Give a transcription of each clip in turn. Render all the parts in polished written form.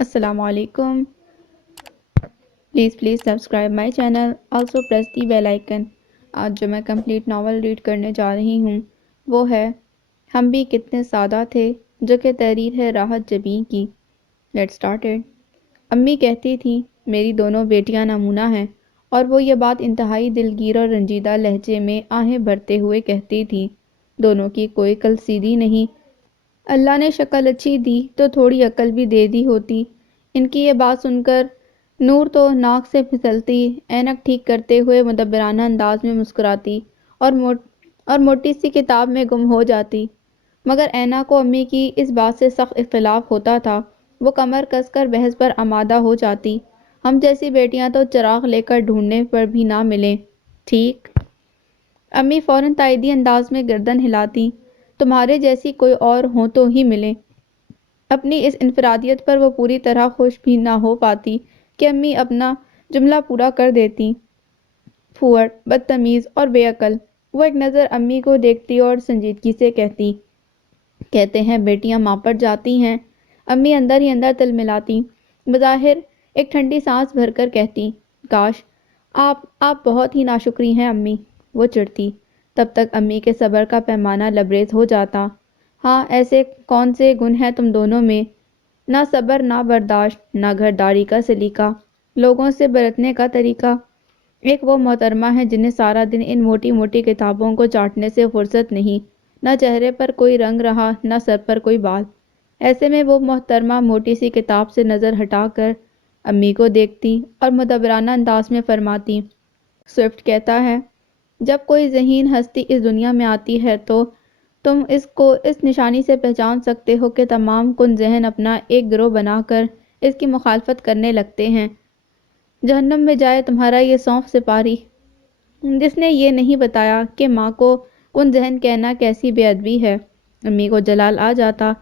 السلام علیکم. Please subscribe my channel. Also press the bell icon. آج جو میں کمپلیٹ ناول ریڈ کرنے جا رہی ہوں وہ ہے ہم بھی کتنے سادہ تھے، جو کہ تحریر ہے راحت جبیں کی. Late started. امی کہتی تھیں میری دونوں بیٹیاں نمونہ ہیں، اور وہ یہ بات انتہائی دلگیر اور رنجیدہ لہجے میں آہیں بھرتے ہوئے کہتی تھی. دونوں کی کوئی کلسیدی نہیں. اللہ نے شکل اچھی دی تو تھوڑی عقل بھی دے دی ہوتی. ان کی یہ بات سن کر نور تو ناک سے پھسلتی، اینک ٹھیک کرتے ہوئے مدبرانہ انداز میں مسکراتی اور موٹی سی کتاب میں گم ہو جاتی. مگر اینا کو امی کی اس بات سے سخت اختلاف ہوتا تھا. وہ کمر کس کر بحث پر آمادہ ہو جاتی. ہم جیسی بیٹیاں تو چراغ لے کر ڈھونڈنے پر بھی نہ ملیں. ٹھیک؟ امی فوراً تائیدی انداز میں گردن ہلاتی. تمہارے جیسی کوئی اور ہو تو ہی ملے. اپنی اس انفرادیت پر وہ پوری طرح خوش بھی نہ ہو پاتی کہ امی اپنا جملہ پورا کر دیتی. پھوڑ، بدتمیز اور بے عقل. وہ ایک نظر امی کو دیکھتی اور سنجیدگی سے کہتے ہیں بیٹیاں ماں پر جاتی ہیں. امی اندر ہی اندر تلملاتی. بظاہر ایک ٹھنڈی سانس بھر کر کہتی کاش آپ بہت ہی ناشکری ہیں امی. وہ چڑھتی. تب تک امی کے صبر کا پیمانہ لبریز ہو جاتا. ہاں، ایسے کون سے گن ہیں تم دونوں میں؟ نہ صبر، نہ برداشت، نہ گھرداری کا سلیقہ، لوگوں سے برتنے کا طریقہ. ایک وہ محترمہ ہیں جنہیں سارا دن ان موٹی موٹی کتابوں کو چاٹنے سے فرصت نہیں. نہ چہرے پر کوئی رنگ رہا، نہ سر پر کوئی بال. ایسے میں وہ محترمہ موٹی سی کتاب سے نظر ہٹا کر امی کو دیکھتی اور مدبرانہ انداز میں فرماتی سوئفٹ کہتا ہے جب کوئی ذہین ہستی اس دنیا میں آتی ہے تو تم اس کو اس نشانی سے پہچان سکتے ہو کہ تمام کن ذہن اپنا ایک گروہ بنا کر اس کی مخالفت کرنے لگتے ہیں. جہنم میں جائے تمہارا یہ سونف سپاری. جس نے یہ نہیں بتایا کہ ماں کو کن ذہن کہنا کیسی بے ادبی ہے. امی کو جلال آ جاتا.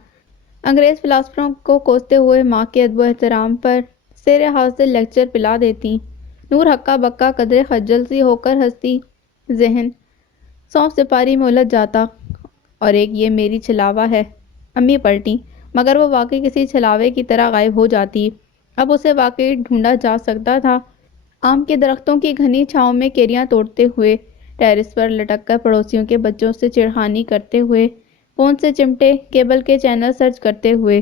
انگریز فلاسفروں کو کوستے ہوئے ماں کے ادب و احترام پر سیر حاصل لیکچر پلا دیتی. نور ہکا بکا قدرے خجل سی ہو کر ہنستی. ذہن سونف سپاری میں الجھ جاتا. اور ایک یہ میری چھلاوا ہے. امی پلٹی، مگر وہ واقعی کسی چھلاوے کی طرح غائب ہو جاتی. اب اسے واقعی ڈھونڈا جا سکتا تھا. آم کے درختوں کی گھنی چھاؤں میں کیریاں توڑتے ہوئے، ٹیرس پر لٹک کر پڑوسیوں کے بچوں سے چھیڑخانی کرتے ہوئے، فون سے چمٹے کیبل کے چینل سرچ کرتے ہوئے.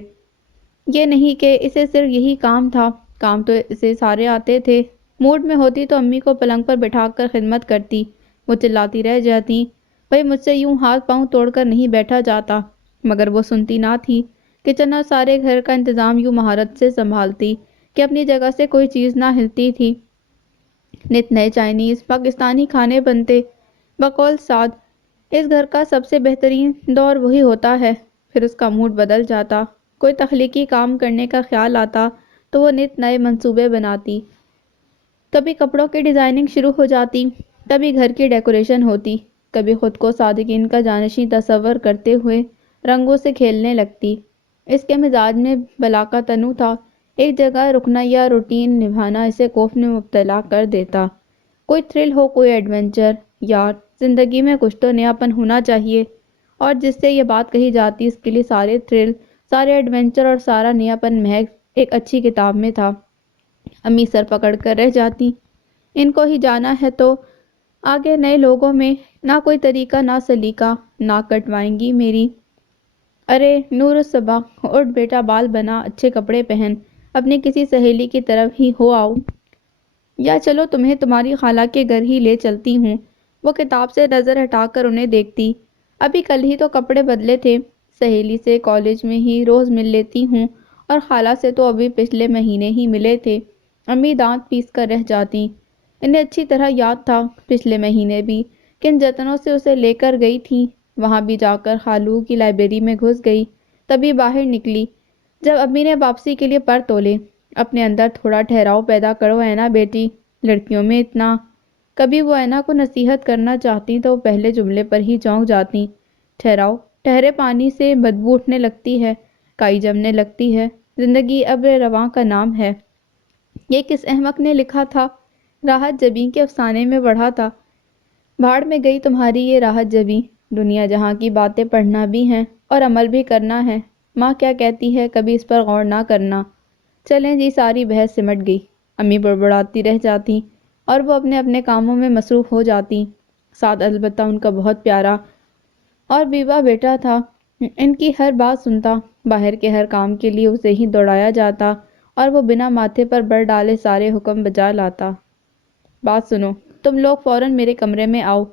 یہ نہیں کہ اسے صرف یہی کام تھا. کام تو اسے سارے آتے تھے. موڈ میں ہوتی تو امی کو پلنگ پر بٹھا کر خدمت کرتی. وہ چلاتی رہ جاتی بھئی مجھ سے یوں ہاتھ پاؤں توڑ کر نہیں بیٹھا جاتا. مگر وہ سنتی نہ تھی. کچن اور سارے گھر کا انتظام یوں مہارت سے سنبھالتی کہ اپنی جگہ سے کوئی چیز نہ ہلتی تھی. نت نئے چائنیز پاکستانی کھانے بنتے. بقول سعد اس گھر کا سب سے بہترین دور وہی ہوتا ہے. پھر اس کا موڈ بدل جاتا. کوئی تخلیقی کام کرنے کا خیال آتا تو وہ نت نئے منصوبے بناتی. کبھی کپڑوں کی ڈیزائننگ شروع ہو جاتی، کبھی گھر کی ڈیکوریشن ہوتی، کبھی خود کو صادقین کا جانشین تصور کرتے ہوئے رنگوں سے کھیلنے لگتی. اس کے مزاج میں بلا کا تنو تھا. ایک جگہ رکنا یا روٹین نبھانا اسے خوف میں مبتلا کر دیتا. کوئی تھرل ہو، کوئی ایڈونچر. یار زندگی میں کچھ تو نیاپن ہونا چاہیے. اور جس سے یہ بات کہی جاتی اس کے لیے سارے تھرل، سارے ایڈونچر اور سارا نیاپن محض ایک اچھی کتاب میں تھا. امی سر پکڑ کر رہ جاتی. ان کو ہی جانا ہے تو آگے نئے لوگوں میں نہ کوئی طریقہ نہ سلیقہ. ناک کٹوائیں گی میری. ارے نور الصبا، اٹھ بیٹا، بال بنا، اچھے کپڑے پہن، اپنی کسی سہیلی کی طرف ہی ہو آؤ. یا چلو تمہیں تمہاری خالہ کے گھر ہی لے چلتی ہوں. وہ کتاب سے نظر ہٹا کر انہیں دیکھتی. ابھی کل ہی تو کپڑے بدلے تھے. سہیلی سے کالج میں ہی روز مل لیتی ہوں، اور خالہ سے تو ابھی پچھلے مہینے ہی ملے تھے. امی دانت پیس کر رہ جاتی. انہیں اچھی طرح یاد تھا پچھلے مہینے بھی کن جتنوں سے اسے لے کر گئی تھی. وہاں بھی جا کر خالو کی لائبریری میں گھس گئی. تبھی باہر نکلی جب امی نے واپسی کے لیے پر تولے. اپنے اندر تھوڑا ٹھہراؤ پیدا کرو اینا بیٹی. لڑکیوں میں اتنا. کبھی وہ اینا کو نصیحت کرنا چاہتی تو وہ پہلے جملے پر ہی چونک جاتی. ٹھہراؤ، ٹھہرے پانی سے بدبو اٹھنے لگتی ہے، کائی جمنے لگتی ہے. زندگی ابر رواں کا نام ہے. یہ کس احمق نے لکھا تھا؟ راحت جبیں کے افسانے میں پڑھا تھا. بھاڑ میں گئی تمہاری یہ راحت جبیں. دنیا جہاں کی باتیں پڑھنا بھی ہیں اور عمل بھی کرنا ہے. ماں کیا کہتی ہے کبھی اس پر غور نہ کرنا. چلیں جی، ساری بحث سمٹ گئی۔ امی بڑبڑاتی رہ جاتی اور وہ اپنے اپنے کاموں میں مصروف ہو جاتی۔ سعد البتہ ان کا بہت پیارا اور بیوہ بیٹا تھا، ان کی ہر بات سنتا، باہر کے ہر کام کے لیے اسے ہی دوڑایا جاتا اور وہ بنا ماتھے پر بر ڈالے سارے حکم بجا لاتا۔ بات سنو، تم لوگ فوراً میرے کمرے میں آؤ۔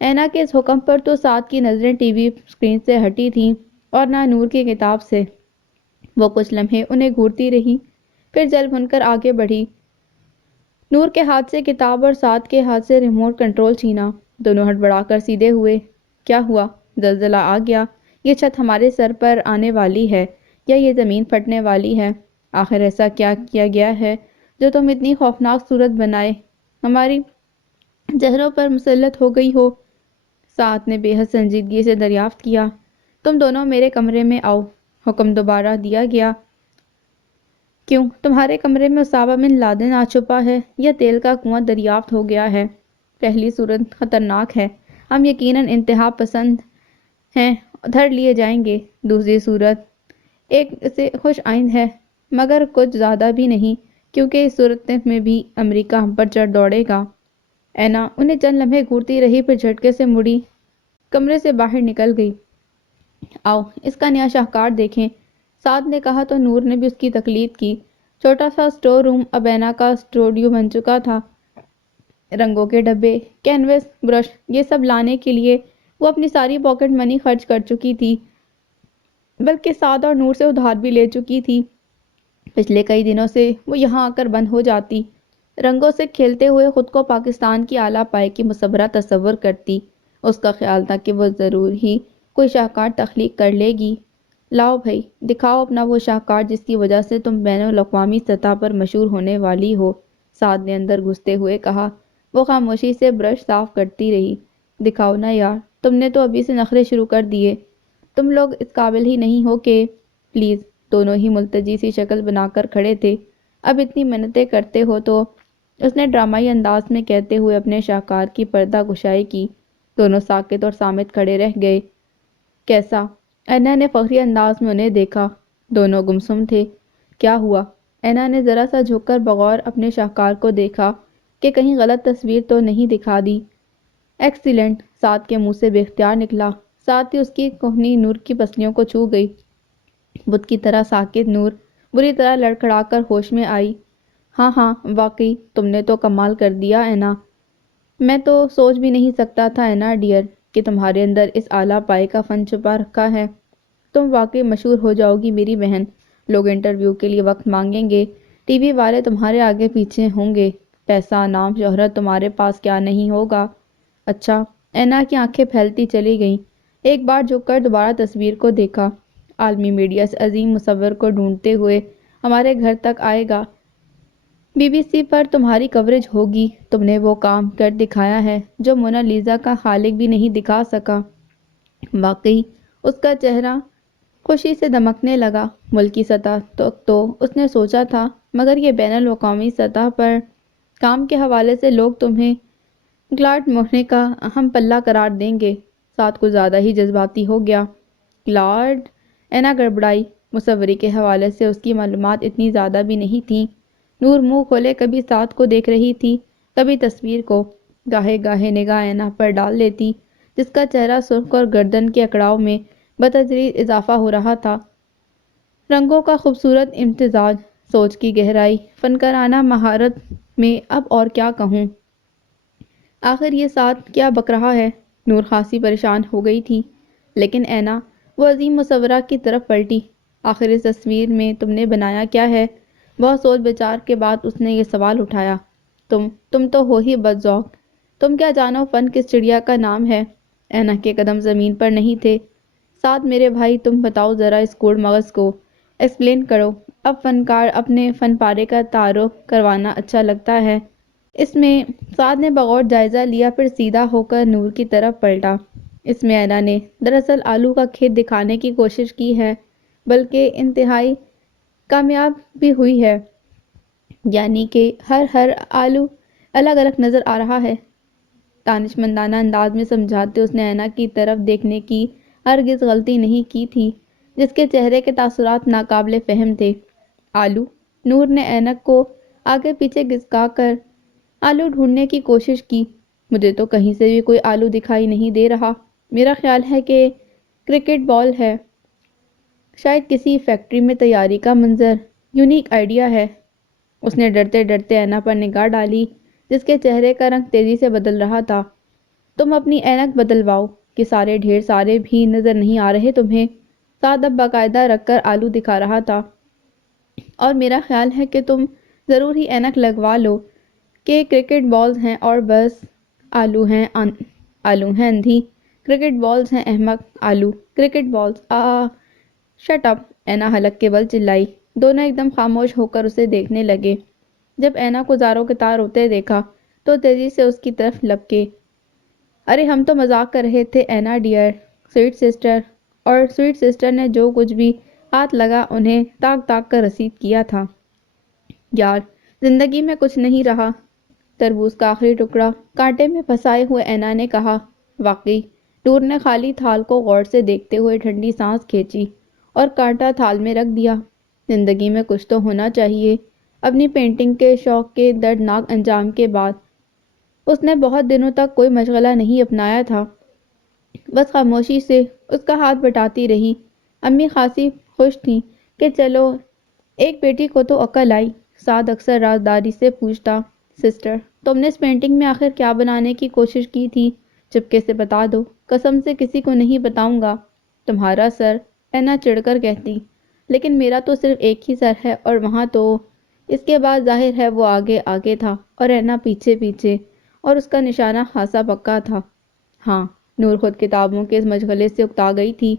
اینا کے اس حکم پر تو سعد کی نظریں ٹی وی اسکرین سے ہٹی تھیں اور نہ نور کی کتاب سے۔ وہ کچھ لمحے انہیں گھورتی رہی، پھر جل بھن کر آگے بڑھی۔ نور کے ہاتھ سے کتاب اور سعد کے ہاتھ سے ریموٹ کنٹرول چھینا۔ دونوں ہڑبڑا کر سیدھے ہوئے۔ کیا ہوا؟ زلزلہ آ گیا؟ یہ چھت ہمارے سر پر آنے والی ہے یا یہ زمین پھٹنے والی ہے؟ آخر ایسا کیا کیا گیا ہے جو تم اتنی خوفناک صورت بنائے ہماری چہروں پر مسلط ہو گئی ہو؟ سعد نے بے حد سنجیدگی سے دریافت کیا۔ تم دونوں میرے کمرے میں آؤ۔ حکم دوبارہ دیا گیا۔ کیوں؟ تمہارے کمرے میں اسامہ بن لادن آ چھپا ہے یا تیل کا کنواں دریافت ہو گیا ہے؟ پہلی صورت خطرناک ہے، ہم یقیناً انتہا پسند ہیں، دھر لیے جائیں گے۔ دوسری صورت ایک سے خوش آئند ہے، مگر کچھ زیادہ بھی نہیں، کیونکہ اس صورت میں بھی امریکہ ہم پر چڑھ دوڑے گا۔ اینا انہیں چند لمحے گھورتی رہی، پھر جھٹکے سے مڑی کمرے سے باہر نکل گئی۔ آؤ اس کا نیا شاہکار دیکھیں، سعد نے کہا تو نور نے بھی اس کی تقلید کی۔ چھوٹا سا اسٹور روم اب اینا کا اسٹوڈیو بن چکا تھا۔ رنگوں کے ڈبے، کینوس، برش، یہ سب لانے کے لیے وہ اپنی ساری پاکٹ منی خرچ کر چکی تھی، بلکہ سعد اور نور سے ادھار بھی لے چکی تھی۔ پچھلے کئی دنوں سے وہ یہاں آ کر بند ہو جاتی، رنگوں سے کھیلتے ہوئے خود کو پاکستان کی اعلیٰ پائے کی مصورہ تصور کرتی۔ اس کا خیال تھا کہ وہ ضرور ہی کوئی شاہکار تخلیق کر لے گی۔ لاؤ بھائی، دکھاؤ اپنا وہ شاہکار جس کی وجہ سے تم بین الاقوامی سطح پر مشہور ہونے والی ہو، سعد نے اندر گھستے ہوئے کہا۔ وہ خاموشی سے برش صاف کرتی رہی۔ دکھاؤ نا یار، تم نے تو ابھی سے نخرے شروع کر دیے۔ تم لوگ اس قابل ہی نہیں ہو کہ… پلیز۔ دونوں ہی ملتجی سی شکل بنا کر کھڑے تھے۔ اب اتنی منتیں کرتے ہو تو… اس نے ڈرامائی انداز میں کہتے ہوئے اپنے شاہکار کی پردہ گشائی کی۔ دونوں ساکت اور صامت کھڑے رہ گئے۔ کیسا؟ اینا نے فخری انداز میں انہیں دیکھا۔ دونوں گمسم تھے۔ کیا ہوا؟ اینا نے ذرا سا جھک کر بغور اپنے شاہکار کو دیکھا کہ کہیں غلط تصویر تو نہیں دکھا دی۔ ایکسیلنٹ، سعد کے منہ سے بے اختیار نکلا۔ ساتھ ہی اس کی کہنی نور کی پسلیوں کو چھو گئی۔ بت کی طرح ساکت نور بری طرح لڑکھڑا کر ہوش میں آئی۔ ہاں ہاں، واقعی تم نے تو کمال کر دیا اینا۔ میں تو سوچ بھی نہیں سکتا تھا اینا ڈیئر کہ تمہارے اندر اس اعلیٰ پائے کا فن چھپا رکھا ہے۔ تم واقعی مشہور ہو جاؤ گی میری بہن۔ لوگ انٹرویو کے لیے وقت مانگیں گے، ٹی وی والے تمہارے آگے پیچھے ہوں گے، پیسہ، نام، شہرت تمہارے پاس کیا نہیں ہوگا۔ اچھا۔ اینا کی آنکھیں پھیلتی چلی گئیں۔ ایک بار جھک کر دوبارہ تصویر کو دیکھا۔ عالمی میڈیا اس عظیم مصور کو ڈھونڈتے ہوئے ہمارے گھر تک آئے گا۔ بی بی سی پر تمہاری کوریج ہوگی۔ تم نے وہ کام کر دکھایا ہے جو مونا لیزا کا خالق بھی نہیں دکھا سکا۔ واقعی اس کا چہرہ خوشی سے دمکنے لگا۔ ملکی سطح تو اس نے سوچا تھا، مگر یہ بین الاقوامی سطح پر کام کے حوالے سے لوگ تمہیں کلاڈ مونے کا اہم پلہ قرار دیں گے۔ ساتھ کچھ زیادہ ہی جذباتی ہو گیا۔ کلاڈ؟ اینا گڑبڑائی۔ مصوری کے حوالے سے اس کی معلومات اتنی زیادہ بھی نہیں تھیں۔ نور منہ کھولے کبھی سعد کو دیکھ رہی تھی، کبھی تصویر کو۔ گاہے گاہے نگاہ اینا پر ڈال لیتی، جس کا چہرہ سرخ اور گردن کے اکڑاؤ میں بتدریج اضافہ ہو رہا تھا۔ رنگوں کا خوبصورت امتزاج، سوچ کی گہرائی، فنکارانہ مہارت میں اب اور کیا کہوں؟ آخر یہ سعد کیا بک رہا ہے؟ نور خاصی پریشان ہو گئی تھی۔ لیکن اینا وہ عظیم مصورہ کی طرف پلٹی۔ آخر اس تصویر میں تم نے بنایا کیا ہے؟ بہت سوچ بچار کے بعد اس نے یہ سوال اٹھایا۔ تم تو ہو ہی بد ذوق، تم کیا جانو فن کس چڑیا کا نام ہے؟ اینا کے قدم زمین پر نہیں تھے۔ سعد میرے بھائی، تم بتاؤ ذرا اس کوڑ مغز کو، ایکسپلین کرو۔ اب فنکار اپنے فن پارے کا تعارف کروانا اچھا لگتا ہے۔ اس میں… سعد نے بغور جائزہ لیا، پھر سیدھا ہو کر نور کی طرف پلٹا۔ اس میں اینا نے دراصل آلو کا کھیت دکھانے کی کوشش کی ہے، بلکہ انتہائی کامیاب بھی ہوئی ہے۔ یعنی کہ ہر آلو الگ الگ نظر آ رہا ہے۔ دانشمندانہ انداز میں سمجھاتے اس نے اینا کی طرف دیکھنے کی ہرگز غلطی نہیں کی تھی، جس کے چہرے کے تاثرات ناقابل فہم تھے۔ آلو؟ نور نے اینک کو آگے پیچھے گھسکا کر آلو ڈھونڈنے کی کوشش کی۔ مجھے تو کہیں سے بھی کوئی آلو دکھائی نہیں دے رہا۔ میرا خیال ہے کہ کرکٹ بال ہے، شاید کسی فیکٹری میں تیاری کا منظر۔ یونیک آئیڈیا ہے۔ اس نے ڈرتے ڈرتے اینا پر نگاہ ڈالی جس کے چہرے کا رنگ تیزی سے بدل رہا تھا۔ تم اپنی اینک بدلواؤ کہ سارے ڈھیر سارے بھی نظر نہیں آ رہے تمہیں؟ سعد اب باقاعدہ رکھ کر آلو دکھا رہا تھا۔ اور میرا خیال ہے کہ تم ضرور ہی اینک لگوا لو کہ کرکٹ بالز ہیں اور بس آلو ہیں آلو ہیں اندھی، کرکٹ بالز ہیں احمق، آلو کرکٹ بالز شٹ اپ، اینا حلق کے بل چلائی۔ دونوں ایک دم خاموش ہو کر اسے دیکھنے لگے۔ جب اینا کو زاروں کے تار روتے دیکھا تو تیزی سے اس کی طرف لپکے۔ ارے ہم تو مذاق کر رہے تھے اینا ڈیئر، سویٹ سسٹر۔ اور سویٹ سسٹر نے جو کچھ بھی ہاتھ لگا انہیں تاک تاک کر رسید کیا تھا۔ یار زندگی میں کچھ نہیں رہا۔ تربوز کا آخری ٹکڑا کانٹے میں پھنسائے ہوئے اینا نے کہا۔ واقعی نور نے خالی تھال کو غور سے دیکھتے ہوئے ٹھنڈی سانس کھینچی اور کانٹا تھال میں رکھ دیا۔ زندگی میں کچھ تو ہونا چاہیے۔ اپنی پینٹنگ کے شوق کے دردناک انجام کے بعد اس نے بہت دنوں تک کوئی مشغلہ نہیں اپنایا تھا۔ بس خاموشی سے اس کا ہاتھ بٹاتی رہی۔ امی خاصی خوش تھیں کہ چلو ایک بیٹی کو تو عقل آئی۔ سعد اکثر رازداری سے پوچھتا، سسٹر تم نے اس پینٹنگ میں آخر کیا بنانے کی کوشش کی تھی؟ چپکے سے بتا دو، قسم سے کسی کو نہیں بتاؤں گا۔ تمہارا سر، اینا چڑھ کر کہتی۔ لیکن میرا تو صرف ایک ہی سر ہے اور وہاں تو… اس کے بعد ظاہر ہے وہ آگے آگے تھا اور اینا پیچھے پیچھے، اور اس کا نشانہ خاصا پکا تھا۔ ہاں، نور خود کتابوں کے اس مشغلے سے اکتا گئی تھی۔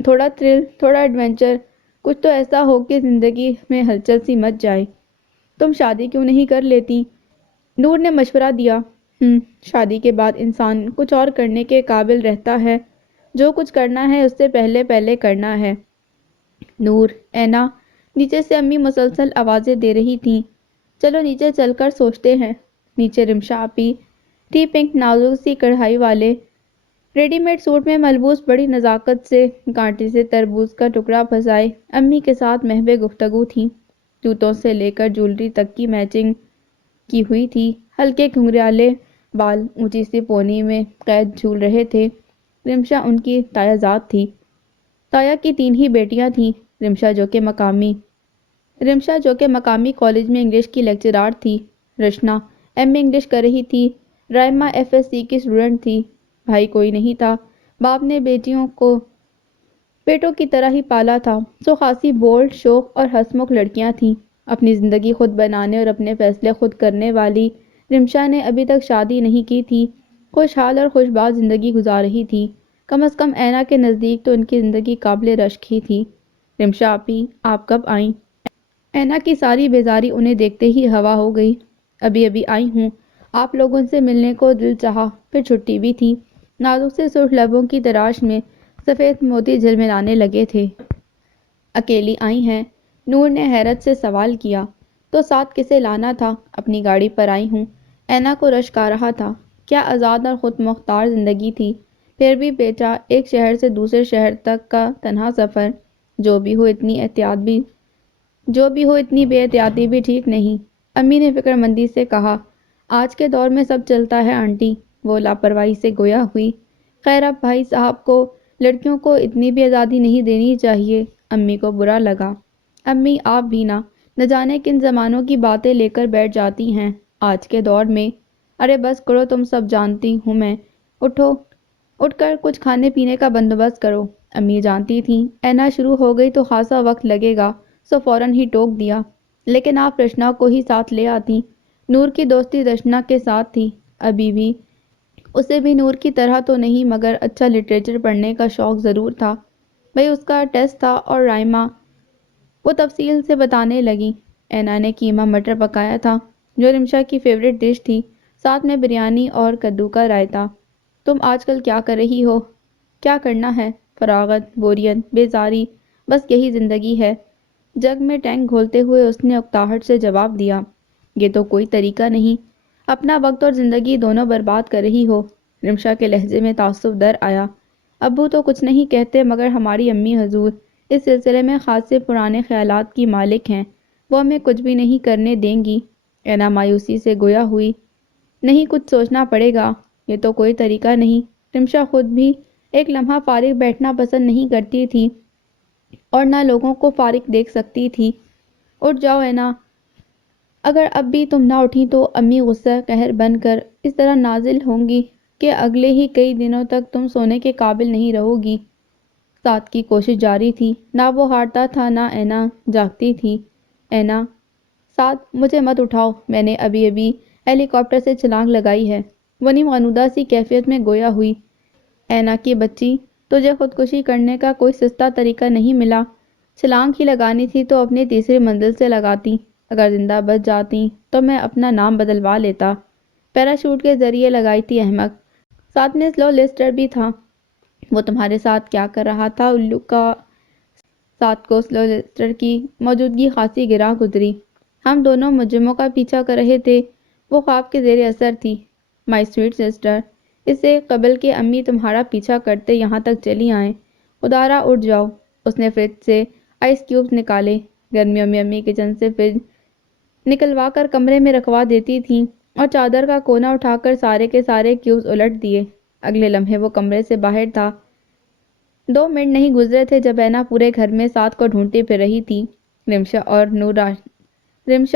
تھوڑا تھرل، تھوڑا ایڈونچر، کچھ تو ایسا ہو کہ زندگی میں ہلچل سی مچ جائے۔ تم شادی کیوں نہیں کر لیتی؟ نور نے مشورہ دیا۔ شادی کے بعد انسان کچھ اور کرنے کے قابل رہتا ہے۔ جو کچھ کرنا ہے اس سے پہلے پہلے کرنا ہے۔ نور، اینا، نیچے سے امی مسلسل آوازیں دے رہی تھیں۔ چلو نیچے چل کر سوچتے ہیں۔ نیچے رمشا آپی تھی پنک نازک سی کڑھائی والے ریڈی میڈ سوٹ میں ملبوس، بڑی نزاکت سے کانٹے سے تربوز کا ٹکڑا پھنسائے امی کے ساتھ محو گفتگو تھی۔ جوتوں سے لے کر جولری تک کی میچنگ کی ہوئی تھی۔ ہلکے گھنگریالے بال اونچی سی پونی میں قید جھول رہے تھے۔ رمشا ان کی تایا زاد تھی۔ تایا کی 3 ہی بیٹیاں تھیں۔ رمشا جو کہ مقامی کالج میں انگلش کی لیکچرار تھی۔ رشنا ایم اے انگلش کر رہی تھی۔ رائمہ ایف ایس سی کی اسٹوڈنٹ تھی۔ بھائی کوئی نہیں تھا۔ باپ نے بیٹیوں کو بیٹوں کی طرح ہی پالا تھا، سو خاصی بولڈ، شوخ اور ہنسمکھ لڑکیاں تھیں۔ اپنی زندگی خود بنانے اور اپنے فیصلے خود کرنے والی رمشا نے ابھی تک شادی نہیں کی تھی۔ خوشحال اور خوش باد زندگی گزار رہی تھی۔ کم از کم اینا کے نزدیک تو ان کی زندگی قابل رشک ہی تھی۔ رمشا آپی، آپ کب آئیں؟ اینا کی ساری بیزاری انہیں دیکھتے ہی ہوا ہو گئی۔ ابھی ابھی آئی ہوں۔ آپ لوگوں سے ملنے کو دل چاہا، پھر چھٹی بھی تھی۔ نازک سے سرخ لبوں کی تراش میں سفید موتی جھلملانے لگے تھے۔ اکیلی آئی ہیں؟ نور نے حیرت سے سوال کیا۔ تو ساتھ کسے لانا تھا؟ اپنی گاڑی پر آئی ہوں۔ اینا کو رشک آ رہا تھا۔ کیا آزاد اور خود مختار زندگی تھی۔ پھر بھی بیٹا، ایک شہر سے دوسرے شہر تک کا تنہا سفر، جو بھی ہو اتنی بے احتیاطی بھی ٹھیک نہیں۔ امی نے فکر مندی سے کہا۔ آج کے دور میں سب چلتا ہے آنٹی، وہ لاپرواہی سے گویا ہوئی۔ خیر اب بھائی صاحب کو لڑکیوں کو اتنی بھی آزادی نہیں دینی چاہیے۔ امی کو برا لگا۔ امی آپ بھی نہ جانے کن زمانوں کی باتیں لے کر بیٹھ جاتی ہیں آج کے دور میں۔ ارے بس کرو، تم سب جانتی ہوں میں۔ اٹھ کر کچھ کھانے پینے کا بندوبست کرو۔ امی جانتی تھیں اینا شروع ہو گئی تو خاصا وقت لگے گا، سو فوراً ہی ٹوک دیا۔ لیکن آپ رشنا کو ہی ساتھ لے آتی۔ نور کی دوستی رشنا کے ساتھ تھی۔ ابھی بھی اسے بھی نور کی طرح تو نہیں مگر اچھا لٹریچر پڑھنے کا شوق ضرور تھا۔ بھئی اس کا ٹیسٹ تھا اور رائمہ، وہ تفصیل سے بتانے لگی۔ اینا نے قیمہ مٹر پکایا تھا جو رمشا کی فیورٹ ڈش تھی، ساتھ میں بریانی اور کدو کا رائتہ۔ تم آج کل کیا کر رہی ہو؟ کیا کرنا ہے؟ فراغت، بوریت، بیزاری، بس یہی زندگی ہے۔ جگ میں ٹینک گھولتے ہوئے اس نے اکتاہٹ سے جواب دیا۔ یہ تو کوئی طریقہ نہیں، اپنا وقت اور زندگی دونوں برباد کر رہی ہو۔ رمشا کے لہجے میں تعصب در آیا۔ ابو تو کچھ نہیں کہتے مگر ہماری امی حضور اس سلسلے میں خاصے پرانے خیالات کی مالک ہیں۔ وہ ہمیں کچھ بھی نہیں کرنے دیں گی۔ اینا مایوسی سے گویا ہوئی، نہیں کچھ سوچنا پڑے گا، یہ تو کوئی طریقہ نہیں۔ رمشا خود بھی ایک لمحہ فارغ بیٹھنا پسند نہیں کرتی تھی اور نہ لوگوں کو فارغ دیکھ سکتی تھی۔ اٹھ جاؤ اینا، اگر اب بھی تم نہ اٹھی تو امی غصہ قہر بن کر اس طرح نازل ہوں گی کہ اگلے ہی کئی دنوں تک تم سونے کے قابل نہیں رہو گی۔ ساتھ کی کوشش جاری تھی، نہ وہ ہارتا تھا نہ اینا جاگتی تھی۔ اینا، ساتھ مجھے مت اٹھاؤ، میں نے ابھی ہیلی کاپٹر سے چھلانگ لگائی ہے۔ وہ نیم آلودہ سی کیفیت میں گویا ہوئی۔ اینا کی بچی، تجھے خودکشی کرنے کا کوئی سستا طریقہ نہیں ملا۔ چھلانگ ہی لگانی تھی تو اپنی تیسری منزل سے لگاتی، اگر زندہ بچ جاتی تو میں اپنا نام بدلوا لیتا۔ پیراشوٹ کے ذریعے لگائی تھی احمق، ساتھ میں سلو لیسٹر بھی تھا۔ وہ تمہارے ساتھ کیا کر رہا تھا الو کا؟ ساتھ کو سلو لیسٹر کی موجودگی خاصی گراں گزری۔ ہم دونوں مجرموں کا پیچھا کر رہے تھے، وہ خواب کے زیر اثر تھی۔ مائی سویٹ سسٹر، اس سے قبل کہ امی تمہارا پیچھا کرتے یہاں تک چلی آئیں۔ ادارا اٹھ جاؤ۔ اس نے فریج سے آئس کیوبز نکالے۔ گرمیوں میں امی کچن سے فریج نکلوا کر کمرے میں رکھوا دیتی تھیں اور چادر کا کونا اٹھا کر سارے کے سارے کیوبز الٹ دیے۔ اگلے لمحے وہ کمرے سے باہر تھا۔ 2 منٹ نہیں گزرے تھے جب اینا پورے گھر میں ساتھ کو ڈھونڈتی پھر رہی تھی۔ رمشا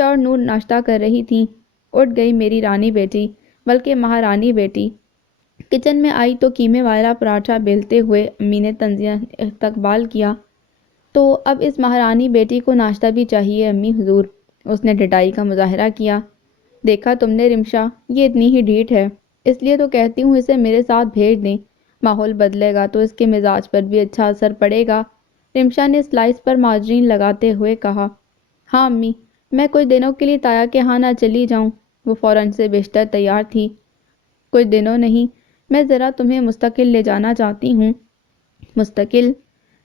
اور نور ناشتہ کر رہی تھیں۔ اٹھ گئی میری رانی بیٹی، بلکہ مہارانی بیٹی۔ کچن میں آئی تو قیمے والا پراٹھا بیلتے ہوئے امی نے طنزیہ استقبال کیا۔ تو اب اس مہارانی بیٹی کو ناشتہ بھی چاہیے امی حضور۔ اس نے ڈٹائی کا مظاہرہ کیا۔ دیکھا تم نے رمشا، یہ اتنی ہی ڈھیٹ ہے، اس لیے تو کہتی ہوں اسے میرے ساتھ بھیج دیں، ماحول بدلے گا تو اس کے مزاج پر بھی اچھا اثر پڑے گا۔ رمشا نے سلائس پر مارجرین لگاتے ہوئے کہا۔ ہاں امی، میں کچھ دنوں کے لیے تایا کے ہاں نہ چلی جاؤں؟ وہ فوراً سے بیشتر تیار تھی۔ کچھ دنوں نہیں، میں ذرا تمہیں مستقل لے جانا چاہتی ہوں۔ مستقل؟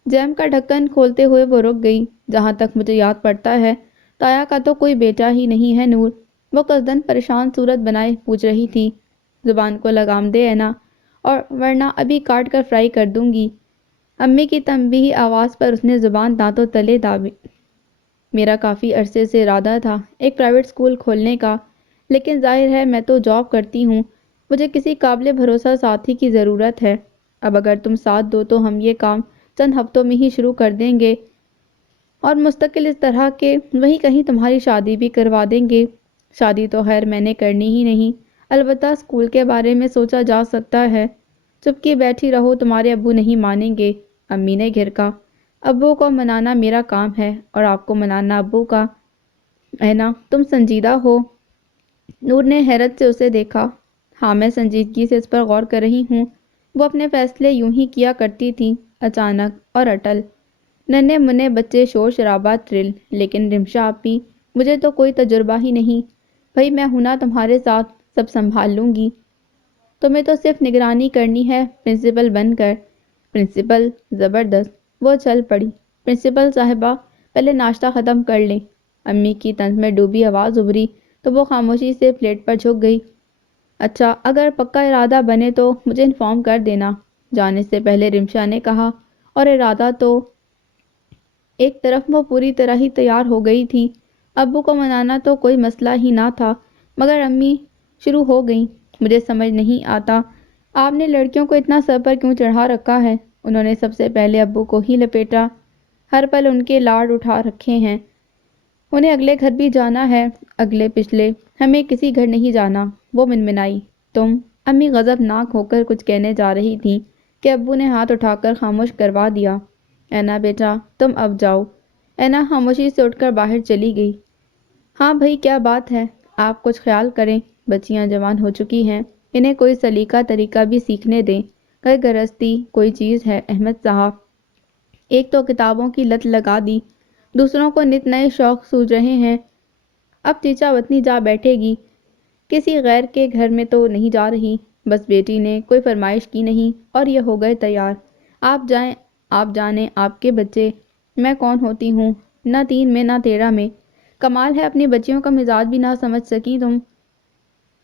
جیم کا ڈھکن کھولتے ہوئے وہ رک گئی۔ جہاں تک مجھے یاد پڑتا ہے تایا کا تو کوئی بیٹا ہی نہیں ہے نور، وہ قصداً پریشان صورت بنائے پوچھ رہی تھی۔ زبان کو لگام دے اینا، اور ورنہ ابھی کاٹ کر فرائی کر دوں گی۔ امی کی تنبیہی آواز پر اس نے زبان دانتوں تلے دابی۔ میرا کافی عرصے سے ارادہ تھا ایک پرائیویٹ اسکول کھولنے کا، لیکن ظاہر ہے میں تو جاب کرتی ہوں، مجھے کسی قابل بھروسہ ساتھی کی ضرورت ہے۔ اب اگر تم ساتھ دو تو ہم یہ کام چند ہفتوں میں ہی شروع کر دیں گے اور مستقل اس طرح کہ وہیں کہیں تمہاری شادی بھی کروا دیں گے۔ شادی تو خیر میں نے کرنی ہی نہیں، البتہ اسکول کے بارے میں سوچا جا سکتا ہے۔ چپکی بیٹھی رہو، تمہارے ابو نہیں مانیں گے، امی نے گھرکا۔ ابو کو منانا میرا کام ہے اور آپ کو منانا ابو کا۔ اینا، تم سنجیدہ ہو؟ نور نے حیرت سے اسے دیکھا۔ ہاں، میں سنجیدگی سے اس پر غور کر رہی ہوں۔ وہ اپنے فیصلے یوں ہی کیا کرتی تھی، اچانک اور اٹل۔ ننھے منھے بچے شور شرابہ تھرل، لیکن رمشا آپی، مجھے تو کوئی تجربہ ہی نہیں۔ بھئی میں ہوں نا تمہارے ساتھ، سب سنبھال لوں گی۔ تمہیں تو صرف نگرانی کرنی ہے پرنسپل بن کر۔ پرنسپل؟ زبردست! وہ چل پڑی۔ پرنسپل صاحبہ، پہلے ناشتہ ختم کر لیں۔ امی کی طنز میں ڈوبی آواز ابھری تو وہ خاموشی سے پلیٹ پر جھک گئی۔ اچھا، اگر پکا ارادہ بنے تو مجھے انفارم کر دینا، جانے سے پہلے رمشا نے کہا۔ اور ارادہ تو ایک طرف وہ پوری طرح ہی تیار ہو گئی تھی۔ ابو کو منانا تو کوئی مسئلہ ہی نہ تھا، مگر امی شروع ہو گئیں۔ مجھے سمجھ نہیں آتا آپ نے لڑکیوں کو اتنا سر پر کیوں چڑھا رکھا ہے؟ انہوں نے سب سے پہلے ابو کو ہی لپیٹا، ہر پل ان کے لاڈ اٹھا رکھے ہیں۔ انہیں اگلے گھر بھی جانا ہے، اگلے پچھلے، ہمیں کسی گھر نہیں جانا۔ وہ منمنائی۔ تم؟ امی غضبناک ہو کر کچھ کہنے جا رہی تھیں کہ ابو نے ہاتھ اٹھا کر خاموش کروا دیا۔ اینا بیٹا، تم اب جاؤ۔ اینا خاموشی سے اٹھ کر باہر چلی گئی۔ ہاں بھئی، کیا بات ہے؟ آپ کچھ خیال کریں، بچیاں جوان ہو چکی ہیں، انہیں کوئی سلیقہ طریقہ بھی سیکھنے دیں، گھر گرہستی کوئی چیز ہے احمد صاحب۔ ایک تو کتابوں کی لت لگا دی، دوسروں کو نت نئے شوق سوج رہے ہیں۔ اب چیچا وطنی جا بیٹھے گی، کسی غیر کے گھر میں تو نہیں جا رہی، بس بیٹی نے کوئی فرمائش کی نہیں اور یہ ہو گئے تیار۔ آپ جائیں، آپ جانیں آپ کے بچے، میں کون ہوتی ہوں، نہ 3 میں نہ 13 میں۔ کمال ہے اپنی بچیوں کا مزاج بھی نہ سمجھ سکی تم۔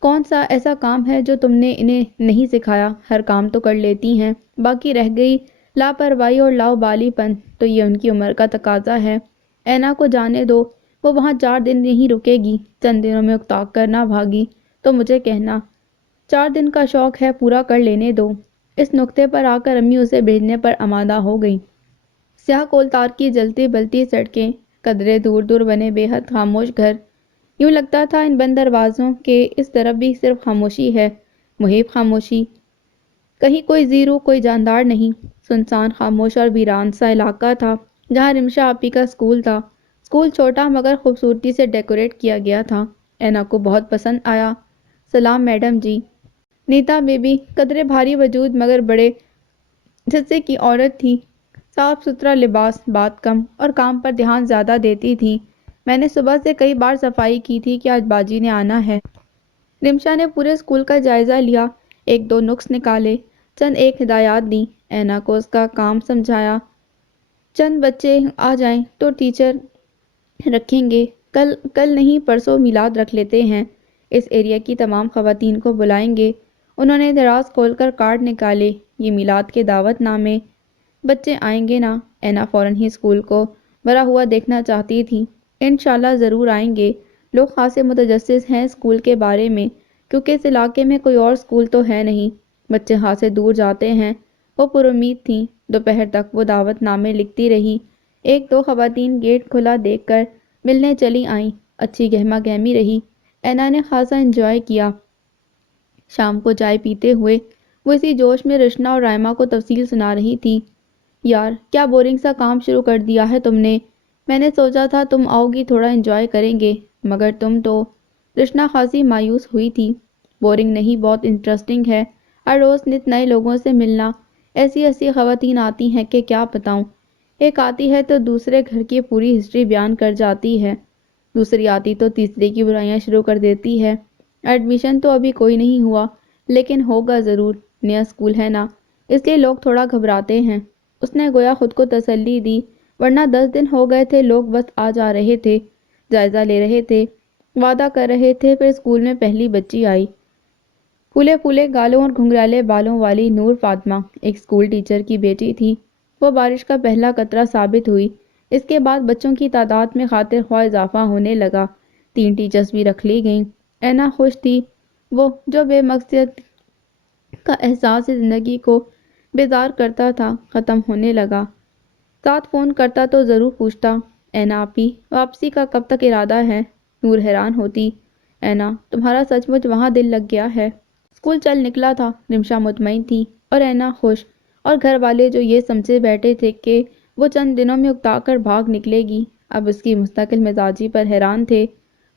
کون سا ایسا کام ہے جو تم نے انہیں نہیں سکھایا؟ ہر کام تو کر لیتی ہیں، باقی رہ گئی لاپرواہی اور لاؤبالی پن، تو یہ ان کی عمر کا تقاضا ہے۔ اینا کو جانے دو، وہ وہاں 4 دن نہیں رکے گی، چند دنوں میں اکتا کر نہ بھاگی تو مجھے کہنا۔ 4 دن کا شوق ہے، پورا کر لینے دو۔ اس نقطے پر آ کر امی اسے بھیجنے پر آمادہ ہو گئیں۔ سیاہ کولتار کی جلتی بلتی سڑکیں، قدرے دور دور بنے بے حد خاموش گھر، یوں لگتا تھا ان بند دروازوں کے اس طرف بھی صرف خاموشی ہے، محیط خاموشی۔ کہیں کوئی زیرو، کوئی جاندار نہیں، سنسان خاموش اور ویران سا علاقہ تھا جہاں رمشا آپی کا اسکول تھا۔ اسکول چھوٹا مگر خوبصورتی سے ڈیکوریٹ کیا گیا تھا۔ اینا کو بہت پسند آیا۔ سلام میڈم جی۔ نیتا بی بی قدرے بھاری وجود مگر بڑے جثے کی عورت تھی، صاف ستھرا لباس، بات کم اور کام پر دھیان زیادہ دیتی تھی۔ میں نے صبح سے کئی بار صفائی کی تھی کہ آج باجی نے آنا ہے۔ رمشا نے پورے اسکول کا جائزہ لیا، ایک دو نقص نکالے، چند ایک ہدایات دیں، اینا کو اس کا کام سمجھایا۔ چند بچے آ جائیں تو ٹیچر رکھیں گے، کل نہیں پرسوں میلاد رکھ لیتے ہیں، اس ایریا کی تمام خواتین کو بلائیں گے۔ انہوں نے دراز کھول کر کارڈ نکالے، یہ میلاد کے دعوت نامے۔ بچے آئیں گے نا؟ اینا فوراً ہی اسکول کو بھرا ہوا دیکھنا چاہتی تھی۔ انشاءاللہ ضرور آئیں گے، لوگ خاصے متجسس ہیں اسکول کے بارے میں، کیونکہ اس علاقے میں کوئی اور اسکول تو ہے نہیں، بچے خاصے دور جاتے ہیں۔ وہ پر امید تھیں۔ دوپہر تک وہ دعوت نامے لکھتی رہی۔ ایک دو خواتین گیٹ کھلا دیکھ کر ملنے چلی آئیں، اچھی گہما گہمی رہی۔ اینا نے خاصا انجوائے کیا۔ شام کو چائے پیتے ہوئے وہ اسی جوش میں رشنا اور رائمہ کو تفصیل سنا رہی تھی۔ یار کیا بورنگ سا کام شروع کر دیا ہے تم نے، میں نے سوچا تھا تم آؤ گی، تھوڑا انجوائے کریں گے، مگر تم تو… رشنا خاصی مایوس ہوئی تھی۔ بورنگ نہیں، بہت انٹرسٹنگ ہے، ہر روز نت نئے لوگوں سے ملنا، ایسی ایسی خواتین آتی ہیں کہ کیا بتاؤں، ایک آتی ہے تو دوسرے گھر کی پوری ہسٹری بیان کر جاتی ہے، دوسری آتی تو تیسرے کی برائیاں شروع کر دیتی ہے۔ ایڈمیشن تو ابھی کوئی نہیں ہوا، لیکن ہوگا ضرور، نیا اسکول ہے نا، اس لیے لوگ تھوڑا گھبراتے ہیں۔ اس نے گویا خود کو تسلی دی، ورنہ 10 دن ہو گئے تھے، لوگ بس آ جا رہے تھے، جائزہ لے رہے تھے، وعدہ کر رہے تھے، پھر اسکول میں پہلی بچی آئی، پھولے پھولے گالوں اور گھنگھرالے بالوں والی نور فاطمہ، ایک اسکول ٹیچر کی بیٹی تھی۔ وہ بارش کا پہلا قطرہ ثابت ہوئی۔ اس کے بعد بچوں کی تعداد میں خاطر خواہ اضافہ ہونے لگا، 3 ٹیچرز بھی رکھ لی گئیں۔ اینا خوش تھی، وہ جو بے مقصد کا احساس زندگی کو بیزار کرتا تھا ختم ہونے لگا۔ ساتھ فون کرتا تو ضرور پوچھتا، اینا آپی واپسی کا کب تک ارادہ ہے؟ نور حیران ہوتی، اینا تمہارا سچ مچ وہاں دل لگ گیا ہے؟ اسکول چل نکلا تھا، رمشا مطمئن تھی اور اینا خوش، اور گھر والے جو یہ سمجھے بیٹھے تھے کہ وہ چند دنوں میں اکتا کر بھاگ نکلے گی، اب اس کی مستقل مزاجی پر حیران تھے۔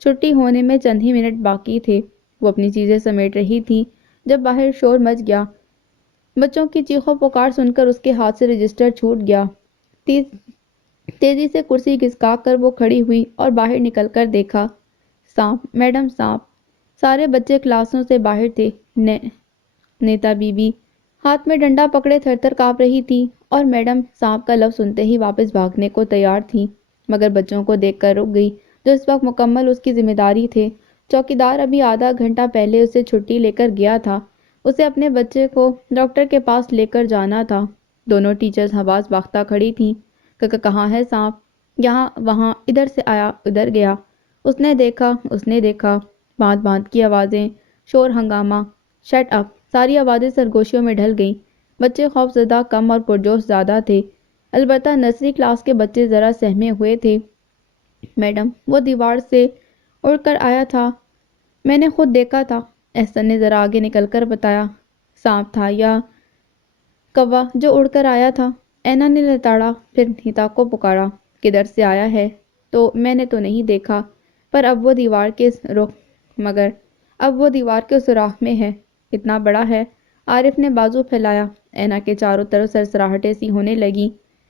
چھٹی ہونے میں چند ہی منٹ باقی تھے، وہ اپنی چیزیں سمیٹ رہی تھی جب باہر شور مچ گیا۔ بچوں کی چیخو پکار سن کر اس کے ہاتھ سے رجسٹر چھوٹ گیا۔ تیزی سے کرسی گھسکا کر وہ کھڑی ہوئی اور باہر نکل کر دیکھا، سانپ، میڈم سانپ۔ سارے بچے کلاسوں سے باہر تھے۔ نیتا بی بی ہاتھ میں ڈنڈا پکڑے تھر تھر کانپ رہی تھی، اور میڈم سانپ کا لفظ سنتے ہی واپس بھاگنے کو تیار تھی، مگر بچوں کو دیکھ کر رک گئی جو اس وقت مکمل اس کی ذمہ داری تھے۔ چوکیدار ابھی آدھا گھنٹہ پہلے اسے چھٹی لے کر گیا تھا، اسے اپنے بچے کو ڈاکٹر کے پاس لے کر جانا تھا۔ دونوں ٹیچرز حواس باختہ کھڑی تھیں۔ کہاں ہے سانپ؟ یہاں، وہاں، ادھر سے آیا، ادھر گیا، اس نے دیکھا، اس نے دیکھا، باندھ باندھ کی آوازیں، شور ہنگامہ۔ Shut up! ساری آوازیں سرگوشیوں میں ڈھل گئیں۔ بچے خوف زدہ کم اور پرجوش زیادہ تھے، البتہ نرسری کلاس کے بچے ذرا سہمے ہوئے تھے۔ میڈم وہ دیوار سے اڑ کر آیا تھا، میں نے خود دیکھا تھا، احسن نے ذرا آگے نکل کر بتایا۔ سانپ تھا یا کوا جو اڑ کر آیا تھا؟ اینا نے لتاڑا، پھر نیتا کو پکارا، کدھر سے آیا ہے؟ تو میں نے تو نہیں دیکھا، پر اب وہ دیوار کے سوراخ میں ہے۔ اتنا بڑا ہے؟ عارف نے بازو پھیلایا۔ اینا کے چاروں طرف سرسراہٹیں سی ہونے لگیں۔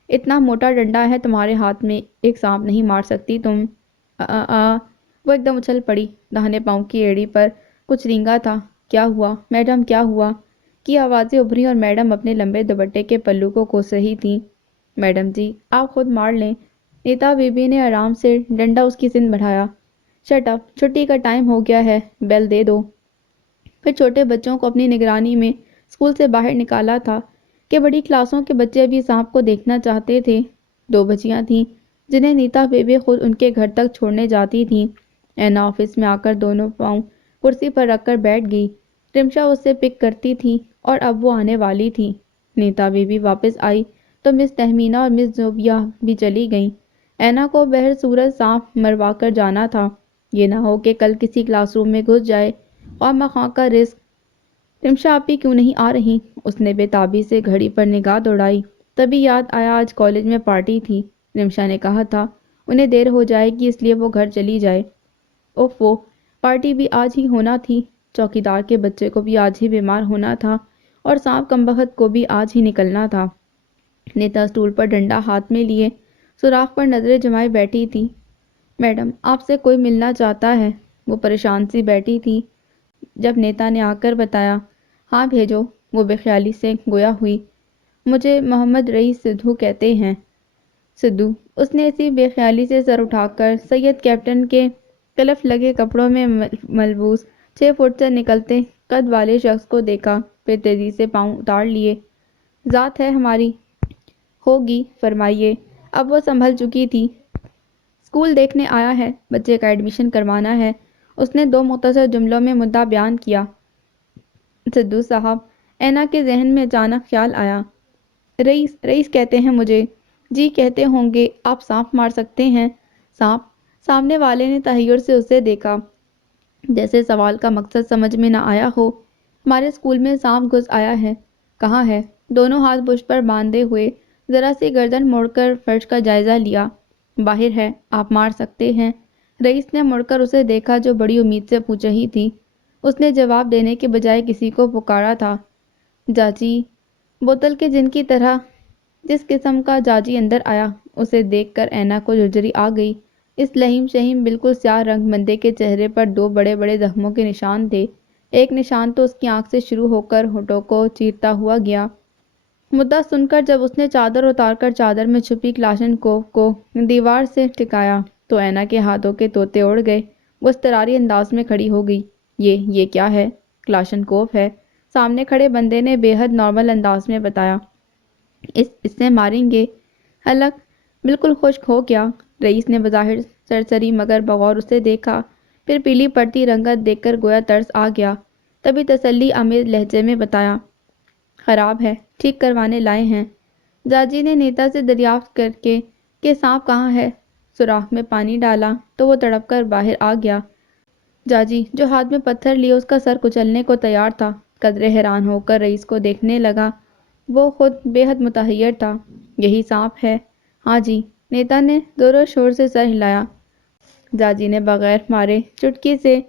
اتنا موٹا ڈنڈا ہے تمہارے ہاتھ میں، ایک سانپ نہیں مار سکتی تم؟ وہ ایک دم اچھل پڑی، داہنے پاؤں کی ایڑی پر کچھ رینگا تھا۔ کیا ہوا میڈم، کیا ہوا؟ کی آوازیں ابھری اور میڈم اپنے لمبے دوپٹے کے پلو کو کوس رہی تھیں۔ میڈم جی آپ خود مار لیں۔ نیتا بی بی نے آرام سے ڈنڈا اس کی سن بڑھایا۔ Shut up! چھٹی کا ٹائم ہو گیا ہے، بیل دے دو۔ پھر چھوٹے بچوں کو اپنی نگرانی میں اسکول سے باہر نکالا تھا کہ بڑی کلاسوں کے بچے ابھی سانپ کو دیکھنا چاہتے تھے۔ 2 بچیاں تھیں، جنہیں نیتا بیبی خود ان کے گھر تک چھوڑنے جاتی تھیں۔ اینا آفس میں آ کر دونوں پاؤں کرسی پر رکھ کر بیٹھ گئی۔ رمشا اس سے پک کرتی تھی اور اب وہ آنے والی تھی۔ نیتا بیبی واپس آئی تو مس تہمینہ اور مس زوبیہ بھی چلی گئیں۔ اینا کو بہر صورت صاف مروا کر جانا تھا، یہ نہ ہو کہ کل کسی کلاس روم میں گھس جائے، خواہ مخواہ کا رسک۔ رمشا آپی کیوں نہیں آ رہی؟ اس نے بے تابی سے گھڑی پر نگاہ دوڑائی، تبھی یاد آیا آج کالج میں پارٹی تھی۔ رمشا نے کہا تھا انہیں دیر ہو جائے گی اس لیے وہ گھر چلی جائے۔ اوفو، پارٹی بھی آج ہی ہونا تھی، چوکیدار کے بچے کو بھی آج ہی بیمار ہونا تھا اور سانپ کمبخت کو بھی آج ہی نکلنا تھا۔ نیتا اسٹول پر ڈنڈا ہاتھ میں لیے سوراخ پر نظریں جمائے بیٹھی تھی۔ میڈم، آپ سے کوئی ملنا چاہتا ہے۔ وہ پریشان سی بیٹھی تھی۔ جب نیتا نے آ کر بتایا، ہاں بھیجو، وہ بے خیالی سے گویا ہوئی۔ مجھے محمد رئیس سدھو کہتے ہیں۔ سدھو؟ اس نے اسی بے خیالی سے سر اٹھا کر سید کیپٹن کے کلف لگے کپڑوں میں ملبوس 6 فٹ سے نکلتے قد والے شخص کو دیکھا، پھر تیزی سے پاؤں اتار لیے۔ ذات ہے ہماری؟ ہوگی، فرمائیے۔ اب وہ سنبھل چکی تھی۔ اسکول دیکھنے آیا ہے، بچے کا ایڈمیشن کروانا ہے۔ اس نے 2 مختصر جملوں میں مدعا بیان کیا۔ سدھو صاحب، اینا کے ذہن میں اچانک خیال آیا۔ رئیس، رئیس کہتے ہیں مجھے؟ جی کہتے ہوں گے، آپ سانپ مار سکتے ہیں؟ سانپ؟ سامنے والے نے تحیر سے اسے دیکھا، جیسے سوال کا مقصد سمجھ میں نہ آیا ہو۔ ہمارے اسکول میں سانپ گھس آیا ہے۔ کہاں ہے؟ دونوں ہاتھ بش پر باندھے ہوئے ذرا سی گردن موڑ کر فرش کا جائزہ لیا۔ باہر ہے، آپ مار سکتے ہیں۔ رئیس نے مڑ کر اسے دیکھا جو بڑی امید سے پوچھ رہی تھی۔ اس نے جواب دینے کے بجائے کسی کو پکارا تھا۔ جاجی؟ بوتل کے جن کی طرح جس قسم کا جاجی اندر آیا، اسے دیکھ کر اینا کو جھرجھری آ گئی۔ اس لہیم شہیم بالکل سیاہ رنگ بندے کے چہرے پر 2 بڑے بڑے زخموں کے نشان تھے۔ ایک نشان تو اس کی آنکھ سے شروع ہو کر ہونٹوں کو چیرتا ہوا گیا۔ مدعا سن کر جب اس نے چادر اتار کر چادر میں چھپی کلاشنکوف کو دیوار سے ٹکایا تو اینا کے ہاتھوں کے طوطے اڑ گئے۔ وہ اضطراری انداز میں کھڑی ہو گئی۔ یہ کیا ہے؟ کلاشنکوف ہے، سامنے کھڑے بندے نے بے حد نارمل انداز میں بتایا۔ اس سے ماریں گے؟ حلق بالکل خشک ہو گیا۔ رئیس نے بظاہر سرسری مگر بغور اسے دیکھا، پھر پیلی پڑتی رنگت دیکھ کر گویا ترس آ گیا، تبھی تسلی آمیز لہجے میں بتایا، خراب ہے، ٹھیک کروانے لائے ہیں۔ جاجی نے نیتا سے دریافت کر کے کہ سانپ کہاں ہے، سوراخ میں پانی ڈالا تو وہ تڑپ کر باہر آ گیا۔ جاجی، جو ہاتھ میں پتھر لیے اس کا سر کچلنے کو تیار تھا، قدرے حیران ہو کر رئیس کو دیکھنے لگا۔ وہ خود بے حد متحیر تھا۔ یہی سانپ ہے؟ ہاں جی، نیتا نے زور و شور سے سر ہلایا۔ جاجی نے بغیر مارے چٹکی سے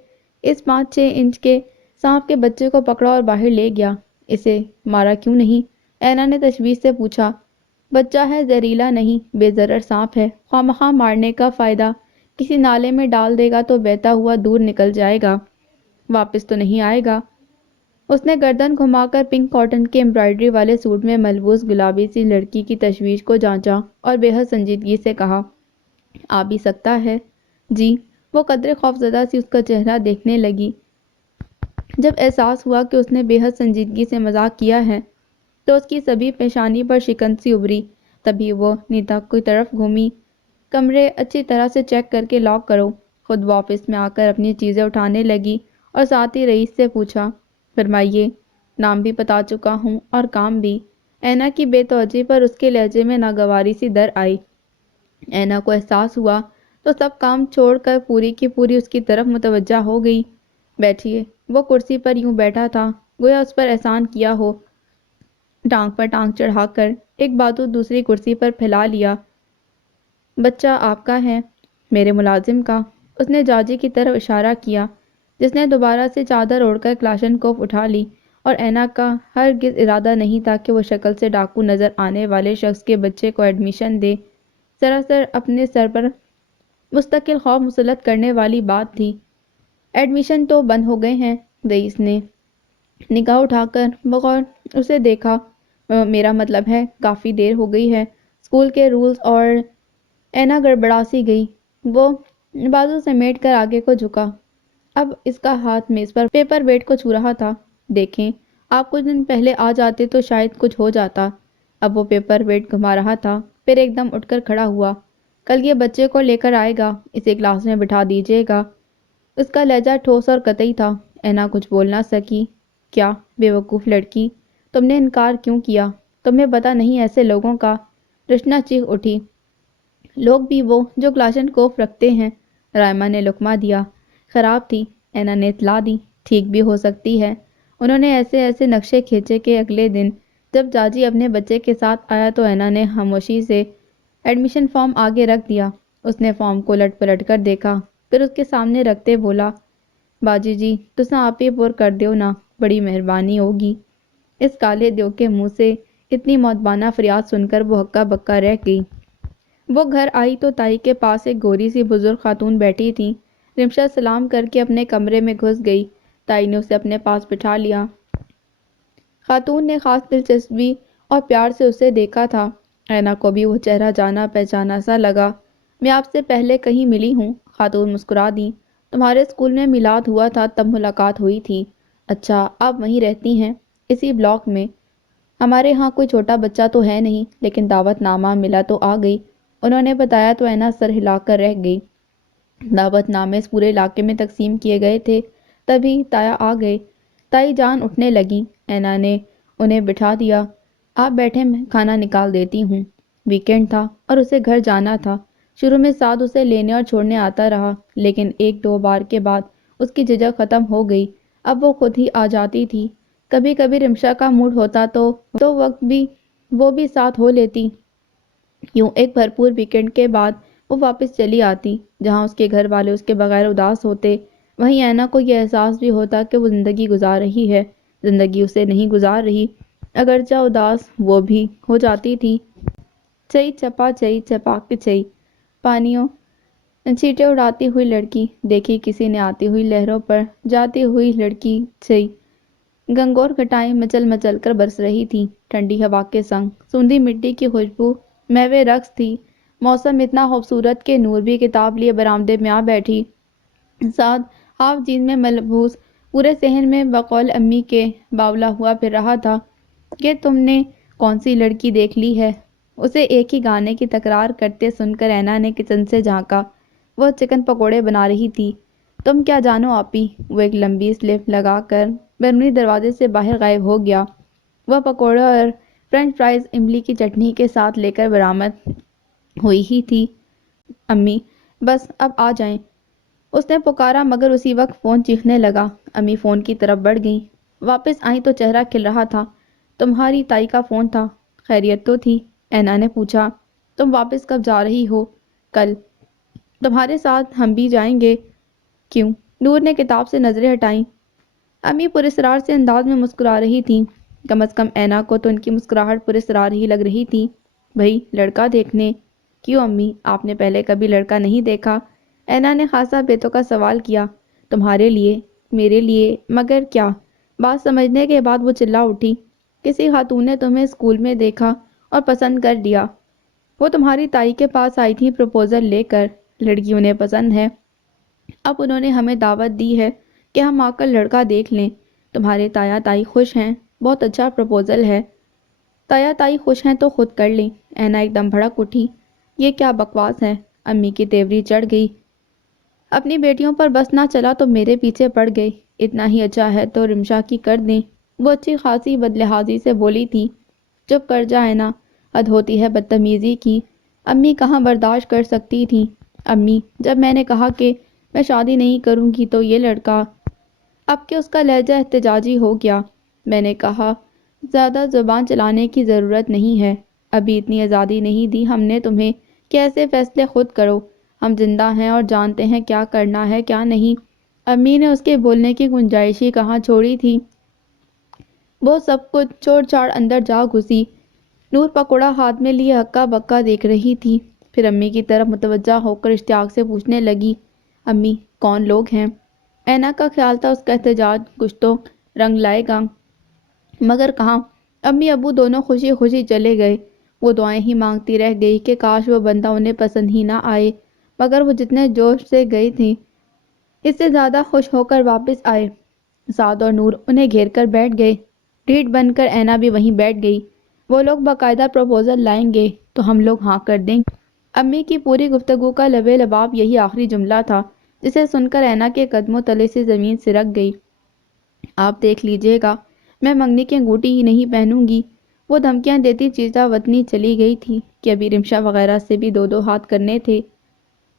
اس 5-6 انچ کے سانپ کے بچے کو پکڑا اور باہر لے گیا۔ اسے مارا کیوں نہیں؟ اینا نے تشویش سے پوچھا۔ بچہ ہے، زہریلا نہیں، بے ضرر سانپ ہے، خواہ مخواہ مارنے کا فائدہ؟ کسی نالے میں ڈال دے گا تو بہتا ہوا دور نکل جائے گا، واپس تو نہیں آئے گا۔ اس نے گردن گھما کر پنک کاٹن کے امبرائڈری والے سوٹ میں ملبوس گلابی سی لڑکی کی تشویش کو جانچا اور بے حد سنجیدگی سے کہا، آ بھی سکتا ہے؟ جی۔ وہ قدرے خوفزدہ سی اس کا چہرہ دیکھنے لگی۔ جب احساس ہوا کہ اس نے بے حد سنجیدگی سے مذاق کیا ہے تو اس کی سبھی پیشانی پر شکن سی ابھری۔ تبھی وہ نیتا کی طرف گھومی۔ کمرے اچھی طرح سے چیک کر کے لاک کرو۔ خود وہ آفس میں آ کر اپنی چیزیں اٹھانے لگی اور ساتھ ہی رئیس سے پوچھا، فرمائیے۔ نام بھی بتا چکا ہوں اور کام بھی۔ اینا کی بے توجہی پر اس کے لہجے میں ناگواری سی در آئی۔ اینا کو احساس ہوا تو سب کام چھوڑ کر پوری کی پوری اس کی طرف متوجہ ہو گئی۔ بیٹھیے۔ وہ کرسی پر یوں بیٹھا تھا گویا اس پر احسان کیا ہو، ٹانگ پر ٹانگ چڑھا کر ایک بازو دوسری کرسی پر پھیلا لیا۔ بچہ آپ کا ہے؟ میرے ملازم کا۔ اس نے جاجی کی طرف اشارہ کیا، جس نے دوبارہ سے چادر اوڑھ کر کلاشنکوف اٹھا لی، اور اینا کا ہرگز ارادہ نہیں تھا کہ وہ شکل سے ڈاکو نظر آنے والے شخص کے بچے کو ایڈمیشن دے۔ سراسر اپنے سر پر مستقل خوف مسلط کرنے والی بات تھی۔ ایڈمیشن تو بند ہو گئے ہیں۔ رئیس نے نگاہ اٹھا کر بغور اسے دیکھا۔ میرا مطلب ہے کافی دیر ہو گئی ہے، اسکول کے رولز اور… اینا گڑبڑا سی گئی۔ وہ بازو سمیٹ کر آگے کو جھکا۔ اب اس کا ہاتھ میز پر پیپر ویٹ کو چھو رہا تھا۔ دیکھیں، آپ کچھ دن پہلے آ جاتے تو شاید کچھ ہو جاتا۔ اب وہ پیپر ویٹ گھما رہا تھا، پھر ایک دم اٹھ کر کھڑا ہوا۔ کل یہ بچے کو لے کر آئے گا، اسے کلاس میں بٹھا دیجیے گا۔ اس کا لہجہ ٹھوس اور قطعی تھا۔ اینا کچھ بول نہ سکی۔ کیا بے وقوف لڑکی، تم نے انکار کیوں کیا؟ تمہیں پتہ نہیں ایسے لوگوں کا؟ رشنا چیخ اٹھی۔ لوگ بھی وہ جو کلاشنکوف رکھتے ہیں۔ رائما نے لقمہ دیا۔ خراب تھی، اینا نے اطلاع دی۔ ٹھیک بھی ہو سکتی ہے۔ انہوں نے ایسے نقشے کھینچے کہ اگلے دن جب جاجی اپنے بچے کے ساتھ آیا تو اینا نے خاموشی سے ایڈمیشن فارم آگے رکھ دیا۔ اس نے فارم کو الٹ پلٹ کر دیکھا، پھر اس کے سامنے رکھتے بولا، باجی جی تساں آپ ہی پور کر دیو نا، بڑی مہربانی ہوگی۔ اس کالے دیو کے منہ سے اتنی مودبانہ فریاد سن کر وہ ہکا بکا رہ گئی۔ وہ گھر آئی تو تائی کے پاس ایک گوری سی بزرگ خاتون بیٹھی تھی۔ رمشا سلام کر کے اپنے کمرے میں گھس گئی۔ تائی نے اسے اپنے پاس بٹھا لیا۔ خاتون نے خاص دلچسپی اور پیار سے اسے دیکھا تھا۔ اینا کو بھی وہ چہرہ جانا پہچانا سا لگا۔ میں آپ سے پہلے کہیں ملی ہوں؟ خاتون مسکرا دی۔ تمہارے اسکول میں میلاد ہوا تھا تب ملاقات ہوئی تھی۔ اچھا آپ وہیں رہتی ہیں؟ اسی بلاک میں؟ ہمارے ہاں کوئی چھوٹا بچہ تو ہے نہیں، لیکن دعوت نامہ ملا تو آ گئی، انہوں نے بتایا تو اینا سر ہلا کر رہ گئی۔ دعوت نامے اس پورے علاقے میں تقسیم کیے گئے تھے، تبھی تایا آ گئے۔ تائی جان اٹھنے لگی۔ اینا نے انہیں بٹھا دیا۔ آپ بیٹھیں، میں کھانا نکال دیتی ہوں۔ ویکینڈ تھا اور اسے گھر جانا تھا۔ شروع میں سعد اسے لینے اور چھوڑنے آتا رہا، لیکن ایک دو بار کے بعد اس کی جھجک ختم ہو گئی۔ اب وہ خود ہی آ جاتی تھی۔ کبھی کبھی رمشا کا موڈ ہوتا تو وقت بھی وہ بھی ساتھ ہو لیتی۔ یوں ایک بھرپور ویکینڈ کے بعد وہ واپس چلی آتی۔ جہاں اس کے گھر والے اس کے بغیر اداس ہوتے، وہیں اینا کو یہ احساس بھی ہوتا کہ وہ زندگی گزار رہی ہے، زندگی اسے نہیں گزار رہی، اگرچہ اداس وہ بھی ہو جاتی تھی۔ چئی چپا چئی چپاک چئی، پانیوں چھینٹے اڑاتی ہوئی لڑکی، دیکھی کسی نے آتی ہوئی لہروں پر جاتی ہوئی لڑکی چئی۔ گنگور گھٹائیں مچل مچل کر برس رہی تھیں، ٹھنڈی ہوا کے سنگ سوندھی مٹی کی خوشبو محو رقص تھی۔ موسم اتنا خوبصورت کہ نور بھی کتاب لیے برآمدے میں آ بیٹھی۔ سعد ہاف جین میں ملبوس پورے صحن میں بقول امی کے باولا ہوا پھر رہا تھا۔ یہ تم نے کون سی لڑکی دیکھ لی ہے؟ اسے ایک ہی گانے کی تکرار کرتے سن کر اینا نے کچن سے جھانکا۔ وہ چکن پکوڑے بنا رہی تھی۔ تم کیا جانو آپی؟ وہ ایک لمبی سلپ لگا کر بیرونی دروازے سے باہر غائب ہو گیا۔ وہ پکوڑے اور فرینچ فرائز املی کی چٹنی کے ساتھ لے کر برآمد ہوئی ہی تھی۔ امی بس اب آ جائیں، اس نے پکارا، مگر اسی وقت فون چیخنے لگا۔ امی فون کی طرف بڑھ گئیں۔ واپس آئیں تو چہرہ کھل رہا تھا۔ تمہاری تائی کا فون تھا، خیریت تو تھی؟ اینا نے پوچھا۔ تم واپس کب جا رہی ہو؟ کل۔ تمہارے ساتھ ہم بھی جائیں گے؟ کیوں؟ نور نے کتاب سے نظریں ہٹائیں۔ امی پراسرار سے انداز میں مسکرا رہی تھیں۔ کم از کم اینا کو تو ان کی مسکراہٹ پراسرار ہی لگ رہی تھی۔ بھئی لڑکا دیکھنے؟ کیوں امی، آپ نے پہلے کبھی لڑکا نہیں دیکھا؟ اینا نے خاصا بے تکا سوال کیا۔ تمہارے لیے، میرے لیے، مگر کیا؟ بات سمجھنے کے بعد وہ چلا اٹھی۔ کسی خاتون نے تمہیں اسکول میں دیکھا اور پسند کر لیا۔ وہ تمہاری تائی کے پاس آئی تھی پروپوزل لے کر، لڑکی انہیں پسند ہے۔ اب انہوں نے ہمیں دعوت دی ہے کہ ہم آ کر لڑکا دیکھ لیں۔ تمہارے تایا تائی خوش ہیں؟ بہت اچھا پروپوزل ہے۔ تایا تائی خوش ہیں تو خود کر لیں۔ اینا ایک دم بھڑک اٹھی۔ یہ کیا بکواس ہے؟ امی کی تیوری چڑھ گئی۔ اپنی بیٹیوں پر بس نہ چلا تو میرے پیچھے پڑ گئے۔ اتنا ہی اچھا ہے تو رمشا کی کر دیں۔ وہ اچھی خاصی بدلحاظی سے بولی تھی۔ چپ کر جا اینا، حد ہوتی ہے بدتمیزی کی۔ امی کہاں برداشت کر سکتی تھیں۔ امی جب میں نے کہا کہ میں شادی نہیں کروں گی تو یہ لڑکا، اب کہ اس کا لہجہ احتجاجی ہو گیا، میں نے کہا زیادہ زبان چلانے کی ضرورت نہیں ہے، ابھی اتنی آزادی نہیں دی ہم نے تمہیں کہ ایسے فیصلے خود کرو، ہم زندہ ہیں اور جانتے ہیں کیا کرنا ہے کیا نہیں۔ امی نے اس کے بولنے کی گنجائش ہی کہاں چھوڑی تھی۔ وہ سب کچھ چھوڑ چھاڑ اندر جا گھسی۔ نور پکوڑا ہاتھ میں لیے ہکا بکا دیکھ رہی تھی، پھر امی کی طرف متوجہ ہو کر اشتیاق سے پوچھنے لگی، امی کون لوگ ہیں؟ اینا کا خیال تھا اس کا احتجاج کچھ تو رنگ لائے گا، مگر کہاں، امی ابو دونوں خوشی خوشی چلے گئے۔ وہ دعائیں ہی مانگتی رہ گئی کہ کاش وہ بندہ انہیں پسند ہی نہ آئے، مگر وہ جتنے جوش سے گئی تھی اس سے زیادہ خوش ہو کر واپس آئے۔ سعد اور نور انہیں گھیر کر بیٹھ گئے، ڈھیٹ بن کر اینا بھی وہیں بیٹھ گئی۔ وہ لوگ باقاعدہ پروپوزل لائیں گے تو ہم لوگ ہاں کر دیں امی کی پوری گفتگو کا لبے لباب یہی آخری جملہ تھا جسے سن کر اینا کے قدموں تلے سے زمین سرک گئی۔ آپ دیکھ لیجئے گا، میں منگنی کی انگوٹھی ہی نہیں پہنوں گی۔ وہ دھمکیاں دیتی چیتا وطنی چلی گئی تھی کہ ابھی رمشا وغیرہ سے بھی دو دو ہاتھ کرنے تھے۔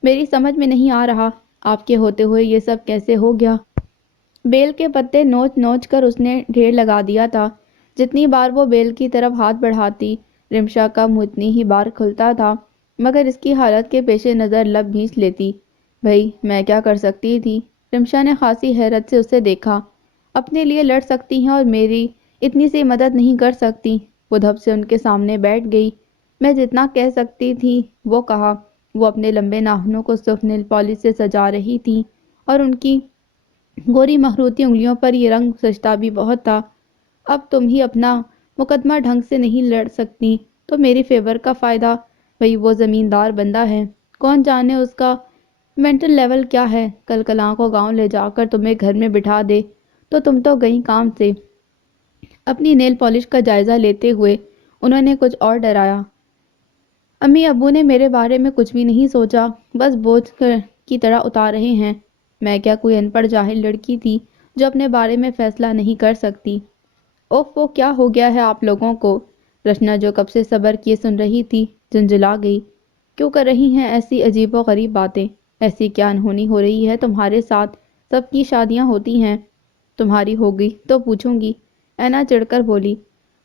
میری سمجھ میں نہیں آ رہا، آپ کے ہوتے ہوئے یہ سب کیسے ہو گیا؟ بیل کے پتے نوچ نوچ کر اس نے ڈھیر لگا دیا تھا۔ جتنی بار وہ بیل کی طرف ہاتھ بڑھاتی، رمشا کا منہ اتنی ہی بار کھلتا تھا، مگر اس کی حالت کے پیش نظر لب بھینچ لیتی۔ بھئی میں کیا کر سکتی تھی؟ رمشا نے خاصی حیرت سے اسے دیکھا۔ اپنے لیے لڑ سکتی ہیں اور میری اتنی سی مدد نہیں کر سکتی؟ وہ دھپ سے ان کے سامنے بیٹھ گئی۔ میں جتنا کہہ سکتی تھی وہ کہا۔ وہ اپنے لمبے ناخنوں کو سرخ نیل پالش سے سجا رہی تھی اور ان کی گوری مخروطی انگلیوں پر یہ رنگ سجتا بھی بہت تھا۔ اب تم ہی اپنا مقدمہ ڈھنگ سے نہیں لڑ سکتی تو میری فیور کا فائدہ؟ بھئی وہ زمیندار بندہ ہے، کون جانے اس کا مینٹل لیول کیا ہے؟ کل کلاں کو گاؤں لے جا کر تمہیں گھر میں بٹھا دے تو تم تو گئی کام سے۔ اپنی نیل پالش کا جائزہ لیتے ہوئے انہوں نے کچھ اور ڈرایا۔ امی ابو نے میرے بارے میں کچھ بھی نہیں سوچا، بس بوجھ کی طرح اتار رہے ہیں۔ میں کیا کوئی ان پڑھ جاہل لڑکی تھی جو اپنے بارے میں فیصلہ نہیں کر سکتی؟ اوف وہ کیا ہو گیا ہے آپ لوگوں کو؟ رشنا جو کب سے صبر کیے سن رہی تھی جھنجھلا گئی۔ کیوں کر رہی ہیں ایسی عجیب و غریب باتیں؟ ایسی کیا انہونی ہو رہی ہے تمہارے ساتھ؟ سب کی شادیاں ہوتی ہیں، تمہاری ہوگی تو پوچھوں گی؟ اینا چڑھ کر بولی۔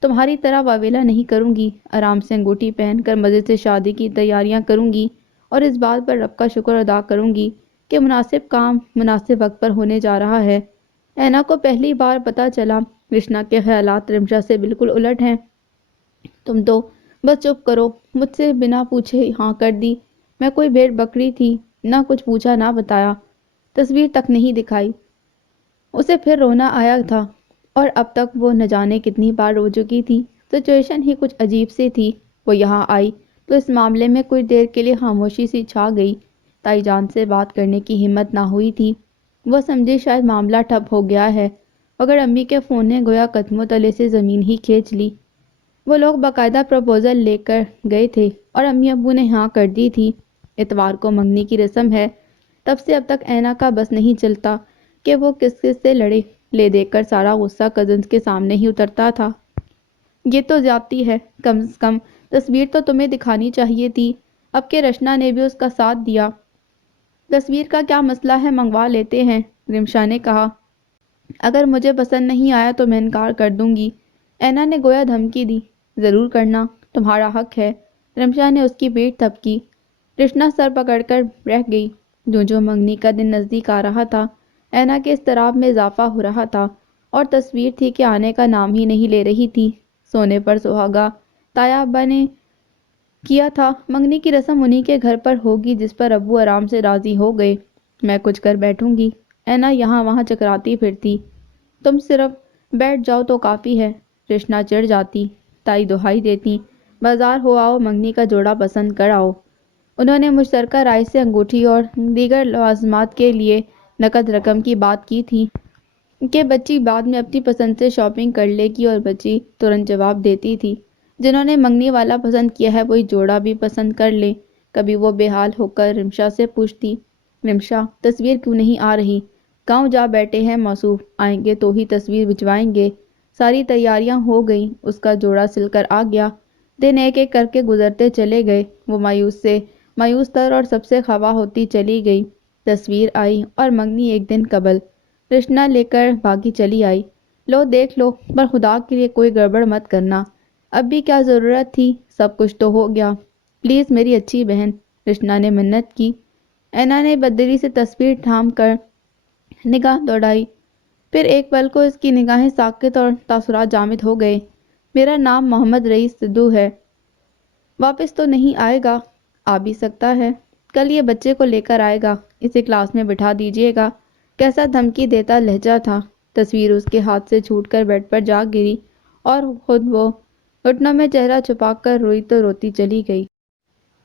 تمہاری طرح واویلا نہیں کروں گی، آرام سے انگوٹھی پہن کر مزے سے شادی کی تیاریاں کروں گی اور اس بات پر رب کا شکر ادا کروں گی کہ مناسب کام مناسب وقت پر ہونے جا رہا ہے۔ اینا کو پہلی بار پتہ چلا رشنا کے خیالات رمشا سے بالکل الٹ ہیں۔ تم تو بس چپ کرو، مجھ سے بنا پوچھے ہاں کر دی۔ میں کوئی بھیڑ بکری تھی؟ نہ کچھ پوچھا نہ بتایا، تصویر تک نہیں دکھائی۔ اسے پھر رونا آیا تھا اور اب تک وہ نہ جانے کتنی بار رو چکی تھی۔ سچویشن ہی کچھ عجیب سی تھی۔ وہ یہاں آئی تو اس معاملے میں کچھ دیر کے لیے خاموشی سی چھا گئی۔ تائی جان سے بات کرنے کی ہمت نہ ہوئی تھی۔ وہ سمجھی شاید معاملہ ٹھپ ہو گیا ہے، مگر امی کے فون نے گویا قدموں تلے سے زمین ہی کھینچ لی۔ وہ لوگ باقاعدہ پروپوزل لے کر گئے تھے اور امی ابو نے ہاں کر دی تھی۔ اتوار کو منگنی کی رسم ہے۔ تب سے اب تک اینا کا بس نہیں چلتا کہ وہ کس کس سے لڑے۔ لے دے کر سارا غصہ کزنز کے سامنے ہی اترتا تھا۔ یہ تو زیادتی ہے، کم از کم تصویر تو تمہیں دکھانی چاہیے تھی۔ اب کہ رشنا نے بھی اس کا ساتھ دیا۔ تصویر کا کیا مسئلہ ہے، منگوا لیتے ہیں، رمشا نے کہا۔ اگر مجھے پسند نہیں آیا تو میں انکار کر دوں گی، اینا نے گویا دھمکی دی۔ ضرور کرنا، تمہارا حق ہے، رمشا نے اس کی پیٹھ تھپکی۔ رشنا سر پکڑ کر رہ گئی۔ جو منگنی کا دن نزدیک آ رہا تھا، اینا کے اضطراب میں اضافہ ہو رہا تھا اور تصویر تھی کہ آنے کا نام ہی نہیں لے رہی تھی۔ سونے پر سہاگا تایا ابا نے کیا تھا، منگنی کی رسم انہی کے گھر پر ہوگی جس پر ابو آرام سے راضی ہو گئے۔ میں کچھ کر بیٹھوں گی، اینا یہاں وہاں چکراتی پھرتی۔ تم صرف بیٹھ جاؤ تو کافی ہے، رشنا چڑھ جاتی۔ تائی دہائی دیتی، بازار ہو آؤ، منگنی کا جوڑا پسند کر آؤ۔ انہوں نے مشترکہ رائے سے انگوٹھی اور دیگر لوازمات کے لیے نقد رقم کی بات کی تھی کہ بچی بعد میں اپنی پسند سے شاپنگ کر لے گی، اور بچی ترنت جواب دیتی تھی، جنہوں نے منگنی والا پسند کیا ہے وہی جوڑا بھی پسند کر لیں۔ کبھی وہ بے حال ہو کر رمشا سے پوچھتی، رمشا تصویر کیوں نہیں آ رہی؟ گاؤں جا بیٹھے ہیں موصوف، آئیں گے تو ہی تصویر بھجوائیں گے۔ ساری تیاریاں ہو گئیں، اس کا جوڑا سل کر آ گیا۔ دن ایک ایک کر کے گزرتے چلے گئے۔ وہ مایوس سے مایوس تر اور سب سے خفا ہوتی چلی گئی۔ تصویر آئی اور منگنی ایک دن قبل رشنا لے کر بھاگی چلی آئی۔ لو دیکھ لو، پر خدا کے لیے کوئی گڑبڑ مت کرنا۔ اب بھی کیا ضرورت تھی، سب کچھ تو ہو گیا۔ پلیز میری اچھی بہن، رشنا نے منت کی۔ اینا نے بددلی سے تصویر تھام کر نگاہ دوڑائی، پھر ایک پل کو اس کی نگاہیں ساکت اور تاثرات جامد ہو گئے۔ میرا نام محمد رئیس سدھو ہے۔ واپس تو نہیں آئے گا؟ آ بھی سکتا ہے، کل یہ بچے کو لے کر آئے گا، اسے کلاس میں بٹھا دیجیے گا۔ کیسا دھمکی دیتا لہجہ تھا۔ تصویر اس کے ہاتھ سے چھوٹ کر بیڈ پر جا گری اور خود وہ گھٹنوں میں چہرہ چھپا کر روئی تو روتی چلی گئی۔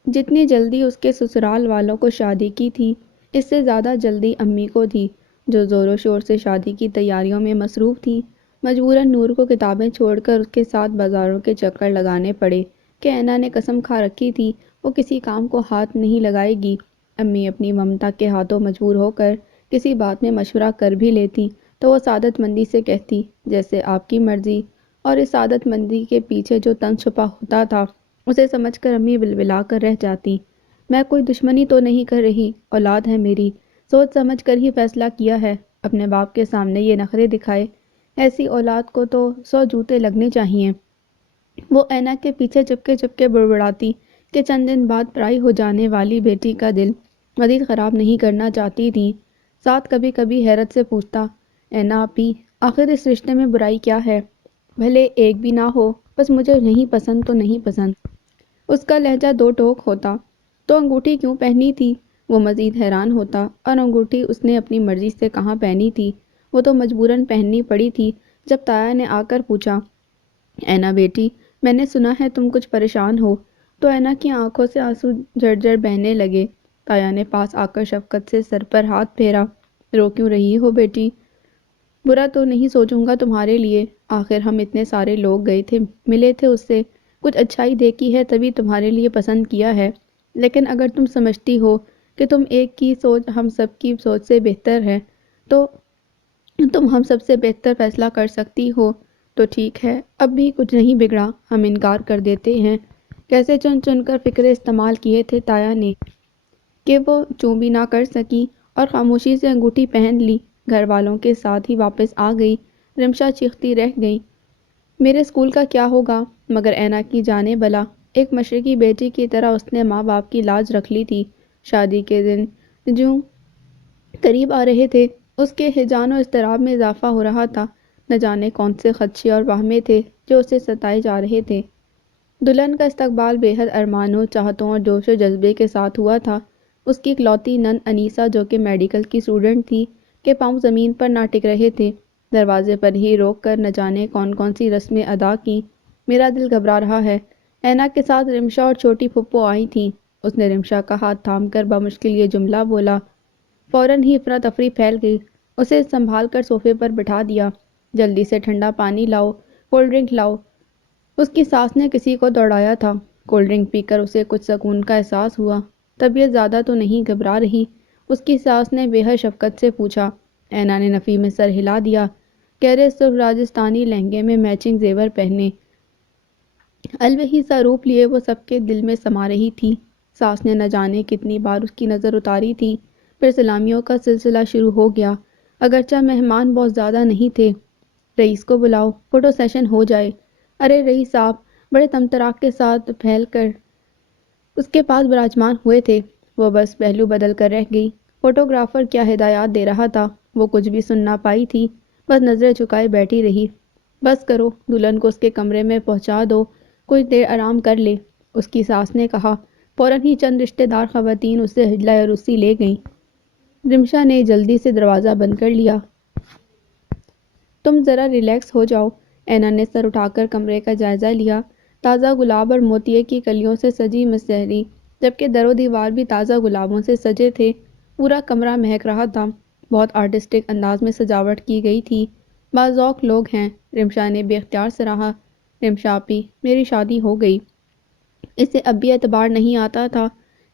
جتنی جلدی اس کے سسرال والوں کو شادی کی تھی، اس سے زیادہ جلدی امی کو تھی، جو زور و شور سے شادی کی تیاریوں میں مصروف تھی۔ مجبوراً نور کو کتابیں چھوڑ کر اس کے ساتھ بازاروں کے چکر لگانے پڑے کہ اینا نے قسم کھا رکھی تھی وہ کسی کام کو ہاتھ نہیں لگائے گی۔ امی اپنی ممتا کے ہاتھوں مجبور ہو کر کسی بات میں مشورہ کر بھی لیتی تو وہ سعادت مندی سے کہتی جیسے آپ کی مرضی، اور اس سعادت مندی کے پیچھے جو تن چھپا ہوتا تھا اسے سمجھ کر امی بلبلا کر رہ جاتی۔ میں کوئی دشمنی تو نہیں کر رہی، اولاد ہے میری، سوچ سمجھ کر ہی فیصلہ کیا ہے۔ اپنے باپ کے سامنے یہ نخرے دکھائے، ایسی اولاد کو تو 100 جوتے لگنے چاہیے۔ وہ اینک کے پیچھے چپکے چپکے بڑبڑاتی کہ چند دن بعد پرائی ہو جانے والی بیٹی کا دل مزید خراب نہیں کرنا چاہتی تھی۔ ساتھ کبھی کبھی حیرت سے پوچھتا، اینا آپی، آخر اس رشتے میں برائی کیا ہے؟ بھلے ایک بھی نہ ہو، بس مجھے نہیں پسند تو نہیں پسند۔ اس کا لہجہ دو ٹوک ہوتا۔ تو انگوٹھی کیوں پہنی تھی؟ وہ مزید حیران ہوتا، اور انگوٹھی اس نے اپنی مرضی سے کہاں پہنی تھی، وہ تو مجبوراً پہننی پڑی تھی۔ جب تایا نے آ کر پوچھا، اینا بیٹی، میں نے سنا ہے تم کچھ پریشان ہو، تو اینا کی آنکھوں سے آنسو جھرجھر بہنے لگے۔ تایا نے پاس آ کر شفقت سے سر پر ہاتھ پھیرا، رو کیوں رہی ہو بیٹی؟ برا تو نہیں سوچوں گا تمہارے لیے، آخر ہم اتنے سارے لوگ گئے تھے، ملے تھے اس سے، کچھ اچھائی دیکھی ہے تبھی تمہارے لیے پسند کیا ہے۔ لیکن اگر تم سمجھتی ہو کہ تم ایک کی سوچ ہم سب کی سوچ سے بہتر ہے، تو تم ہم سب سے بہتر فیصلہ کر سکتی ہو، تو ٹھیک ہے، اب بھی کچھ نہیں بگڑا، ہم انکار کر دیتے ہیں۔ کیسے چن چن کر فکرے استعمال کیے تھے تایا نے کہ وہ چوں بھی نہ کر سکی، اور خاموشی سے انگوٹھی پہن لی، گھر والوں کے ساتھ ہی واپس آ گئی۔ رمشا چیختی رہ گئی، میرے اسکول کا کیا ہوگا؟ مگر اینا کی جانے بلا، ایک مشرقی بیٹی کی طرح اس نے ماں باپ کی لاج رکھ لی تھی۔ شادی کے دن جو قریب آ رہے تھے، اس کے ہیجان و اضطراب میں اضافہ ہو رہا تھا۔ نہ جانے کون سے خدشے اور وہمے تھے جو اسے ستائے جا رہے تھے۔ دلہن کا استقبال بے حد ارمانوں، چاہتوں اور جوش و جذبے کے ساتھ ہوا تھا۔ اس کی اکلوتی نند انیسہ، جو کہ میڈیکل کی اسٹوڈنٹ تھی، کے پاؤں زمین پر نہ ٹک رہے تھے۔ دروازے پر ہی روک کر نہ جانے کون کون سی رسمیں ادا کی۔ میرا دل گھبرا رہا ہے۔ اینا کے ساتھ رمشا اور چھوٹی پھپھو آئی تھیں۔ اس نے رمشا کا ہاتھ تھام کر بمشکل یہ جملہ بولا۔ فوراً ہی افراتفری پھیل گئی۔ اسے سنبھال کر صوفے پر بٹھا دیا۔ جلدی سے ٹھنڈا پانی لاؤ، کولڈ ڈرنک لاؤ۔ اس کی ساس نے کسی کو دوڑایا تھا۔ کولڈ ڈرنک پی کر اسے کچھ سکون کا احساس ہوا۔ طبیعت زیادہ تو نہیں گھبرا رہی؟ اس کی ساس نے بے حد شفقت سے پوچھا۔ اینا نے نفی میں سر ہلا دیا۔ گہرے سرخ راجستھانی لہنگے میں میچنگ زیور پہنے، الوہی سا روپ لیے وہ سب کے دل میں سما رہی تھی۔ ساس نے نہ جانے کتنی بار اس کی نظر اتاری تھی۔ پھر سلامیوں کا سلسلہ شروع ہو گیا، اگرچہ مہمان بہت زیادہ نہیں تھے۔ رئیس کو بلاؤ، فوٹو سیشن ہو جائے۔ ارے رئیس صاحب بڑے تمطراق کے ساتھ پھیل کر اس کے پاس براجمان ہوئے تھے۔ وہ بس پہلو بدل کر رہ گئی۔ فوٹوگرافر کیا ہدایات دے رہا تھا، وہ کچھ بھی سن نہ پائی تھی، بس نظریں جھکائے بیٹھی رہی۔ بس کرو، دلہن کو اس کے کمرے میں پہنچا دو، کچھ دیر آرام کر لے، اس کی ساس نے کہا۔ فوراً ہی چند رشتہ دار خواتین اسے حجلہ عروسی لے گئیں۔ رمشا نے جلدی سے دروازہ بند کر لیا۔ تم ذرا ریلیکس ہو جاؤ۔ اینا نے سر اٹھا کر کمرے کا جائزہ لیا۔ تازہ گلاب اور موتیے کی کلیوں سے سجی مسحری، جبکہ در و دیوار بھی تازہ گلابوں سے سجے تھے۔ پورا کمرہ مہک رہا تھا۔ بہت آرٹسٹک انداز میں سجاوٹ کی گئی تھی۔ باذوق لوگ ہیں، رمشا نے بے اختیار سراہا۔ رمشا آپی، میری شادی ہو گئی۔ اسے اب بھی اعتبار نہیں آتا تھا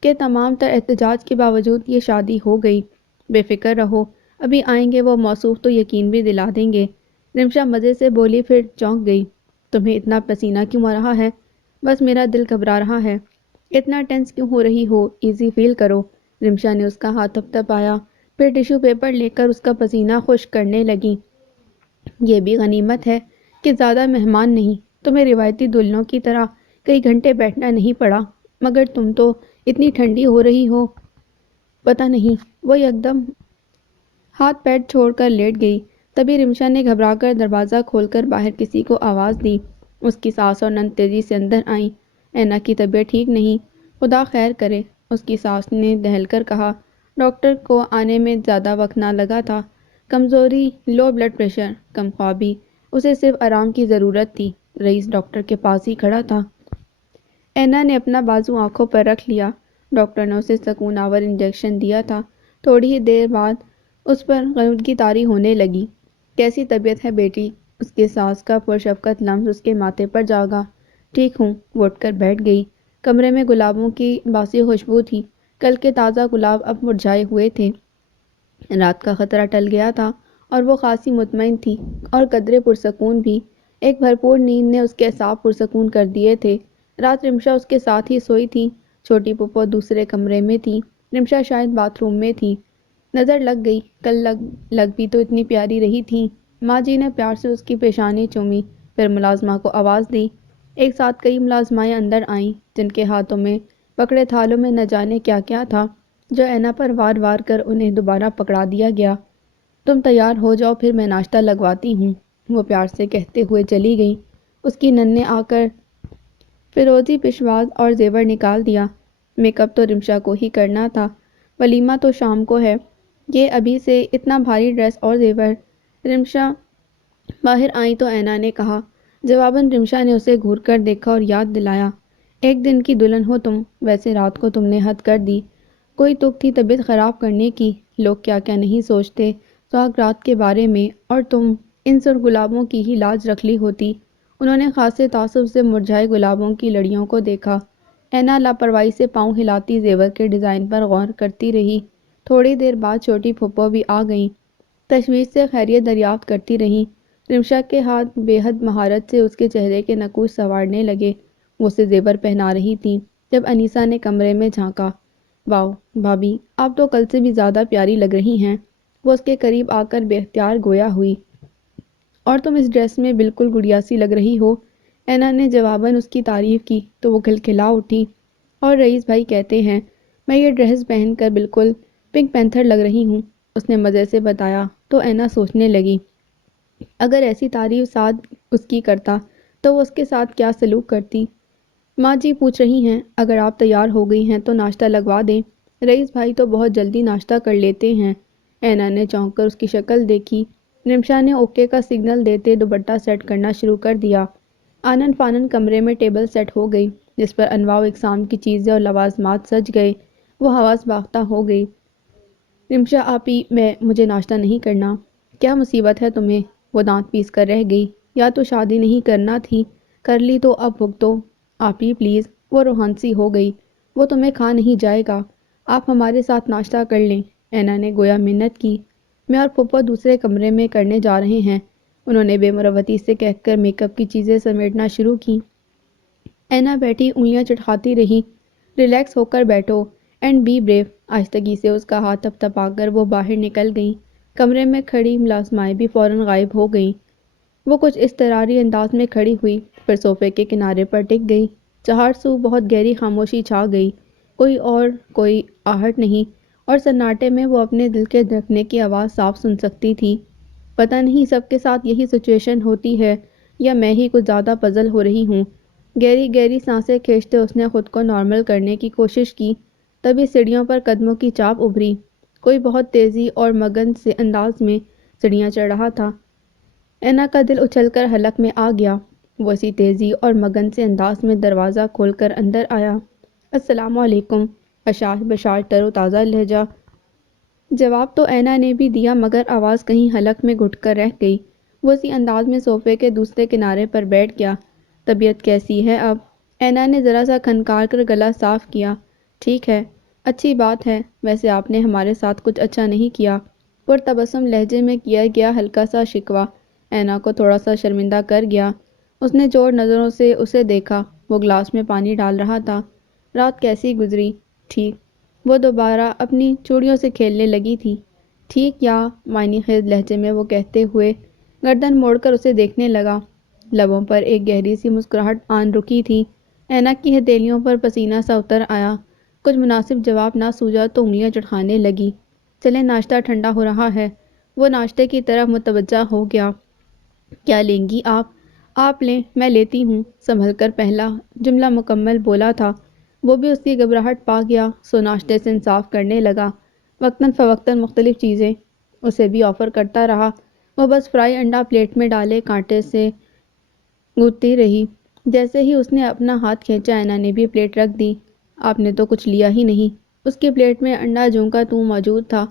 کہ تمام تر احتجاج کے باوجود یہ شادی ہو گئی۔ بے فکر رہو، ابھی آئیں گے وہ موصوف تو یقین بھی دلا دیں گے۔ رمشا مزے سے بولی، پھر چونک گئی۔ تمہیں اتنا پسینہ کیوں آ رہا ہے؟ بس میرا دل گھبرا رہا ہے۔ اتنا ٹینس کیوں ہو رہی ہو؟ ایزی فیل کرو۔ رمشا نے اس کا ہاتھ تھپ تھپایا، پھر ٹیشو پیپر لے کر اس کا پسینہ خشک کرنے لگی۔ یہ بھی غنیمت ہے کہ زیادہ مہمان نہیں، تمہیں روایتی دلہنوں کی طرح کئی گھنٹے بیٹھنا نہیں پڑا، مگر تم تو اتنی ٹھنڈی ہو رہی ہو۔ پتہ نہیں۔ وہ یکدم ہاتھ پیر چھوڑ کر لیٹ گئی۔ تبھی رمشا نے گھبرا کر دروازہ کھول کر باہر کسی کو آواز دی۔ اس کی ساس اور نند تیزی سے اندر آئیں۔ اینا کی طبیعت ٹھیک نہیں، خدا خیر کرے، اس کی ساس نے دہل کر کہا۔ ڈاکٹر کو آنے میں زیادہ وقت نہ لگا تھا۔ کمزوری، لو بلڈ پریشر، کم خوابی، اسے صرف آرام کی ضرورت تھی۔ رئیس ڈاکٹر کے پاس ہی کھڑا تھا۔ اینا نے اپنا بازو آنکھوں پر رکھ لیا۔ ڈاکٹر نے اسے سکون آور انجیکشن دیا تھا۔ تھوڑی ہی دیر بعد اس پر غنودگی طاری ہونے لگی۔ کیسی طبیعت ہے بیٹی؟ اس کی ساس کا پرشفقت لمس اس کے ماتھے پر جاگا۔ ٹھیک ہوں، وہ اٹھ کر بیٹھ گئی۔ کمرے میں گلابوں کی باسی خوشبو تھی۔ کل کے تازہ گلاب اب مرجھائے ہوئے تھے۔ رات کا خطرہ ٹل گیا تھا اور وہ خاصی مطمئن تھی اور قدرے پرسکون بھی۔ ایک بھرپور نیند نے اس کے اعصاب پرسکون کر دیے تھے۔ رات رمشا اس کے ساتھ ہی سوئی تھی۔ چھوٹی پھپھو دوسرے کمرے میں تھی۔ رمشا شاید باتھ روم میں تھی۔ نظر لگ گئی، کل لگ بھی تو اتنی پیاری رہی تھی۔ ماں جی نے پیار سے اس کی پیشانی چومی، پھر ملازمہ کو آواز دی۔ ایک ساتھ کئی ملازمائیں اندر آئیں، جن کے ہاتھوں میں پکڑے تھالوں میں نہ جانے کیا کیا تھا، جو اینا پر وار وار کر انہیں دوبارہ پکڑا دیا گیا۔ تم تیار ہو جاؤ، پھر میں ناشتہ لگواتی ہوں، وہ پیار سے کہتے ہوئے چلی گئی۔ اس کی نن نے آ کر فیروزی پشواز اور زیور نکال دیا۔ میک اپ تو رمشا کو ہی کرنا تھا، ولیمہ تو شام کو ہے۔ یہ ابھی سے اتنا بھاری ڈریس اور زیور۔ رمشا باہر آئیں تو اینا نے کہا۔ جواباً رمشا نے اسے گھور کر دیکھا اور یاد دلایا، ایک دن کی دلہن ہو تم، ویسے رات کو تم نے حد کر دی۔ کوئی تک تھی طبیعت خراب کرنے کی، لوگ کیا کیا نہیں سوچتے سہاگ رات کے بارے میں، اور تم ان سرخ گلابوں کی ہی لاج رکھ لی ہوتی۔ انہوں نے خاصے تعصب سے مرجھائے گلابوں کی لڑیوں کو دیکھا۔ اینا لاپرواہی سے پاؤں ہلاتی زیور کے ڈیزائن پر غور کرتی رہی۔ تھوڑی دیر بعد چھوٹی پھپھو بھی آ گئیں، تشویش سے خیریت دریافت کرتی رہیں۔ رمشا کے ہاتھ بے حد مہارت سے اس کے چہرے کے نقوش سنوارنے لگے۔ وہ اسے زیور پہنا رہی تھیں جب انیسہ نے کمرے میں جھانکا۔ واؤ بھابی، آپ تو کل سے بھی زیادہ پیاری لگ رہی ہیں، وہ اس کے قریب آ کر بے اختیار گویا ہوئی۔ اور تم اس ڈریس میں بالکل گڑیا سی لگ رہی ہو۔ اینا نے جواباً اس کی تعریف کی تو وہ کھلکھلا اٹھی۔ اور رئیس بھائی کہتے ہیں میں یہ ڈریس پہن کر بالکل پنک پینتھر لگ رہی ہوں، اس نے مزے سے بتایا تو اینا سوچنے لگی، اگر ایسی تعریف سعد اس کی کرتا تو وہ اس کے ساتھ کیا سلوک کرتی۔ ماں جی پوچھ رہی ہیں اگر آپ تیار ہو گئی ہیں تو ناشتہ لگوا دیں، رئیس بھائی تو بہت جلدی ناشتہ کر لیتے ہیں۔ اینا نے چونک کر اس کی شکل دیکھی۔ رمشا نے اوکے کا سگنل دیتے دوپٹہ سیٹ کرنا شروع کر دیا۔ آنن فانن کمرے میں ٹیبل سیٹ ہو گئی، جس پر انواع و اقسام کی چیزیں اور لوازمات سج گئے۔ وہ حواس باختہ ہو گئی۔ رمشا آپی، مجھے ناشتہ نہیں کرنا۔ کیا مصیبت ہے تمہیں؟ وہ دانت پیس کر رہ گئی۔ یا تو شادی نہیں کرنا تھی، کر لی تو اب بھگتو۔ آپی پلیز، وہ روحانسی ہو گئی، وہ تمہیں کھا نہیں جائے گا، آپ ہمارے ساتھ ناشتہ کر لیں، اینا نے گویا منت کی۔ میں اور پھپھو دوسرے کمرے میں کرنے جا رہے ہیں، انہوں نے بے مروتی سے کہہ کر میک اپ کی چیزیں سمیٹنا شروع کی۔ اینا بیٹھی انگلیاں چٹکاتی رہی۔ ریلیکس ہو کر بیٹھو اینڈ بی بریو، آہستگی سے اس کا ہاتھ تپ تپا کر وہ باہر نکل گئیں۔ کمرے میں کھڑی ملازمائیں بھی فوراً غائب ہو گئیں۔ وہ کچھ اضطراری انداز میں کھڑی ہوئی، پھر صوفے کے کنارے پر ٹک گئی۔ چہار سو بہت گہری خاموشی چھا گئی، کوئی آہٹ نہیں، اور سناٹے میں وہ اپنے دل کے دھڑکنے کی آواز صاف سن سکتی تھی۔ پتہ نہیں سب کے ساتھ یہی سچویشن ہوتی ہے یا میں ہی کچھ زیادہ پزل ہو رہی ہوں۔ گہری گہری سانسیں کھینچتے اس نے خود کو نارمل کرنے کی کوشش کی، تبھی سیڑھیوں پر قدموں کی چاپ ابھری۔ کوئی بہت تیزی اور مگن سے انداز میں سیڑھیاں چڑھ رہا تھا۔ اینا کا دل اچھل کر حلق میں آ گیا۔ وہ اسی تیزی اور مگن سے انداز میں دروازہ کھول کر اندر آیا۔ السلام علیکم، اشاش بشاش تر و تازہ لہجہ۔ جواب تو اینا نے بھی دیا مگر آواز کہیں حلق میں گھٹ کر رہ گئی۔ وہ اسی انداز میں صوفے کے دوسرے کنارے پر بیٹھ گیا۔ طبیعت کیسی ہے اب؟ اینا نے ذرا سا کھنکار کر گلا صاف کیا۔ ٹھیک ہے، اچھی بات ہے، ویسے آپ نے ہمارے ساتھ کچھ اچھا نہیں کیا، پرتبسم لہجے میں کیا گیا ہلکا سا شکوہ اینا کو تھوڑا سا شرمندہ کر گیا۔ اس نے جوڑ نظروں سے اسے دیکھا، وہ گلاس میں پانی ڈال رہا تھا۔ رات کیسی گزری؟ ٹھیک، وہ دوبارہ اپنی چوڑیوں سے کھیلنے لگی تھی۔ ٹھیک یا معنی خیز لہجے میں وہ کہتے ہوئے گردن موڑ کر اسے دیکھنے لگا۔ لبوں پر ایک گہری سی مسکراہٹ آن رکی تھی۔ اینا کی ہتھیلیوں پر پسینہ سا اتر آیا۔ کچھ مناسب جواب نہ سوجا تو انگلیاں چٹکانے لگی۔ چلیں ناشتہ ٹھنڈا ہو رہا ہے، وہ ناشتے کی طرف متوجہ ہو گیا۔ کیا لیں گی آپ؟ آپ لیں، میں لیتی ہوں، سنبھل کر پہلا جملہ مکمل بولا تھا۔ وہ بھی اس کی گھبراہٹ پا گیا سو ناشتے سے انصاف کرنے لگا۔ وقتاً فوقتاً مختلف چیزیں اسے بھی آفر کرتا رہا۔ وہ بس فرائی انڈا پلیٹ میں ڈالے کانٹے سے گوتتی رہی۔ جیسے ہی اس نے اپنا ہاتھ کھینچا اینا نے بھی پلیٹ رکھ دی۔ آپ نے تو کچھ لیا ہی نہیں۔ اس کی پلیٹ میں انڈا جوں کا توں موجود تھا۔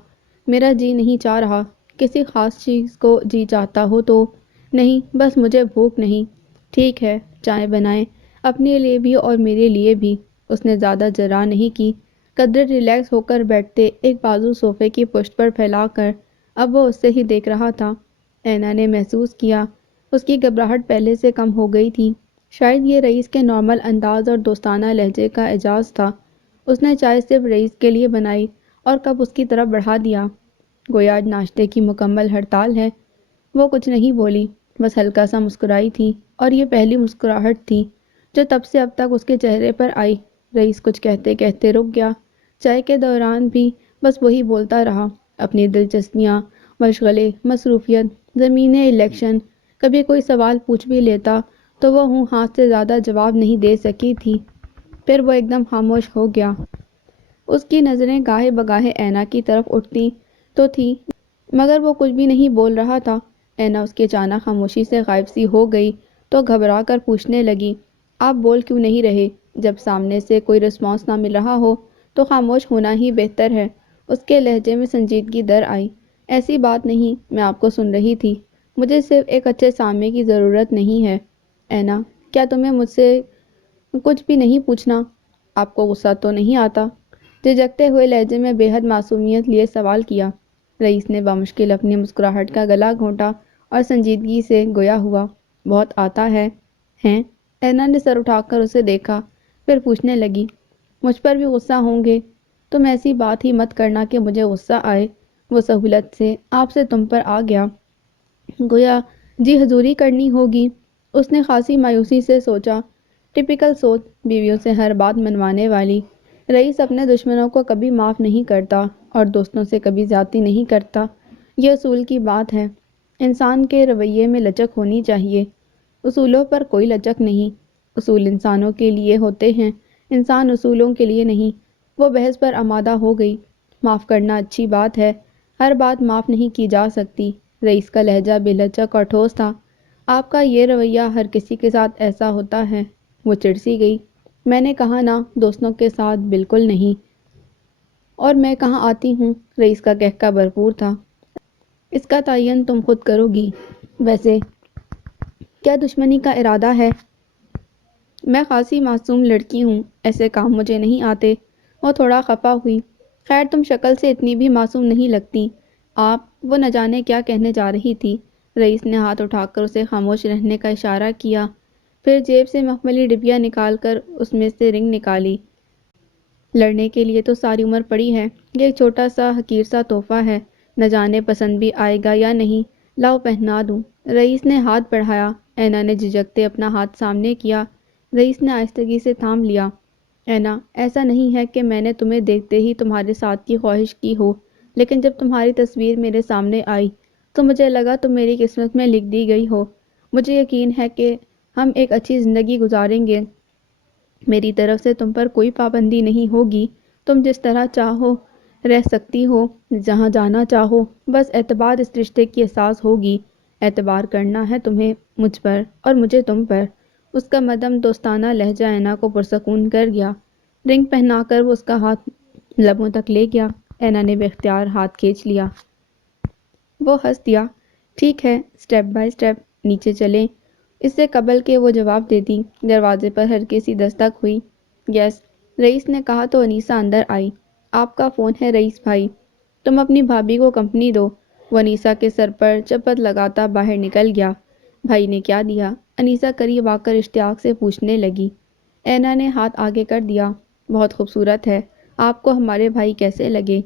میرا جی نہیں چاہ رہا۔ کسی خاص چیز کو جی چاہتا ہو تو؟ نہیں، بس مجھے بھوک نہیں۔ ٹھیک ہے، چائے بنائیں، اپنے لیے بھی اور میرے لیے بھی۔ اس نے زیادہ جرا نہیں کی، قدر ریلیکس ہو کر بیٹھتے ایک بازو صوفے کی پشت پر پھیلا کر اب وہ اس سے ہی دیکھ رہا تھا۔ اینا نے محسوس کیا اس کی گھبراہٹ پہلے سے کم ہو گئی تھی۔ شاید یہ رئیس کے نارمل انداز اور دوستانہ لہجے کا اعزاز تھا۔ اس نے چائے صرف رئیس کے لیے بنائی اور کپ اس کی طرف بڑھا دیا، گویا آج ناشتے کی مکمل ہڑتال ہے۔ وہ کچھ نہیں بولی، بس ہلکا سا مسکرائی تھی، اور یہ پہلی مسکراہٹ تھی جو تب سے اب تک اس کے چہرے پر آئی۔ رئیس کچھ کہتے کہتے رک گیا۔ چائے کے دوران بھی بس وہی بولتا رہا، اپنی دلچسپیاں، مشغلے، مصروفیت، زمینیں، الیکشن۔ کبھی کوئی سوال پوچھ بھی لیتا تو وہ ہوں ہاں سے زیادہ جواب نہیں دے سکی تھی۔ پھر وہ ایک دم خاموش ہو گیا۔ اس کی نظریں گاہے بگاہے اینا کی طرف اٹھتی تو تھی، مگر وہ کچھ بھی نہیں بول رہا تھا۔ اینا اس کے اچانک خاموشی سے غائب سی ہو گئی تو گھبرا کر پوچھنے لگی، آپ بول کیوں نہیں رہے؟ جب سامنے سے کوئی رسپانس نہ مل رہا ہو تو خاموش ہونا ہی بہتر ہے۔ اس کے لہجے میں سنجیدگی در آئی۔ ایسی بات نہیں، میں آپ کو سن رہی تھی۔ مجھے صرف ایک اچھے سامع کی ضرورت نہیں ہے۔ اینا، کیا تمہیں مجھ سے کچھ بھی نہیں پوچھنا؟ آپ کو غصہ تو نہیں آتا؟ جھجکتے ہوئے لہجے میں بے حد معصومیت لیے سوال کیا۔ رئیس نے بامشکل اپنی مسکراہٹ کا گلا گھونٹا اور سنجیدگی سے گویا ہوا، بہت آتا ہے۔ ہیں؟ اینا نے سر اٹھا کر اسے دیکھا، پھر پوچھنے لگی، مجھ پر بھی غصہ ہوں گے؟ تم ایسی بات ہی مت کرنا کہ مجھے غصہ آئے۔ وہ سہولت سے آپ سے تم پر آ گیا، گویا جی حضوری کرنی ہوگی۔ اس نے خاصی مایوسی سے سوچا، ٹپیکل سوچ، بیویوں سے ہر بات منوانے والی۔ رئیس اپنے دشمنوں کو کبھی معاف نہیں کرتا اور دوستوں سے کبھی زیادتی نہیں کرتا، یہ اصول کی بات ہے۔ انسان کے رویے میں لچک ہونی چاہیے، اصولوں پر کوئی لچک نہیں۔ اصول انسانوں کے لیے ہوتے ہیں، انسان اصولوں کے لیے نہیں۔ وہ بحث پر آمادہ ہو گئی، معاف کرنا اچھی بات ہے، ہر بات معاف نہیں کی جا سکتی۔ رئیس کا لہجہ بے لچک اور ٹھوس تھا، آپ کا یہ رویہ ہر کسی کے ساتھ ایسا ہوتا ہے۔ وہ چڑ سی گئی، میں نے کہا نا، دوستوں کے ساتھ بالکل نہیں۔ اور میں کہاں آتی ہوں؟ رئیس کا کہکہ بھرپور تھا، اس کا تعین تم خود کرو گی۔ ویسے کیا دشمنی کا ارادہ ہے؟ میں خاصی معصوم لڑکی ہوں، ایسے کام مجھے نہیں آتے۔ وہ تھوڑا خفا ہوئی، خیر تم شکل سے اتنی بھی معصوم نہیں لگتی۔ آپ، وہ نہ جانے کیا کہنے جا رہی تھی۔ رئیس نے ہاتھ اٹھا کر اسے خاموش رہنے کا اشارہ کیا، پھر جیب سے مخملی ڈبیا نکال کر اس میں سے رنگ نکالی۔ لڑنے کے لیے تو ساری عمر پڑی ہے، یہ ایک چھوٹا سا حقیر سا تحفہ ہے، نہ جانے پسند بھی آئے گا یا نہیں، لاؤ پہنا دوں۔ رئیس نے ہاتھ بڑھایا، اینا نے جھجکتے اپنا ہاتھ سامنے کیا۔ رئیس نے آہستگی سے تھام لیا۔ اینا، ایسا نہیں ہے کہ میں نے تمہیں دیکھتے ہی تمہارے ساتھ کی خواہش کی ہو، لیکن جب تمہاری تصویر میرے سامنے آئی تو مجھے لگا تم میری قسمت میں لکھ دی گئی ہو۔ مجھے یقین ہے کہ ہم ایک اچھی زندگی گزاریں گے۔ میری طرف سے تم پر کوئی پابندی نہیں ہوگی، تم جس طرح چاہو رہ سکتی ہو، جہاں جانا چاہو، بس اعتبار اس رشتے کی اساس ہوگی۔ اعتبار کرنا ہے تمہیں مجھ پر اور مجھے تم پر۔ اس کا مدھم دوستانہ لہجہ اینا کو پرسکون کر گیا۔ رنگ پہنا کر وہ اس کا ہاتھ لبوں تک لے گیا۔ اینا نے بے اختیار ہاتھ کھینچ لیا۔ وہ ہنس دیا، ٹھیک ہے، سٹیپ بائی سٹیپ، نیچے چلیں۔ اس سے قبل کہ وہ جواب دیتی، دروازے پر ہلکی سی دستک ہوئی۔ یس، رئیس نے کہا تو انیسہ اندر آئی۔ آپ کا فون ہے رئیس بھائی، تم اپنی بھابھی کو کمپنی دو۔ وہ انیسہ کے سر پر چپت لگاتا باہر نکل گیا۔ بھائی نے کیا دیا؟ انیسہ قریب آ کر اشتیاق سے پوچھنے لگی۔ اینا نے ہاتھ آگے کر دیا، بہت خوبصورت ہے، آپ کو ہمارے بھائی کیسے لگے؟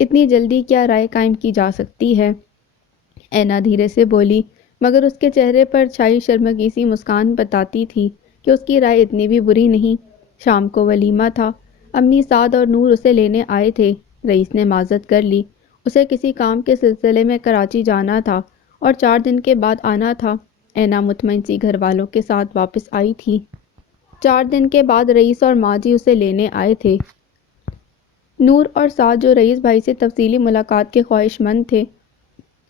اتنی جلدی کیا رائے قائم کی جا سکتی ہے؟ اینا دھیرے سے بولی، مگر اس کے چہرے پر چھائی شرمگی سی مسکان بتاتی تھی کہ اس کی رائے اتنی بھی بری نہیں۔ شام کو ولیمہ تھا، امی سعد اور نور اسے لینے آئے تھے۔ رئیس نے معذرت کر لی، اسے کسی کام کے سلسلے میں کراچی جانا تھا اور 4 دن کے بعد آنا تھا۔ اینا مطمئن سی گھر والوں کے ساتھ واپس آئی تھی۔ 4 دن کے بعد رئیس اور ماں جی اسے لینے آئے تھے۔ نور اور سعد، جو رئیس بھائی سے تفصیلی ملاقات کے خواہش مند تھے،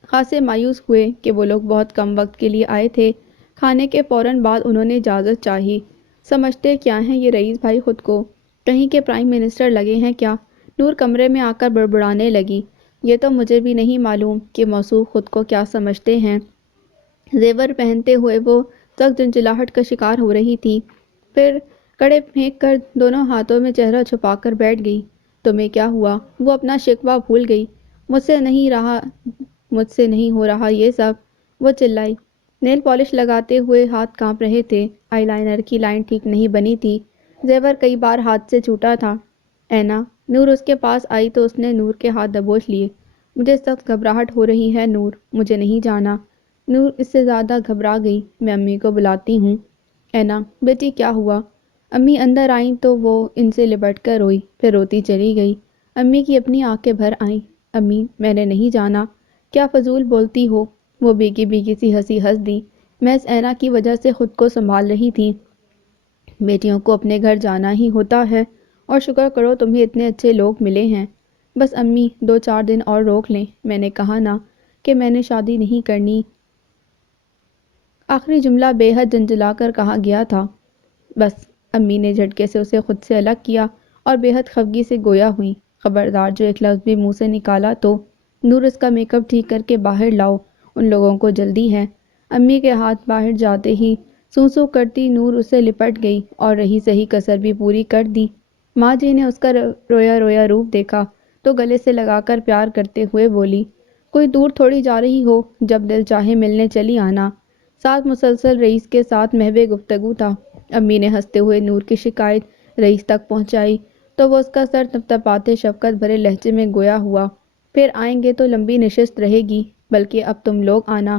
خاصے مایوس ہوئے کہ وہ لوگ بہت کم وقت کے لیے آئے تھے۔ کھانے کے فوراً بعد انہوں نے اجازت چاہی۔ سمجھتے کیا ہیں یہ رئیس بھائی خود کو؟ کہیں کہ پرائم منسٹر لگے ہیں کیا؟ نور کمرے میں آ کر بڑبڑانے لگی، یہ تو مجھے بھی نہیں معلوم کہ موصوف خود کو کیا سمجھتے ہیں۔ زیور پہنتے ہوئے وہ سخت جھنجھلاہٹ کا شکار ہو رہی تھی۔ پھر کڑے پھینک کر دونوں ہاتھوں میں چہرہ چھپا کر بیٹھ گئی۔ تمہیں کیا ہوا؟ وہ اپنا شکوہ بھول گئی۔ مجھ سے نہیں ہو رہا یہ سب، وہ چلائی۔ نیل پالش لگاتے ہوئے ہاتھ کانپ رہے تھے، آئی لائنر کی لائن ٹھیک نہیں بنی تھی، زیور کئی بار ہاتھ سے چھوٹا تھا۔ اینا، نور اس کے پاس آئی تو اس نے نور کے ہاتھ دبوچ لیے۔ مجھے سخت گھبراہٹ ہو رہی ہے نور، مجھے نہیں جانا۔ نور اس سے زیادہ گھبرا گئی۔ میں امی کو بلاتی ہوں۔ اینا، بیٹی کیا ہوا؟ امی اندر آئیں تو وہ ان سے لپٹ کر روئی، پھر روتی چلی گئی۔ امی کی اپنی آنکھیں بھر آئیں۔ امی، میں نے نہیں جانا۔ کیا فضول بولتی ہو؟ وہ بیگی بیگی سی ہنسی ہنس دی۔ محض اینا کی وجہ سے خود کو سنبھال رہی تھی۔ بیٹیوں کو اپنے گھر جانا ہی ہوتا ہے، اور شکر کرو تمہیں اتنے اچھے لوگ ملے ہیں۔ بس امی 2-4 دن اور روک لیں، میں نے کہا نا کہ میں نے شادی نہیں کرنی۔ آخری جملہ بے حد جھنجھلا کر کہا گیا تھا۔ بس، امی نے جھٹکے سے اسے خود سے الگ کیا اور بے حد خفگی سے گویا ہوئیں۔ خبردار جو ایک لفظ بھی منہ سے نکالا تو نور اس کا میک اپ ٹھیک کر کے باہر لاؤ، ان لوگوں کو جلدی ہے۔ امی کے ہاتھ باہر جاتے ہی سوں سوں کرتی نور اس سے لپٹ گئی اور رہی سہی کسر بھی پوری کر دی۔ ماں جی نے اس کا رویا رویا روپ دیکھا تو گلے سے لگا کر پیار کرتے ہوئے بولی، کوئی دور تھوڑی جا رہی ہو، جب دل چاہے ملنے چلی آنا۔ ساتھ مسلسل رئیس کے ساتھ محو گفتگو تھا۔ امی نے ہنستے ہوئے نور کی شکایت رئیس تک پہنچائی تو وہ اس کا سر تپتپاتے شفقت بھرے لہجے میں گویا ہوا، پھر آئیں گے تو لمبی نشست رہے گی، بلکہ اب تم لوگ آنا۔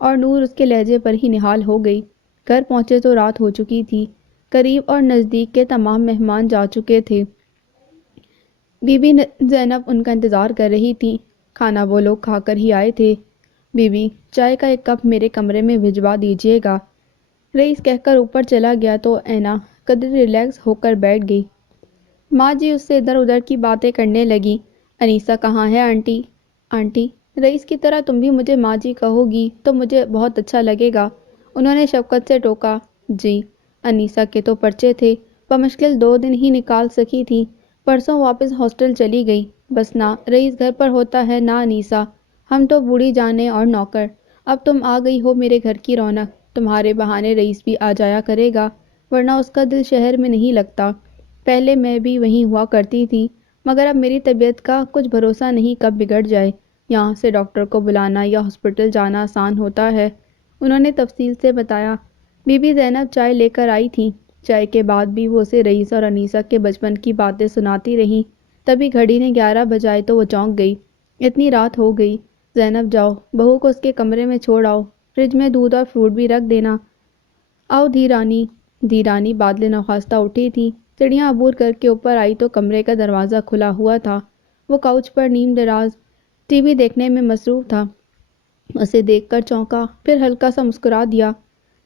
اور نور اس کے لہجے پر ہی نہال ہو گئی۔ گھر پہنچے تو رات ہو چکی تھی۔ قریب اور نزدیک کے تمام مہمان جا چکے تھے۔ بی بی زینب ان کا انتظار کر رہی تھی۔ کھانا وہ لوگ کھا کر ہی آئے تھے۔ بی بی، چائے کا ایک کپ میرے کمرے میں بھجوا دیجیے گا، رئیس کہہ کر اوپر چلا گیا تو اینا قدر ریلیکس ہو کر بیٹھ گئی۔ ماں جی اس سے ادھر ادھر کی باتیں کرنے لگی۔ انیسہ کہاں ہے آنٹی؟ آنٹی؟ رئیس کی طرح تم بھی مجھے ماں جی کہو گی تو مجھے بہت اچھا لگے گا، انہوں نے شفقت سے ٹوکا۔ جی۔ انیسہ کے تو پرچے تھے، بمشکل 2 دن ہی نکال سکی تھی، پرسوں واپس ہاسٹل چلی گئی۔ بس نہ رئیس گھر پر ہوتا ہے نہ انیسہ، ہم تو بوڑھی جانیں اور نوکر۔ اب تم آ گئی ہو میرے گھر کی رونق، تمہارے بہانے رئیس بھی آ جایا کرے گا، ورنہ اس کا دل شہر میں نہیں لگتا۔ پہلے میں بھی وہیں ہوا کرتی تھی، مگر اب میری طبیعت کا کچھ بھروسہ نہیں کب بگڑ جائے، یہاں سے ڈاکٹر کو بلانا یا ہاسپٹل جانا آسان ہوتا ہے، انہوں نے تفصیل سے بتایا۔ بی بی زینب چائے لے کر آئی تھیں۔ چائے کے بعد بھی وہ اسے رئیس اور انیسہ کے بچپن کی باتیں سناتی رہیں۔ تبھی گھڑی نے 11 بجائے تو وہ چونک گئی۔ اتنی رات ہو گئی، زینب جاؤ، بہو کو اس کے کمرے میں چھوڑ آؤ، فریج میں دودھ اور فروٹ بھی رکھ دینا۔ آؤ دھی رانی۔ دھی رانی بادل نخواستہ اٹھی تھی، سیڑھیاں عبور کر کے اوپر آئی تو کمرے کا دروازہ کھلا ہوا تھا۔ وہ کاؤچ پر نیم دراز ٹی وی دیکھنے میں مصروف تھا۔ اسے دیکھ کر چونکا، پھر ہلکا سا مسکرا دیا۔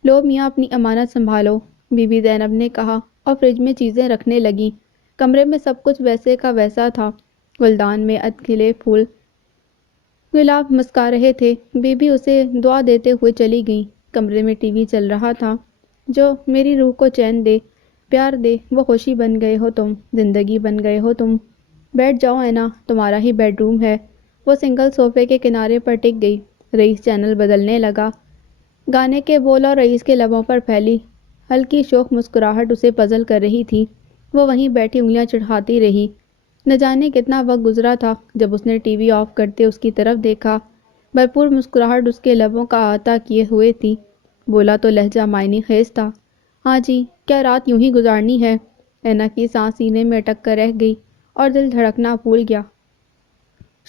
لو میاں اپنی امانت سنبھالو، بی بی زینب نے کہا اور فریج میں چیزیں رکھنے لگی۔ کمرے میں سب کچھ ویسے کا ویسا تھا، گلدان میں ادکھلے پھول گلاب مسکا رہے تھے۔ بی بی اسے دعا دیتے ہوئے چلی گئیں۔ کمرے میں ٹی وی چل رہا تھا۔ جو میری روح کو چین دے، پیار دے، وہ خوشی بن گئے ہو تم، زندگی بن گئے ہو تم۔ بیٹھ جاؤ اینا، تمہارا ہی بیڈ روم ہے۔ وہ سنگل صوفے کے کنارے پر ٹک گئی۔ رئیس چینل بدلنے لگا۔ گانے کے بول اور رئیس کے لبوں پر پھیلی ہلکی شوخ مسکراہٹ اسے پزل کر رہی تھی۔ وہ وہیں بیٹھی انگلیاں چڑھاتی رہی۔ نہ جانے کتنا وقت گزرا تھا جب اس نے ٹی وی آف کرتے اس کی طرف دیکھا۔ بھرپور مسکراہٹ اس کے لبوں کا احاطہ کیے ہوئے تھی۔ بولا تو لہجہ معنی خیز تھا، ہاں جی، کیا رات یوں ہی گزارنی ہے؟ اینا کی سانس سینے میں اٹک کر رہ گئی اور دل دھڑکنا بھول گیا۔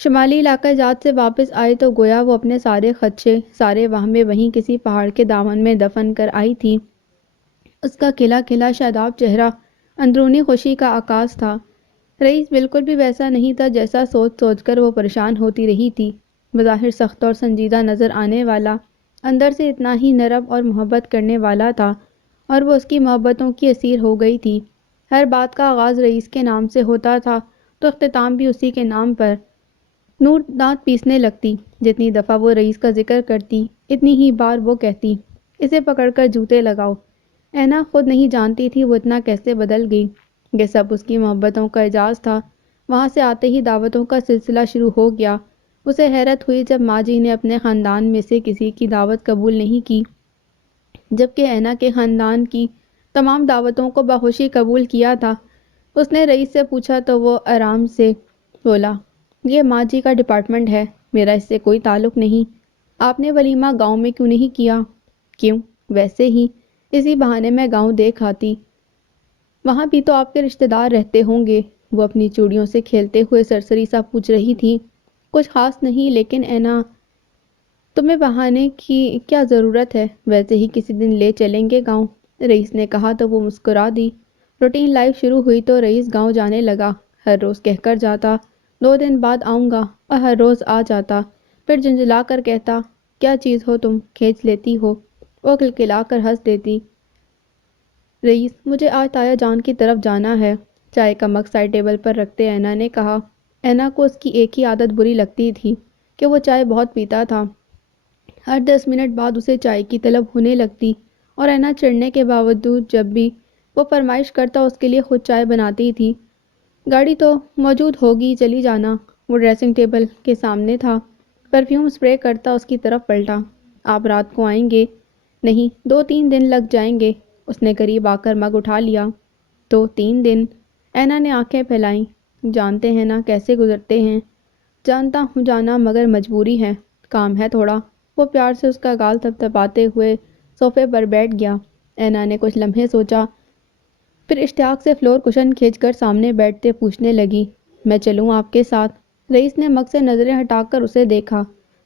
شمالی علاقہ جات سے واپس آئے تو گویا وہ اپنے سارے خدشے، سارے وہمے وہیں کسی پہاڑ کے دامن میں دفن کر آئی تھی۔ اس کا کھلا کھلا شاداب چہرہ اندرونی خوشی کا عکاس تھا۔ رئیس بالکل بھی ویسا نہیں تھا جیسا سوچ سوچ کر وہ پریشان ہوتی رہی تھی۔ بظاہر سخت اور سنجیدہ نظر آنے والا، اندر سے اتنا ہی نرم اور محبت کرنے والا تھا، اور وہ اس کی محبتوں کی اسیر ہو گئی تھی۔ ہر بات کا آغاز رئیس کے نام سے ہوتا تھا تو اختتام بھی اسی کے نام پر۔ نور دانت پیسنے لگتی۔ جتنی دفعہ وہ رئیس کا ذکر کرتی، اتنی ہی بار وہ کہتی، اسے پکڑ کر جوتے لگاؤ۔ اینا خود نہیں جانتی تھی وہ اتنا کیسے بدل گئی۔ یہ سب اس کی محبتوں کا اعجاز تھا۔ وہاں سے آتے ہی دعوتوں کا سلسلہ شروع ہو گیا۔ اسے حیرت ہوئی جب ماں جی نے اپنے خاندان میں سے کسی کی دعوت قبول نہیں کی، جبکہ اینا کے خاندان کی تمام دعوتوں کو بخوشی قبول کیا تھا۔ اس نے رئیس سے پوچھا تو وہ آرام سے بولا، یہ ماں جی کا ڈپارٹمنٹ ہے، میرا اس سے کوئی تعلق نہیں۔ آپ نے ولیمہ گاؤں میں کیوں نہیں کیا؟ کیوں؟ ویسے ہی، اسی بہانے میں گاؤں دیکھ آتی۔ وہاں بھی تو آپ کے رشتہ دار رہتے ہوں گے، وہ اپنی چوڑیوں سے کھیلتے ہوئے سرسری سا پوچھ رہی تھی۔ کچھ خاص نہیں، لیکن اینا، تمہیں بہانے کی کیا ضرورت ہے؟ ویسے ہی کسی دن لے چلیں گے گاؤں، رئیس نے کہا تو وہ مسکرا دی۔ روٹین لائف شروع ہوئی تو رئیس گاؤں جانے لگا، ہر روز کہہ کر جاتا 2 دن بعد آؤں گا، اور ہر روز آ جاتا، پھر جھنجھلا کر کہتا کیا چیز ہو تم، کھینچ لیتی ہو؟ وہ کلکلا کر ہنس دیتی۔ رئیس، مجھے آج تایا جان کی طرف جانا ہے، چائے کا مگ سائڈ ٹیبل پر رکھتے اینا نے کہا۔ اینا کو اس کی ایک ہی عادت بری لگتی تھی کہ وہ چائے بہت پیتا تھا۔ ہر 10 منٹ بعد اسے چائے کی طلب ہونے لگتی، اور اینا چڑھنے کے باوجود جب بھی وہ فرمائش کرتا اس کے لیے خود چائے بناتی تھی۔ گاڑی تو موجود ہوگی، چلی جانا۔ وہ ڈریسنگ ٹیبل کے سامنے تھا، پرفیوم اسپرے کرتا اس کی طرف پلٹا۔ آپ رات کو آئیں گے؟ نہیں، 2-3 دن لگ جائیں گے۔ اس نے قریب آ کر مگ اٹھا لیا۔ 2-3 دن؟ اینا نے آنکھیں پھیلائیں۔ جانتے ہیں نا کیسے گزرتے ہیں؟ جانتا ہوں جانا، مگر مجبوری ہے، کام ہے تھوڑا۔ وہ پیار سے اس کا گال تھپتھپاتے ہوئے صوفے پر بیٹھ گیا۔ اینا نے کچھ لمحے سوچا، پھر اشتیاق سے فلور کشن کھینچ کر سامنے بیٹھتے پوچھنے لگی، میں چلوں آپ کے ساتھ؟ رئیس نے مگ سے نظریں ہٹا کر اسے دیکھا۔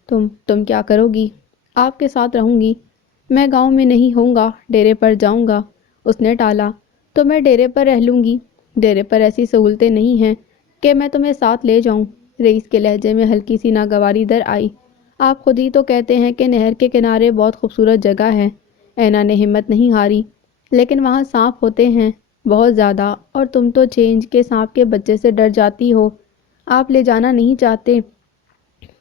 تم کیا کرو گی؟ آپ کے ساتھ رہوں گی۔ میں گاؤں میں نہیں ہوں گا، ڈیرے پر جاؤں گا۔ اس نے ٹالا، تو میں ڈیرے پر رہ لوں گی۔ ڈیرے پر ایسی سہولتیں نہیں ہیں کہ میں تمہیں ساتھ لے جاؤں۔ رئیس کے لہجے میں ہلکی سی ناگواری در آئی۔ آپ خود ہی تو کہتے ہیں کہ نہر کے کنارے بہت خوبصورت جگہ ہے۔ اینا نے ہمت نہیں ہاری، لیکن وہاں سانپ ہوتے ہیں، بہت زیادہ، اور تم تو 6 انچ کے سانپ کے بچے سے ڈر جاتی ہو۔ آپ لے جانا نہیں چاہتے؟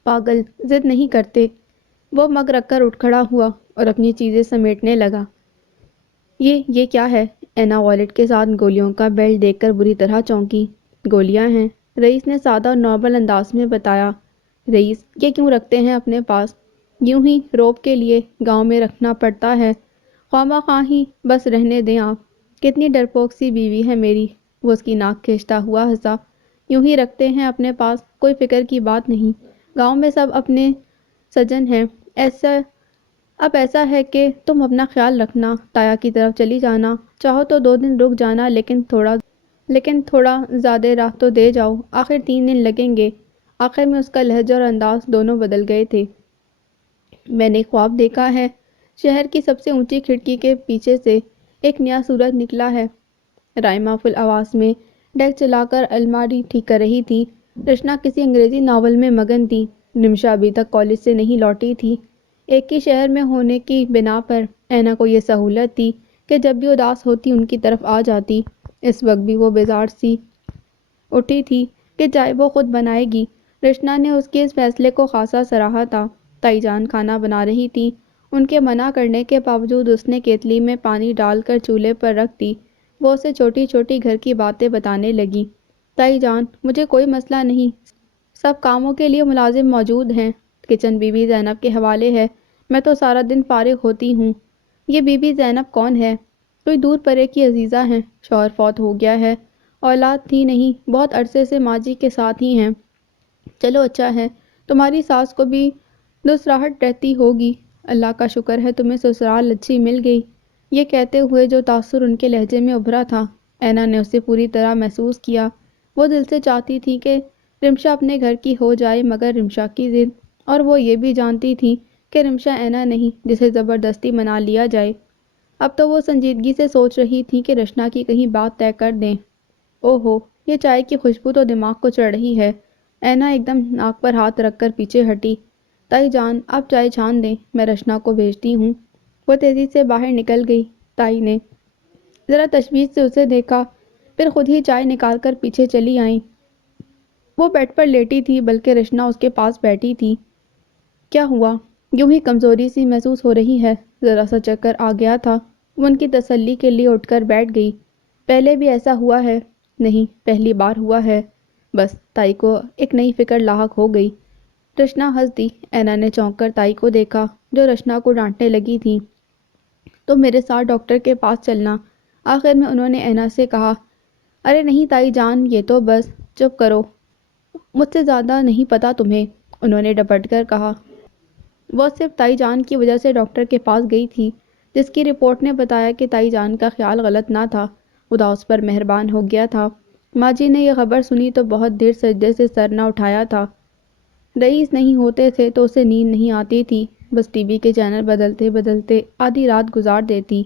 پاگل، ضد نہیں کرتے۔ وہ مگ رکھ کر اٹھ کھڑا ہوا اور اپنی چیزیں سمیٹنے لگا۔ یہ کیا ہے؟ اینا والیٹ کے ساتھ گولیوں کا بیلٹ دیکھ کر بری طرح چونکی۔ گولیاں ہیں، رئیس نے سادہ اور نارمل انداز میں بتایا۔ رئیس، یہ کیوں رکھتے ہیں اپنے پاس؟ یوں ہی، روب کے لیے، گاؤں میں رکھنا پڑتا ہے۔ خواہ ہی، بس رہنے دیں آپ۔ کتنی ڈرپوک سی بیوی ہے میری۔ وہ اس کی ناک کھینچتا ہوا ہنسا۔ یوں ہی رکھتے ہیں اپنے پاس، کوئی فکر کی بات نہیں۔ گاؤں میں سب اپنے سجن ہیں۔ اب ایسا ہے کہ تم اپنا خیال رکھنا، تایا کی طرف چلی جانا، چاہو تو 2 دن رک جانا، لیکن تھوڑا زیادہ راہ تو دے جاؤ، آخر 3 دن لگیں گے۔ آخر میں اس کا لہجہ اور انداز دونوں بدل گئے تھے۔ میں نے خواب دیکھا ہے، شہر کی سب سے اونچی کھڑکی کے پیچھے سے ایک نیا سورج نکلا ہے۔ رائمہ فل آواز میں ڈیک چلا کر الماری ٹھیک کر رہی تھی۔ رشنا کسی انگریزی ناول میں مگن تھی۔ نمشا ابھی تک کالج سے نہیں لوٹی تھی۔ ایک ہی شہر میں ہونے کی بنا پر اینا کو یہ سہولت تھی کہ جب بھی اداس ہوتی ان کی طرف آ جاتی۔ اس وقت بھی وہ بیزار سی اٹھی تھی کہ چائے وہ خود بنائے گی۔ رشنا نے اس کے اس فیصلے کو خاصا سراہا تھا۔ تائی جان کھانا بنا رہی تھی، ان کے منع کرنے کے باوجود اس نے کیتلی میں پانی ڈال کر چولہے پر رکھ دی۔ وہ اسے چھوٹی چھوٹی گھر کی باتیں بتانے لگی۔ تائی جان، مجھے کوئی مسئلہ نہیں، سب کاموں کے لیے ملازم موجود ہیں۔ کچن بی بی زینب کے حوالے ہے، میں تو سارا دن فارغ ہوتی ہوں۔ یہ بی بی زینب کون ہے؟ کوئی دور پرے کی عزیزہ ہیں، شوہر فوت ہو گیا ہے، اولاد تھی نہیں، بہت عرصے سے ماں جی کے ساتھ ہی ہیں۔ چلو اچھا ہے، تمہاری ساس کو بھی دسراہٹ رہتی ہوگی، اللہ کا شکر ہے تمہیں سسرال اچھی مل گئی۔ یہ کہتے ہوئے جو تاثر ان کے لہجے میں ابھرا تھا، اینا نے اسے پوری طرح محسوس کیا۔ وہ دل سے چاہتی تھی کہ رمشا اپنے گھر کی ہو جائے، مگر رمشا کی ضد، اور وہ یہ بھی جانتی تھی کہ رمشا اینا نہیں جسے زبردستی منا لیا جائے۔ اب تو وہ سنجیدگی سے سوچ رہی تھی کہ رشنا کی کہیں بات طے کر دیں۔ اوہو، یہ چائے کی خوشبو تو دماغ کو چڑھ رہی ہے۔ اینا ایک دم ناک پر ہاتھ رکھ کر پیچھے ہٹی۔ تائی جان، آپ چائے چھان دیں، میں رشنا کو بھیجتی ہوں۔ وہ تیزی سے باہر نکل گئی۔ تائی نے ذرا تشویش سے اسے دیکھا، پھر خود ہی چائے نکال کر پیچھے چلی آئیں۔ وہ بیڈ پر لیٹی تھی، بلکہ رشنا اس کے پاس بیٹھی تھی۔ کیا ہوا؟ یوں ہی کمزوری سی محسوس ہو رہی ہے، ذرا سا چکر آ گیا تھا۔ وہ ان کی تسلی کے لیے اٹھ کر بیٹھ گئی۔ پہلے بھی ایسا ہوا ہے؟ نہیں، پہلی بار ہوا ہے۔ بس، تائی کو ایک نئی فکر لاحق ہو گئی۔ رشنا ہنس دی۔ اینا نے چونک کر تائی کو دیکھا، جو رشنا کو ڈانٹنے لگی تھی۔ تو میرے ساتھ ڈاکٹر کے پاس چلنا، آخر میں انہوں نے اینا سے کہا، ارے نہیں تائی جان، یہ تو بس چپ کرو، مجھ سے زیادہ نہیں پتا تمہیں، انہوں نے ڈپٹ کر کہا۔ وہ صرف تائی جان کی وجہ سے ڈاکٹر کے پاس گئی تھی، جس کی رپورٹ نے بتایا کہ تائی جان کا خیال غلط نہ تھا، خدا اس پر مہربان ہو گیا تھا۔ ماں جی نے یہ خبر سنی تو بہت دیر سجدے سے سر نہ اٹھایا تھا۔ رئیس نہیں ہوتے تھے تو اسے نیند نہیں آتی تھی، بس ٹی وی کے چینل بدلتے بدلتے آدھی رات گزار دیتی۔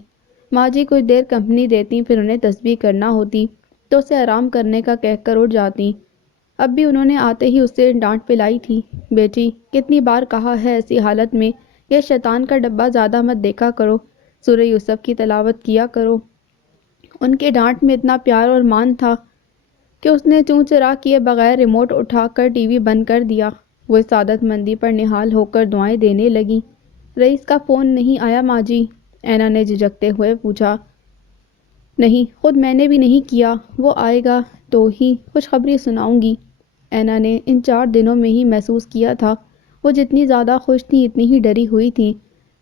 ماں جی کچھ دیر کمپنی دیتی، پھر انہیں تسبیح کرنا ہوتی تو اسے آرام کرنے کا کہہ کر اٹھ جاتی۔ اب بھی انہوں نے آتے ہی اس سے ڈانٹ پلائی تھی، بیٹی کتنی بار کہا ہے ایسی حالت میں یہ شیطان کا ڈبہ زیادہ مت دیکھا کرو، سورہ یوسف کی تلاوت کیا کرو۔ ان کے ڈانٹ میں اتنا پیار اور مان تھا کہ اس نے چوں چرا کیے بغیر ریموٹ اٹھا کر ٹی وی بند کر دیا۔ وہ اس سعادت مندی پر نہال ہو کر دعائیں دینے لگی۔ رئیس کا فون نہیں آیا ماں جی؟ اینا نے جھجکتے ہوئے پوچھا۔ نہیں، خود میں نے بھی نہیں کیا، وہ آئے گا تو ہی خوشخبری سناؤں گی۔ اینا نے ان 4 دنوں میں ہی محسوس کیا تھا، وہ جتنی زیادہ خوش تھی اتنی ہی ڈری ہوئی تھی،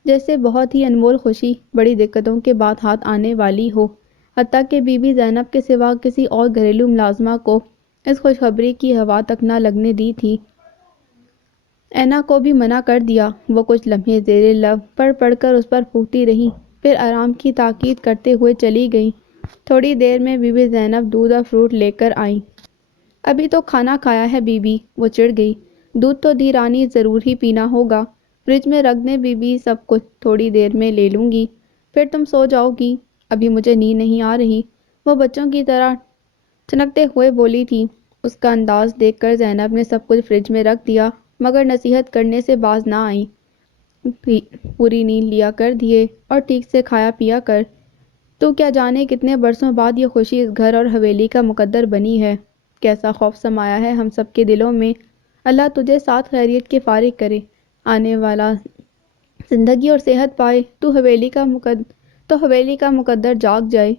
جیسے بہت ہی انمول خوشی بڑی دقتوں کے بعد ہاتھ آنے والی ہو۔ حتیٰ کہ بی بی زینب کے سوا کسی اور گھریلو ملازمہ کو اس خوشخبری کی ہوا تک نہ لگنے دی تھی۔ اینا کو بھی منع کر دیا۔ وہ کچھ لمحے زیر لب پڑھ کر اس پر پھونکتی رہی، پھر آرام کی تاکید کرتے ہوئے چلی گئیں۔ تھوڑی دیر میں بی بی زینب دودھ اور فروٹ لے کر آئیں۔ ابھی تو کھانا کھایا ہے بی بی، وہ چڑ گئی، دودھ تو دی رانی ضرور ہی پینا ہوگا، فریج میں رکھ دیں بی بی، سب کچھ تھوڑی دیر میں لے لوں گی، پھر تم سو جاؤ گی، ابھی مجھے نیند نہیں آ رہی، وہ بچوں کی طرح ٹھنکتے ہوئے بولی تھی۔ اس کا انداز دیکھ کر زینب نے سب کچھ فریج میں رکھ دیا، مگر نصیحت کرنے سے باز نہ آئیں۔ پوری نیند لیا کر دھیے، اور ٹھیک سے کھایا پیا کر، تو کیا جانے کتنے برسوں بعد یہ خوشی اس گھر اور حویلی کا مقدر بنی ہے۔ کیسا خوف سمایا ہے ہم سب کے دلوں میں، اللہ تجھے ساتھ خیریت کے فارغ کرے، آنے والا زندگی اور صحت پائے، تو حویلی کا مقدر جاگ جائے۔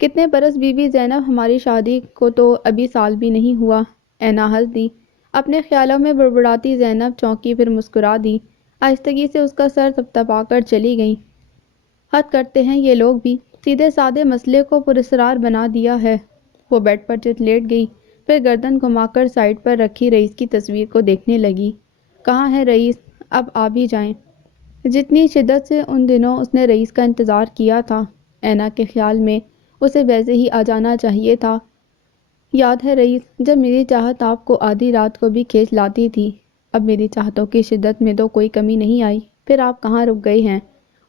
کتنے برس بی بی زینب، ہماری شادی کو تو ابھی سال بھی نہیں ہوا۔ اینا ہنس دی، اپنے خیالوں میں بڑبڑاتی زینب چونکی، پھر مسکرا دی، آہستگی سے اس کا سر تھپتھپا کر چلی گئیں۔ حد کرتے ہیں یہ لوگ بھی، سیدھے سادے مسئلے کو پراسرار بنا دیا ہے۔ وہ بیڈ پر چت لیٹ گئی، پھر گردن گھما کر سائیڈ پر رکھی رئیس کی تصویر کو دیکھنے لگی۔ کہاں ہے رئیس؟ اب آ بھی جائیں۔ جتنی شدت سے ان دنوں اس نے رئیس کا انتظار کیا تھا، اینا کے خیال میں اسے ویسے ہی آ جانا چاہیے تھا۔ یاد ہے رئیس، جب میری چاہت آپ کو آدھی رات کو بھی کھینچ لاتی تھی، اب میری چاہتوں کی شدت میں تو کوئی کمی نہیں آئی، پھر آپ کہاں رک گئے ہیں؟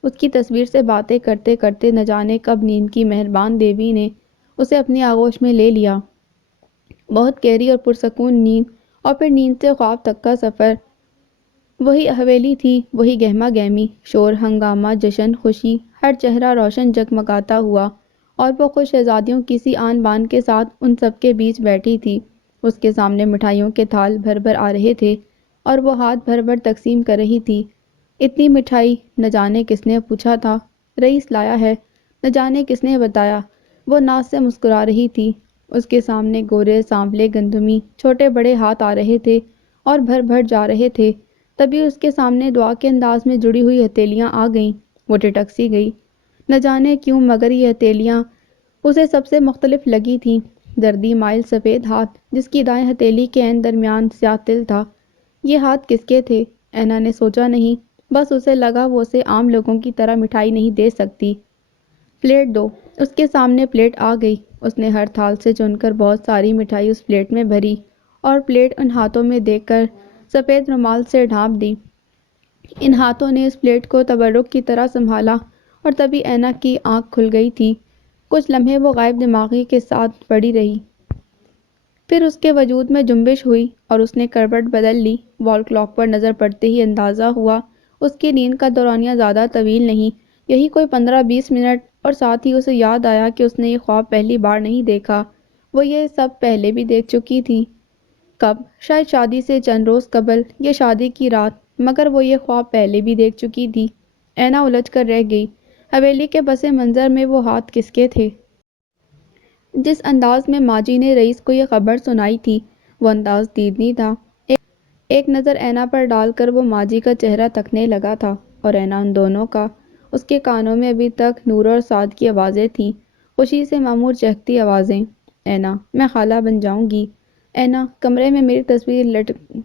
اس کی تصویر سے باتیں کرتے کرتے نہ جانے کب نیند کی مہربان دیوی نے اسے اپنی آغوش میں لے لیا۔ بہت گہری اور پرسکون نیند، اور پھر نیند سے خواب تک کا سفر۔ وہی حویلی تھی، وہی گہما گہمی، شور ہنگامہ، جشن خوشی، ہر چہرہ روشن جگمگاتا ہوا، اور وہ خود شہزادیوں کسی آن بان کے ساتھ ان سب کے بیچ بیٹھی تھی۔ اس کے سامنے مٹھائیوں کے تھال بھر بھر آ رہے تھے، اور وہ ہاتھ بھر بھر تقسیم کر رہی تھی۔ اتنی مٹھائی نہ جانے کس نے پوچھا تھا، رئیس لایا ہے، نہ جانے کس نے بتایا، وہ ناز سے مسکرا رہی تھی۔ اس کے سامنے گورے سانولے گندمی چھوٹے بڑے ہاتھ آ رہے تھے اور بھر بھر جا رہے تھے۔ تبھی اس کے سامنے دعا کے انداز میں جڑی ہوئی ہتھیلیاں آ گئیں۔ وہ ٹھٹک سی گئی، نہ جانے کیوں، مگر یہ ہتھیلیاں اسے سب سے مختلف لگی تھیں۔ زردی مائل سفید ہاتھ، جس کی دائیں ہتھیلی کے عین درمیان سیاہ تل تھا۔ یہ ہاتھ کس کے تھے؟ اینا نے سوچا نہیں، بس اسے لگا وہ اسے عام لوگوں کی طرح مٹھائی نہیں دے سکتی۔ پلیٹ دو۔ اس کے سامنے پلیٹ آ گئی۔ اس نے ہر تھال سے چن کر بہت ساری مٹھائی اس پلیٹ میں بھری، اور پلیٹ ان ہاتھوں میں دے کر سفید رومال سے ڈھانپ دی۔ ان ہاتھوں نے اس پلیٹ کو تبرک کی طرح سنبھالا، اور تبھی اینا کی آنکھ کھل گئی تھی۔ کچھ لمحے وہ غائب دماغی کے ساتھ پڑی رہی، پھر اس کے وجود میں جنبش ہوئی، اور اس نے کروٹ بدل لی۔ وال کلاک پر نظر پڑتے ہی اندازہ ہوا اس کی نیند کا دورانیہ زیادہ طویل نہیں، یہی کوئی 15-20 منٹ، اور ساتھ ہی اسے یاد آیا کہ اس نے یہ خواب پہلی بار نہیں دیکھا، وہ یہ سب پہلے بھی دیکھ چکی تھی۔ کب؟ شاید شادی سے چند روز قبل، یا شادی کی رات، مگر وہ یہ خواب پہلے بھی دیکھ چکی تھی۔ اینا الجھ کر رہ گئی، حویلی کے پس منظر میں وہ ہاتھ کس کے تھے؟ جس انداز میں ماں جی نے رئیس کو یہ خبر سنائی تھی، وہ انداز دیدنی تھا۔ ایک نظر اینا پر ڈال کر وہ ماں جی کا چہرہ تکنے لگا تھا، اور اینا ان دونوں کا۔ اس کے کانوں میں ابھی تک نور اور سعد کی آوازیں تھیں، خوشی سے معمور چہکتی آوازیں، اینا میں خالہ بن جاؤں گی، اینا کمرے میں میری تصویر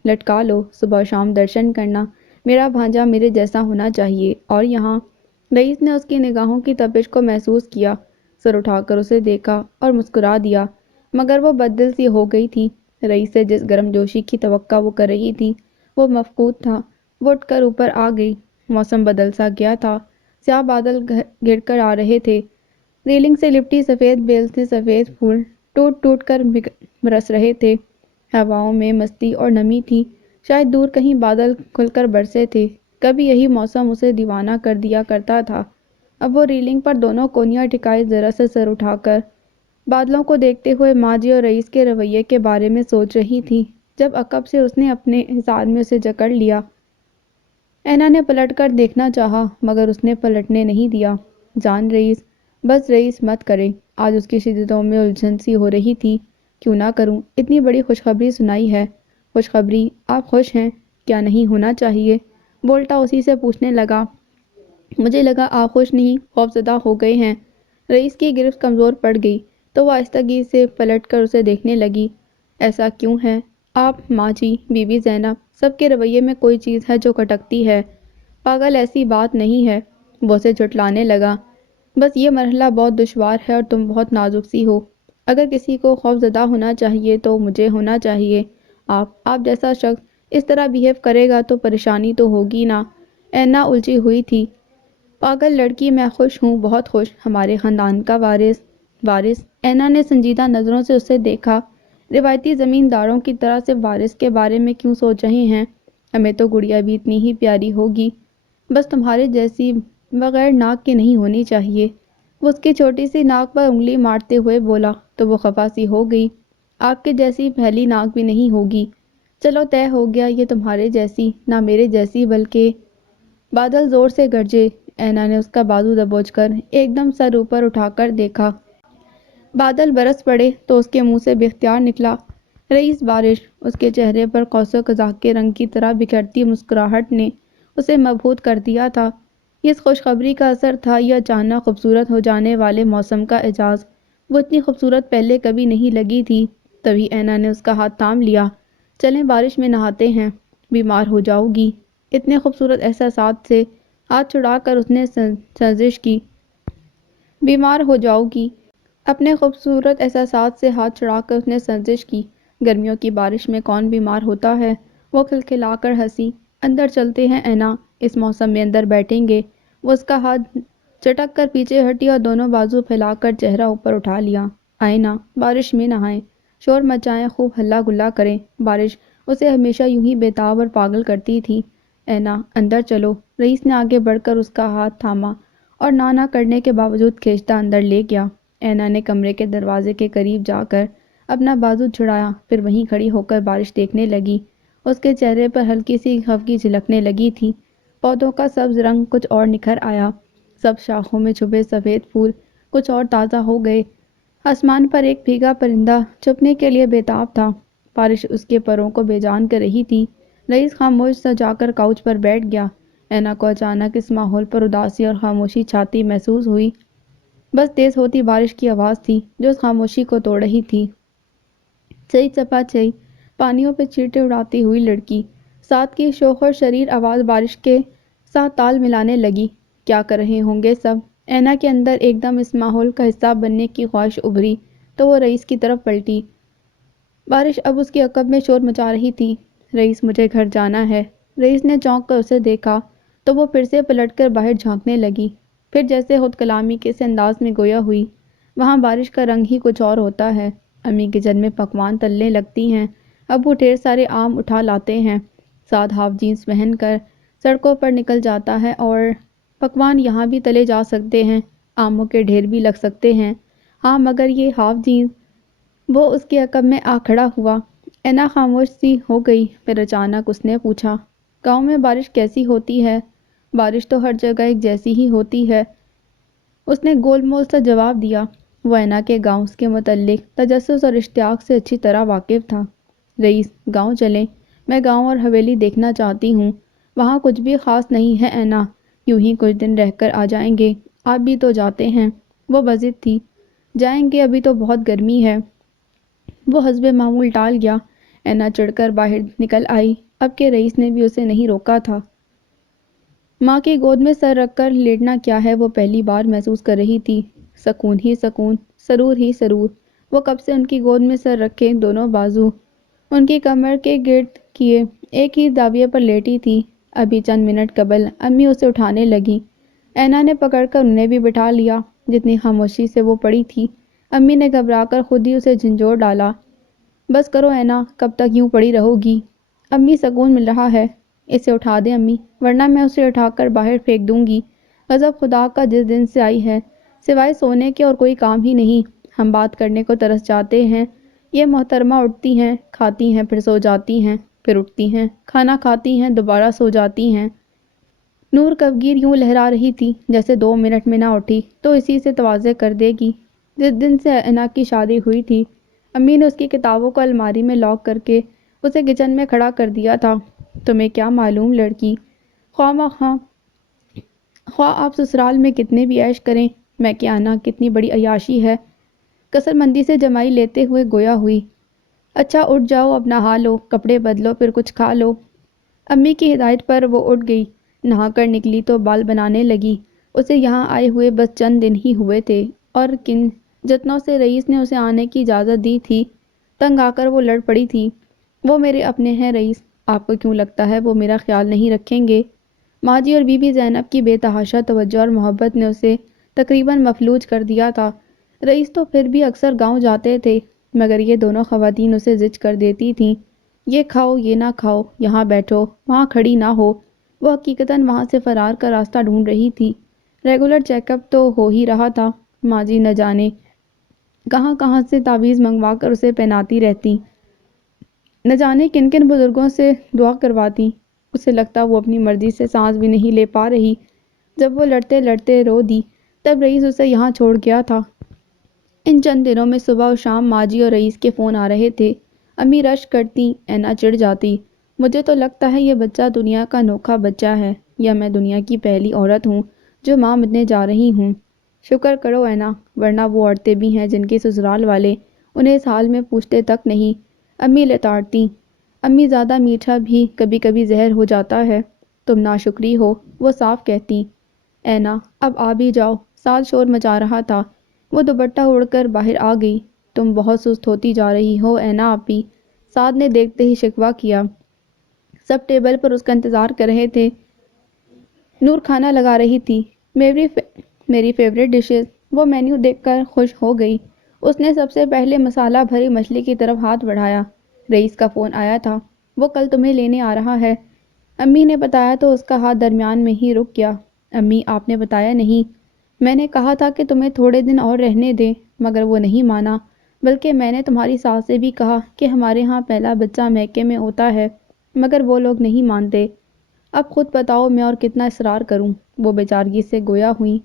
لٹکا لو، صبح شام درشن کرنا، میرا بھانجا میرے جیسا ہونا چاہیے۔ اور یہاں رئیس نے اس کی نگاہوں کی تپش کو محسوس کیا، سر اٹھا کر اسے دیکھا اور مسکرا دیا، مگر وہ بددل سی ہو گئی تھی۔ رئیس سے جس گرم جوشی کی توقع وہ کر رہی تھی وہ مفقود تھا۔ وہ اٹھ کر اوپر آ گئی۔ موسم بدل سا گیا تھا، سیاہ بادل گھر کر آ رہے تھے، ریلنگ سے لپٹی سفید بیل سے سفید پھول ٹوٹ ٹوٹ کر برس رہے تھے۔ ہواؤں میں مستی اور نمی تھی، شاید دور کہیں بادل کھل کر برسے تھے۔ کبھی یہی موسم اسے دیوانہ کر دیا کرتا تھا۔ اب وہ ریلنگ پر دونوں کونیاں ٹکائے ذرا سے سر اٹھا کر بادلوں کو دیکھتے ہوئے ماں جی اور رئیس کے رویے کے بارے میں سوچ رہی تھی، جب عقب سے اس نے اپنے حصار میں اسے جکڑ لیا۔ اینا نے پلٹ کر دیکھنا چاہا مگر اس نے پلٹنے نہیں دیا۔ جان رئیس، بس رئیس مت کرے۔ آج اس کی شدتوں میں الجھن سی ہو رہی تھی۔ کیوں نہ کروں، اتنی بڑی خوشخبری سنائی ہے۔ خوشخبری؟ آپ خوش ہیں؟ کیا نہیں ہونا چاہیے؟ بولٹا اسی سے پوچھنے لگا۔ مجھے لگا آپ خوش نہیں خوفزدہ ہو گئے ہیں۔ رئیس کی گرفت کمزور پڑ گئی تو وہ آہستگی سے پلٹ کر اسے دیکھنے لگی۔ ایسا کیوں ہے؟ آپ، ماں جی، بی بی زینب، سب کے رویے میں کوئی چیز ہے جو کھٹکتی ہے۔ پاگل، ایسی بات نہیں ہے۔ وہ اسے جھٹلانے لگا۔ بس یہ مرحلہ بہت دشوار ہے اور تم بہت نازک سی ہو۔ اگر کسی کو خوفزدہ ہونا چاہیے تو مجھے ہونا چاہیے۔ آپ جیسا شخص اس طرح بیہیو کرے گا تو پریشانی تو ہوگی نا۔ اینا الجھی ہوئی تھی۔ پاگل لڑکی، میں خوش ہوں، بہت خوش۔ ہمارے خاندان کا وارث؟ اینا نے سنجیدہ نظروں سے اسے دیکھا۔ روایتی زمینداروں کی طرح سے وارث کے بارے میں کیوں سوچ رہے ہیں؟ ہمیں تو گڑیا بھی اتنی ہی پیاری ہوگی، بس تمہارے جیسی بغیر ناک کے نہیں ہونی چاہیے۔ وہ اس کی چھوٹی سی ناک پر انگلی مارتے ہوئے بولا تو وہ خفا سی ہو گئی۔ آپ کے جیسی پھیلی ناک بھی نہیں ہوگی۔ چلو طے ہو گیا، یہ تمہارے جیسی، نہ میرے جیسی بلکہ… بادل زور سے گرجے۔ اینا نے اس کا بازو دبوچ کر ایک دم سر اوپر اٹھا کر دیکھا۔ بادل برس پڑے تو اس کے منہ سے بے اختیار نکلا، رئیس بارش۔ اس کے چہرے پر قوس قزح کے رنگ کی طرح بکھرتی مسکراہٹ نے اسے مبہوت کر دیا تھا۔ یہ اس خوشخبری کا اثر تھا یا اچانک خوبصورت ہو جانے والے موسم کا اعجاز؟ وہ اتنی خوبصورت پہلے کبھی نہیں لگی تھی۔ تبھی اینا نے اس کا ہاتھ تھام لیا۔ چلیں بارش میں نہاتے ہیں، بیمار ہو جاؤ گی۔ اتنے خوبصورت احساسات سے ہاتھ چھڑا کر اس نے سرزش کی۔ بیمار ہو جاؤ گی۔ اپنے خوبصورت احساسات سے ہاتھ چھڑا کر اس نے سرزش کی۔ گرمیوں کی بارش میں کون بیمار ہوتا ہے؟ وہ کھلکھلا کر ہنسی۔ اندر چلتے ہیں اینا، اس موسم میں اندر بیٹھیں گے۔ وہ اس کا ہاتھ چٹک کر پیچھے ہٹی اور دونوں بازو پھیلا کر چہرہ اوپر اٹھا لیا۔ آئیں نا، بارش میں نہائیں، شور مچائیں، خوب ہلا گلا کریں۔ بارش اسے ہمیشہ یوں ہی بے تاب اور پاگل کرتی تھی۔ اینا، اندر چلو۔ رئیس نے آگے بڑھ کر اس کا ہاتھ تھاما اور نہ کرنے کے باوجود کھینچتا اندر لے گیا۔ اینا نے کمرے کے دروازے کے قریب جا کر اپنا بازو چھڑایا، پھر وہیں کھڑی ہو کر بارش دیکھنے لگی۔ اس کے چہرے پر ہلکی سی خفگی جھلکنے لگی تھی۔ پودوں کا سبز رنگ کچھ اور نکھر آیا، سب شاخوں میں چھپے سفید پھول کچھ اور تازہ ہو گئے۔ آسمان پر ایک بھیگا پرندہ چھپنے کے لیے بے تاب تھا۔ بارش اس کے پروں کو بے جان کر رہی تھی۔ رئیس خاموش سا جا کر کاؤچ پر بیٹھ گیا۔ اینا کو اچانک اس ماحول پر اداسی اور خاموشی چھاتی محسوس ہوئی۔ بس تیز ہوتی بارش کی آواز تھی جو اس خاموشی کو توڑ رہی تھی۔ چئی چپا چئی، پانیوں پہ چیٹے اڑاتی ہوئی لڑکی۔ ساتھ کی شوخ اور شریر آواز بارش کے ساتھ تال ملانے لگی۔ کیا کر رہے ہوں گے سب؟ اینا کے اندر ایک دم اس ماحول کا حصہ بننے کی خواہش ابھری تو وہ رئیس کی طرف پلٹی۔ بارش اب اس کے عقب میں شور مچا رہی تھی۔ رئیس، مجھے گھر جانا ہے۔ رئیس نے چونک کر اسے دیکھا تو وہ پھر سے پلٹ کر باہر جھانکنے لگی، پھر جیسے خود کلامی کے سے انداز میں گویا ہوئی، وہاں بارش کا رنگ ہی کچھ اور ہوتا ہے۔ امی کچن میں پکوان تلنے لگتی ہیں، ابو ڈھیر سارے آم اٹھا لاتے ہیں، ساتھ ہاف جینس پہن کر سڑکوں پر نکل جاتا ہے اور پکوان یہاں بھی تلے جا سکتے ہیں، آموں کے ڈھیر بھی لگ سکتے ہیں۔ ہاں مگر یہ ہاف جینس… وہ اس کے عقب میں آ کھڑا ہوا۔ اینا خاموش سی ہو گئی، پھر اچانک اس نے پوچھا، گاؤں میں بارش کیسی ہوتی ہے؟ بارش تو ہر جگہ ایک جیسی ہی ہوتی ہے، اس نے گول مول سا جواب دیا۔ وہ اینا کے گاؤں کے متعلق تجسس اور اشتیاق سے اچھی طرح واقف تھا۔ رئیس، گاؤں چلیں، میں گاؤں اور حویلی دیکھنا چاہتی ہوں۔ وہاں کچھ بھی خاص نہیں ہے اینا، یوں ہی کچھ دن رہ کر آ جائیں گے۔ آپ بھی تو جاتے ہیں۔ وہ بضد تھی۔ جائیں گے، ابھی تو بہت گرمی ہے۔ وہ حسب معمول ٹال گیا۔ اینا چڑھ کر باہر نکل آئی، اب کہ رئیس نے بھی اسے نہیں روکا تھا۔ ماں کی گود میں سر رکھ کر لیٹنا کیا ہے وہ پہلی بار محسوس کر رہی تھی۔ سکون ہی سکون، سرور ہی سرور۔ وہ کب سے ان کی گود میں سر رکھے، دونوں بازو ان کی کمر کے گرد کیے ایک ہی زاویے پر لیٹی تھی۔ ابھی چند منٹ قبل امی اسے اٹھانے لگیں۔ اینا نے پکڑ کر انہیں بھی بٹھا لیا۔ جتنی خاموشی سے وہ پڑی تھی، امی نے گھبرا کر خود ہی اسے جھنجھوڑ ڈالا۔ بس کرو اینا، کب تک یوں پڑی رہو گی؟ امی سکون مل رہا ہے۔ اسے اٹھا دیں امی، ورنہ میں اسے اٹھا کر باہر پھینک دوں گی۔ غضب خدا کا جس دن سے آئی ہے، سوائے سونے کے اور کوئی کام ہی نہیں۔ ہم بات کرنے کو ترس جاتے ہیں۔ یہ محترمہ اٹھتی ہیں، کھاتی ہیں، پھر سو جاتی ہیں، پھر اٹھتی ہیں، کھانا کھاتی ہیں، دوبارہ سو جاتی ہیں۔ نور کفگیر یوں لہرا رہی تھی جیسے 2 منٹ میں نہ اٹھی تو اسی سے تواضع کر دے گی۔ جس دن سے اینا کی شادی ہوئی تھی، امی نے اس کی کتابوں کو الماری میں لاک کر کے اسے کچن میں کھڑا کر دیا تھا۔ تمہیں کیا معلوم لڑکی، خواہ آپ سسرال میں کتنے بھی عیش کریں، میں کیا آنا کتنی بڑی عیاشی ہے۔ کثر مندی سے جمائی لیتے ہوئے گویا ہوئی۔ اچھا اٹھ جاؤ، اب نہا لو، کپڑے بدلو، پھر کچھ کھا لو۔ امی کی ہدایت پر وہ اٹھ گئی، نہا کر نکلی تو بال بنانے لگی۔ اسے یہاں آئے ہوئے بس چند دن ہی ہوئے تھے، اور کن جتنوں سے رئیس نے اسے آنے کی اجازت دی تھی، تنگ آ کر وہ لڑ پڑی تھی۔ وہ میرے اپنے ہیں رئیس، آپ کو کیوں لگتا ہے وہ میرا خیال نہیں رکھیں گے؟ ماں جی اور بی بی زینب کی بے تحاشا توجہ اور محبت نے اسے تقریباً مفلوج کر دیا تھا۔ رئیس تو پھر بھی اکثر گاؤں جاتے تھے، مگر یہ دونوں خواتین اسے زج کر دیتی تھیں۔ یہ کھاؤ، یہ نہ کھاؤ، یہاں بیٹھو، وہاں کھڑی نہ ہو۔ وہ حقیقتاً وہاں سے فرار کا راستہ ڈھونڈ رہی تھی۔ ریگولر چیک اپ تو ہو ہی رہا تھا، ماں جی نہ جانے کہاں کہاں سے تعویذ منگوا کر اسے پہناتی رہتی، نہ جانے کن کن بزرگوں سے دعا کرواتی۔ اسے لگتا وہ اپنی مرضی سے سانس بھی نہیں لے پا رہی۔ جب وہ لڑتے لڑتے رو دی، تب رئیس اسے یہاں چھوڑ گیا تھا۔ ان چند دنوں میں صبح اور شام ماں جی اور رئیس کے فون آ رہے تھے۔ امی رشک کرتی، اینا چڑھ جاتی۔ مجھے تو لگتا ہے یہ بچہ دنیا کا انوکھا بچہ ہے، یا میں دنیا کی پہلی عورت ہوں جو ماں بننے جا رہی ہوں۔ شکر کرو اینا، ورنہ وہ عورتیں بھی ہیں جن کے سسرال والے انہیں اس حال میں پوچھتے تک نہیں۔ امی لتاڑتی، امی زیادہ میٹھا بھی کبھی کبھی زہر ہو جاتا ہے، تم ناشکری ہو، وہ صاف کہتی۔ اینا اب آ بھی جاؤ، سال شور مچا رہا تھا۔ وہ دوپٹہ اڑ کر باہر آ گئی۔ تم بہت سست ہوتی جا رہی ہو اینا آپی، سعد نے دیکھتے ہی شکوہ کیا۔ سب ٹیبل پر اس کا انتظار کر رہے تھے۔ نور کھانا لگا رہی تھی۔ میری فیورٹ ڈشز۔ وہ مینیو دیکھ کر خوش ہو گئی۔ اس نے سب سے پہلے مسالہ بھری مچھلی کی طرف ہاتھ بڑھایا۔ رئیس کا فون آیا تھا، وہ کل تمہیں لینے آ رہا ہے۔ امی نے بتایا تو اس کا ہاتھ درمیان میں ہی رک گیا۔ امی آپ نے بتایا نہیں؟ میں نے کہا تھا کہ تمہیں تھوڑے دن اور رہنے دیں، مگر وہ نہیں مانا، بلکہ میں نے تمہاری ساس سے بھی کہا کہ ہمارے ہاں پہلا بچہ میکے میں ہوتا ہے، مگر وہ لوگ نہیں مانتے۔ اب خود بتاؤ میں اور کتنا اصرار کروں؟ وہ بیچارگی سے گویا ہوئیں۔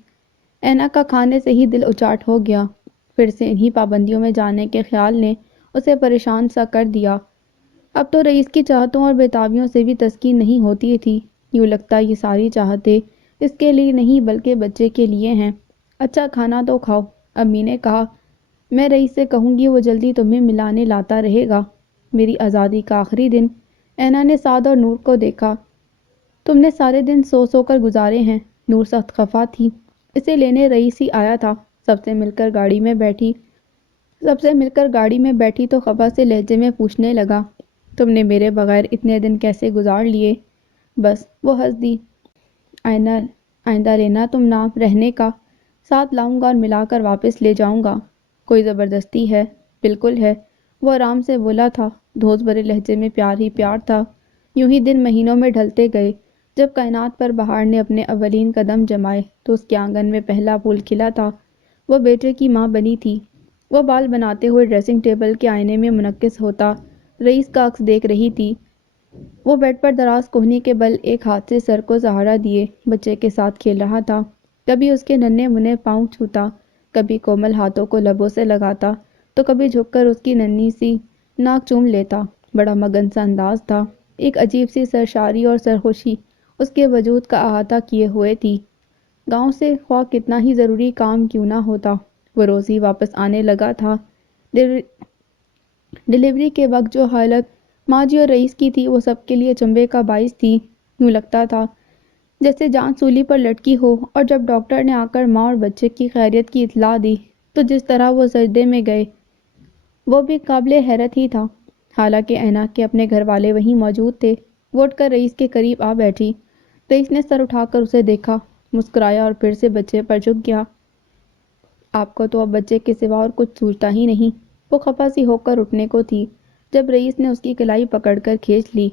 اینا کا کھانے سے ہی دل اچاٹ ہو گیا۔ پھر سے انہی پابندیوں میں جانے کے خیال نے اسے پریشان سا کر دیا۔ اب تو رئیس کی چاہتوں اور بےتابیوں سے بھی تسکین نہیں ہوتی تھی۔ یوں لگتا یہ ساری چاہتے اس کے لیے نہیں بلکہ بچے کے لیے ہیں۔ اچھا کھانا تو کھاؤ، امی نے کہا۔ میں رئیس سے کہوں گی وہ جلدی تمہیں ملانے لاتا رہے گا۔ میری آزادی کا آخری دن۔ اینا نے سعد اور نور کو دیکھا۔ تم نے سارے دن سو سو کر گزارے ہیں۔ نور سخت خفا تھی۔ اسے لینے رئیس ہی آیا تھا۔ سب سے مل کر گاڑی میں بیٹھی تو خفا سے لہجے میں پوچھنے لگا، تم نے میرے بغیر اتنے دن کیسے گزار لیے؟ بس، وہ ہنس دی۔ آئندہ لینا تم نام رہنے کا، ساتھ لاؤں گا اور ملا کر واپس لے جاؤں گا۔ کوئی زبردستی ہے؟ بالکل ہے، وہ آرام سے بولا تھا۔ دھوس بھرے لہجے میں پیار ہی پیار تھا۔ یوں ہی دن مہینوں میں ڈھلتے گئے۔ جب کائنات پر بہار نے اپنے اولین قدم جمائے تو اس کے آنگن میں پہلا پھول کھلا تھا۔ وہ بیٹے کی ماں بنی تھی۔ وہ بال بناتے ہوئے ڈریسنگ ٹیبل کے آئینے میں منعکس ہوتا رئیس کا عکس دیکھ رہی تھی۔ وہ بیڈ پر دراز کہنی کے بل ایک ہاتھ سے سر کو سہارا دیے بچے کے ساتھ کھیل رہا تھا۔ کبھی اس کے ننھے منھے پاؤں چھوتا، کبھی کومل ہاتھوں کو لبوں سے لگاتا، تو کبھی جھک کر اس کی ننھی سی ناک چوم لیتا۔ بڑا مگن سا انداز تھا۔ ایک عجیب سی سرشاری اور سرخوشی اس کے وجود کا احاطہ کیے ہوئے تھی۔ گاؤں سے خواہ کتنا ہی ضروری کام کیوں نہ ہوتا، وہ روز ہی واپس آنے لگا تھا۔ ڈلیوری کے وقت جو حالت ماجی اور رئیس کی تھی وہ سب کے لیے چنبے کا باعث تھی۔ یوں لگتا تھا جیسے جان سولی پر لٹکی ہو، اور جب ڈاکٹر نے آ کر ماں اور بچے کی خیریت کی اطلاع دی تو جس طرح وہ سجدے میں گئے وہ بھی قابل حیرت ہی تھا۔ حالانکہ اینا کے اپنے گھر والے وہیں موجود تھے۔ وہ اٹھ کر رئیس کے قریب آ بیٹھی۔ رئیس نے سر اٹھا کر اسے دیکھا، مسکرایا اور پھر سے بچے پر جھک گیا۔ آپ کو تو اب بچے کے سوا اور کچھ سوچتا ہی نہیں۔ وہ خفا سی ہو کر اٹھنے کو تھی جب رئیس نے اس کی کلائی پکڑ کر کھینچ لی۔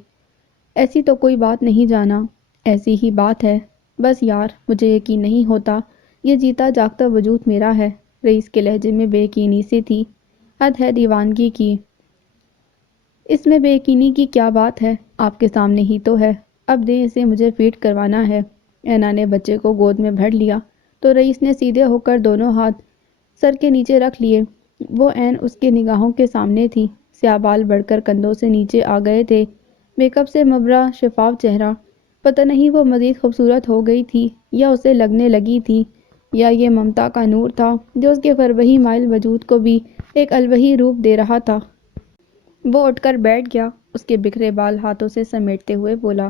ایسی تو کوئی بات نہیں جانا، ایسی ہی بات ہے، بس یار مجھے یقین نہیں ہوتا یہ جیتا جاگتا وجود میرا ہے۔ رئیس کے لہجے میں بے یقینی سی تھی، حد ہے دیوانگی کی۔ اس میں بے یقینی کی کیا بات ہے، آپ کے سامنے ہی تو ہے، اب دیں اسے، مجھے فیڈ کروانا ہے۔ اینا نے بچے کو گود میں بھر لیا تو رئیس نے سیدھے ہو کر دونوں ہاتھ سر کے نیچے رکھ لیے۔ وہ عین اس کے نگاہوں کے سامنے تھی، سیاہ بال بڑھ کر کندھوں سے نیچے آ گئے تھے، میک اپ سے مبرا شفاف چہرہ۔ پتہ نہیں وہ مزید خوبصورت ہو گئی تھی یا اسے لگنے لگی تھی، یا یہ ممتا کا نور تھا جو اس کے فربہی مائل وجود کو بھی ایک الوہی روپ دے رہا تھا۔ وہ اٹھ کر بیٹھ گیا، اس کے بکھرے بال ہاتھوں سے سمیٹتے ہوئے بولا،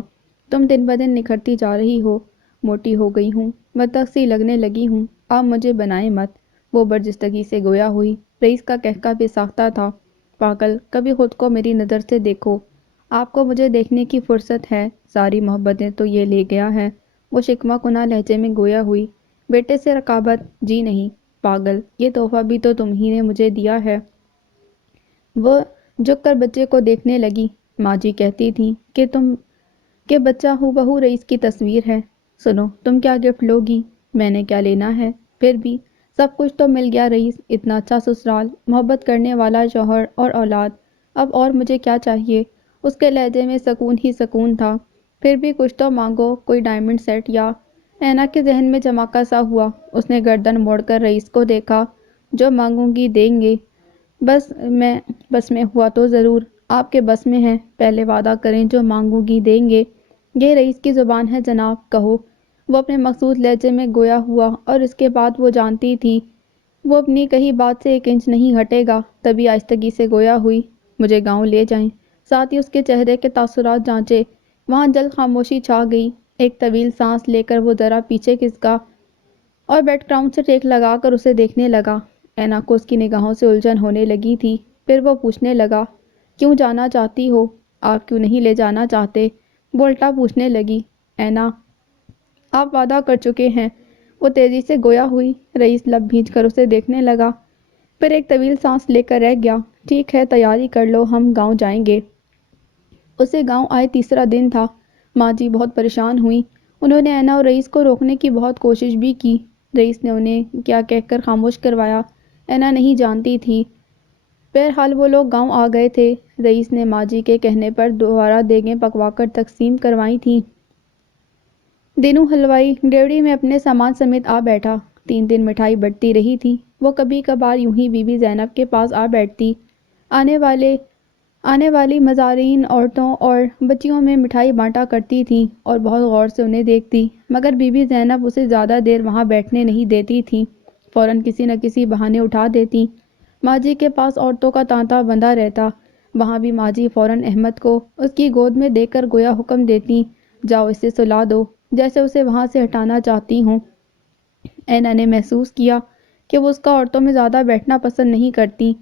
تم دن بدن نکھرتی جا رہی ہو، موٹی ہو گئی ہوں، بطخ سی لگنے لگی ہوں، اب مجھے بنائے مت۔ وہ برجستگی سے گویا ہوئی۔ رئیس کا کہکا بھی ساختہ تھا، پاگل، کبھی خود کو میری نظر سے دیکھو، آپ کو مجھے دیکھنے کی فرصت ہے، ساری محبتیں تو یہ لے گیا ہے۔ وہ شکوہ کناں لہجے میں گویا ہوئی، بیٹے سے رقابت، جی نہیں، پاگل، یہ تحفہ بھی تو تم ہی نے مجھے دیا ہے۔ وہ جھک کر بچے کو دیکھنے لگی، ماں جی کہتی تھیں کہ بچہ ہو بہو رئیس کی تصویر ہے۔ سنو، تم کیا گفٹ لوگی؟ میں نے کیا لینا ہے؟ پھر بھی سب کچھ تو مل گیا رئیس، اتنا اچھا سسرال، محبت کرنے والا شوہر اور اولاد، اب اور مجھے کیا چاہیے؟ اس کے لہجے میں سکون ہی سکون تھا۔ پھر بھی کچھ تو مانگو، کوئی ڈائمنڈ سیٹ یا… اینا کے ذہن میں چمکا سا ہوا، اس نے گردن موڑ کر رئیس کو دیکھا، جو مانگوں گی دیں گے، بس میں ہوا تو ضرور، آپ کے بس میں ہے، پہلے وعدہ کریں جو مانگوں گی دیں گے۔ یہ رئیس کی زبان ہے جناب، کہو۔ وہ اپنے مخصوص لہجے میں گویا ہوا، اور اس کے بعد وہ جانتی تھی وہ اپنی کہی بات سے ایک انچ نہیں ہٹے گا۔ تبھی آہستگی سے گویا ہوئی، مجھے گاؤں لے جائیں۔ ساتھ ہی اس کے چہرے کے تاثرات جانچے، وہاں جلد خاموشی چھا گئی۔ ایک طویل سانس لے کر وہ ذرا پیچھے کھسکا اور بیک گراؤنڈ سے ٹیک لگا کر اسے دیکھنے لگا۔ اینا کو اس کی نگاہوں سے الجھن ہونے لگی تھی۔ پھر وہ پوچھنے لگا، کیوں جانا چاہتی ہو؟ آپ کیوں نہیں لے جانا چاہتے؟ وہ الٹا پوچھنے لگی، اینا، آپ وعدہ کر چکے ہیں۔ وہ تیزی سے گویا ہوئی۔ رئیس لب بھینچ کر اسے دیکھنے لگا، پھر ایک طویل سانس لے کر رہ گیا۔ ٹھیک ہے، تیاری کر لو، ہم گاؤں جائیں گے۔ اسے گاؤں آئے تیسرا دن تھا۔ ماں جی بہت پریشان ہوئیں۔ انہوں نے اینا اور رئیس کو روکنے کی بہت کوشش بھی کی۔ رئیس نے انہیں کیا کہہ کر خاموش کروایا، اینا نہیں جانتی تھی۔ بہرحال وہ لوگ گاؤں آ گئے تھے۔ رئیس نے ماں جی کے کہنے پر دوبارہ دیگیں پکوا کر تقسیم کروائی تھیں۔ دینو حلوائی ڈیوڑی میں اپنے سامان سمیت آ بیٹھا۔ 3 دن مٹھائی بٹتی رہی تھی۔ وہ کبھی کبھار یوں ہی بی بی زینب کے پاس آ بیٹھتی، آنے والی مزارین عورتوں اور بچیوں میں مٹھائی بانٹا کرتی تھی اور بہت غور سے انہیں دیکھتی، مگر بی بی زینب اسے زیادہ دیر وہاں بیٹھنے نہیں دیتی تھی، فوراً کسی نہ کسی بہانے اٹھا دیتی۔ ماں جی کے پاس عورتوں کا تانتا بندھا رہتا، وہاں بھی ماں جی فوراً احمد کو اس کی گود میں دے کر گویا حکم دیتی، جاؤ اسے سلا دو، جیسے اسے وہاں سے ہٹانا چاہتی ہوں۔ اینا نے محسوس کیا کہ وہ اس کا عورتوں میں زیادہ بیٹھنا پسند نہیں کرتی،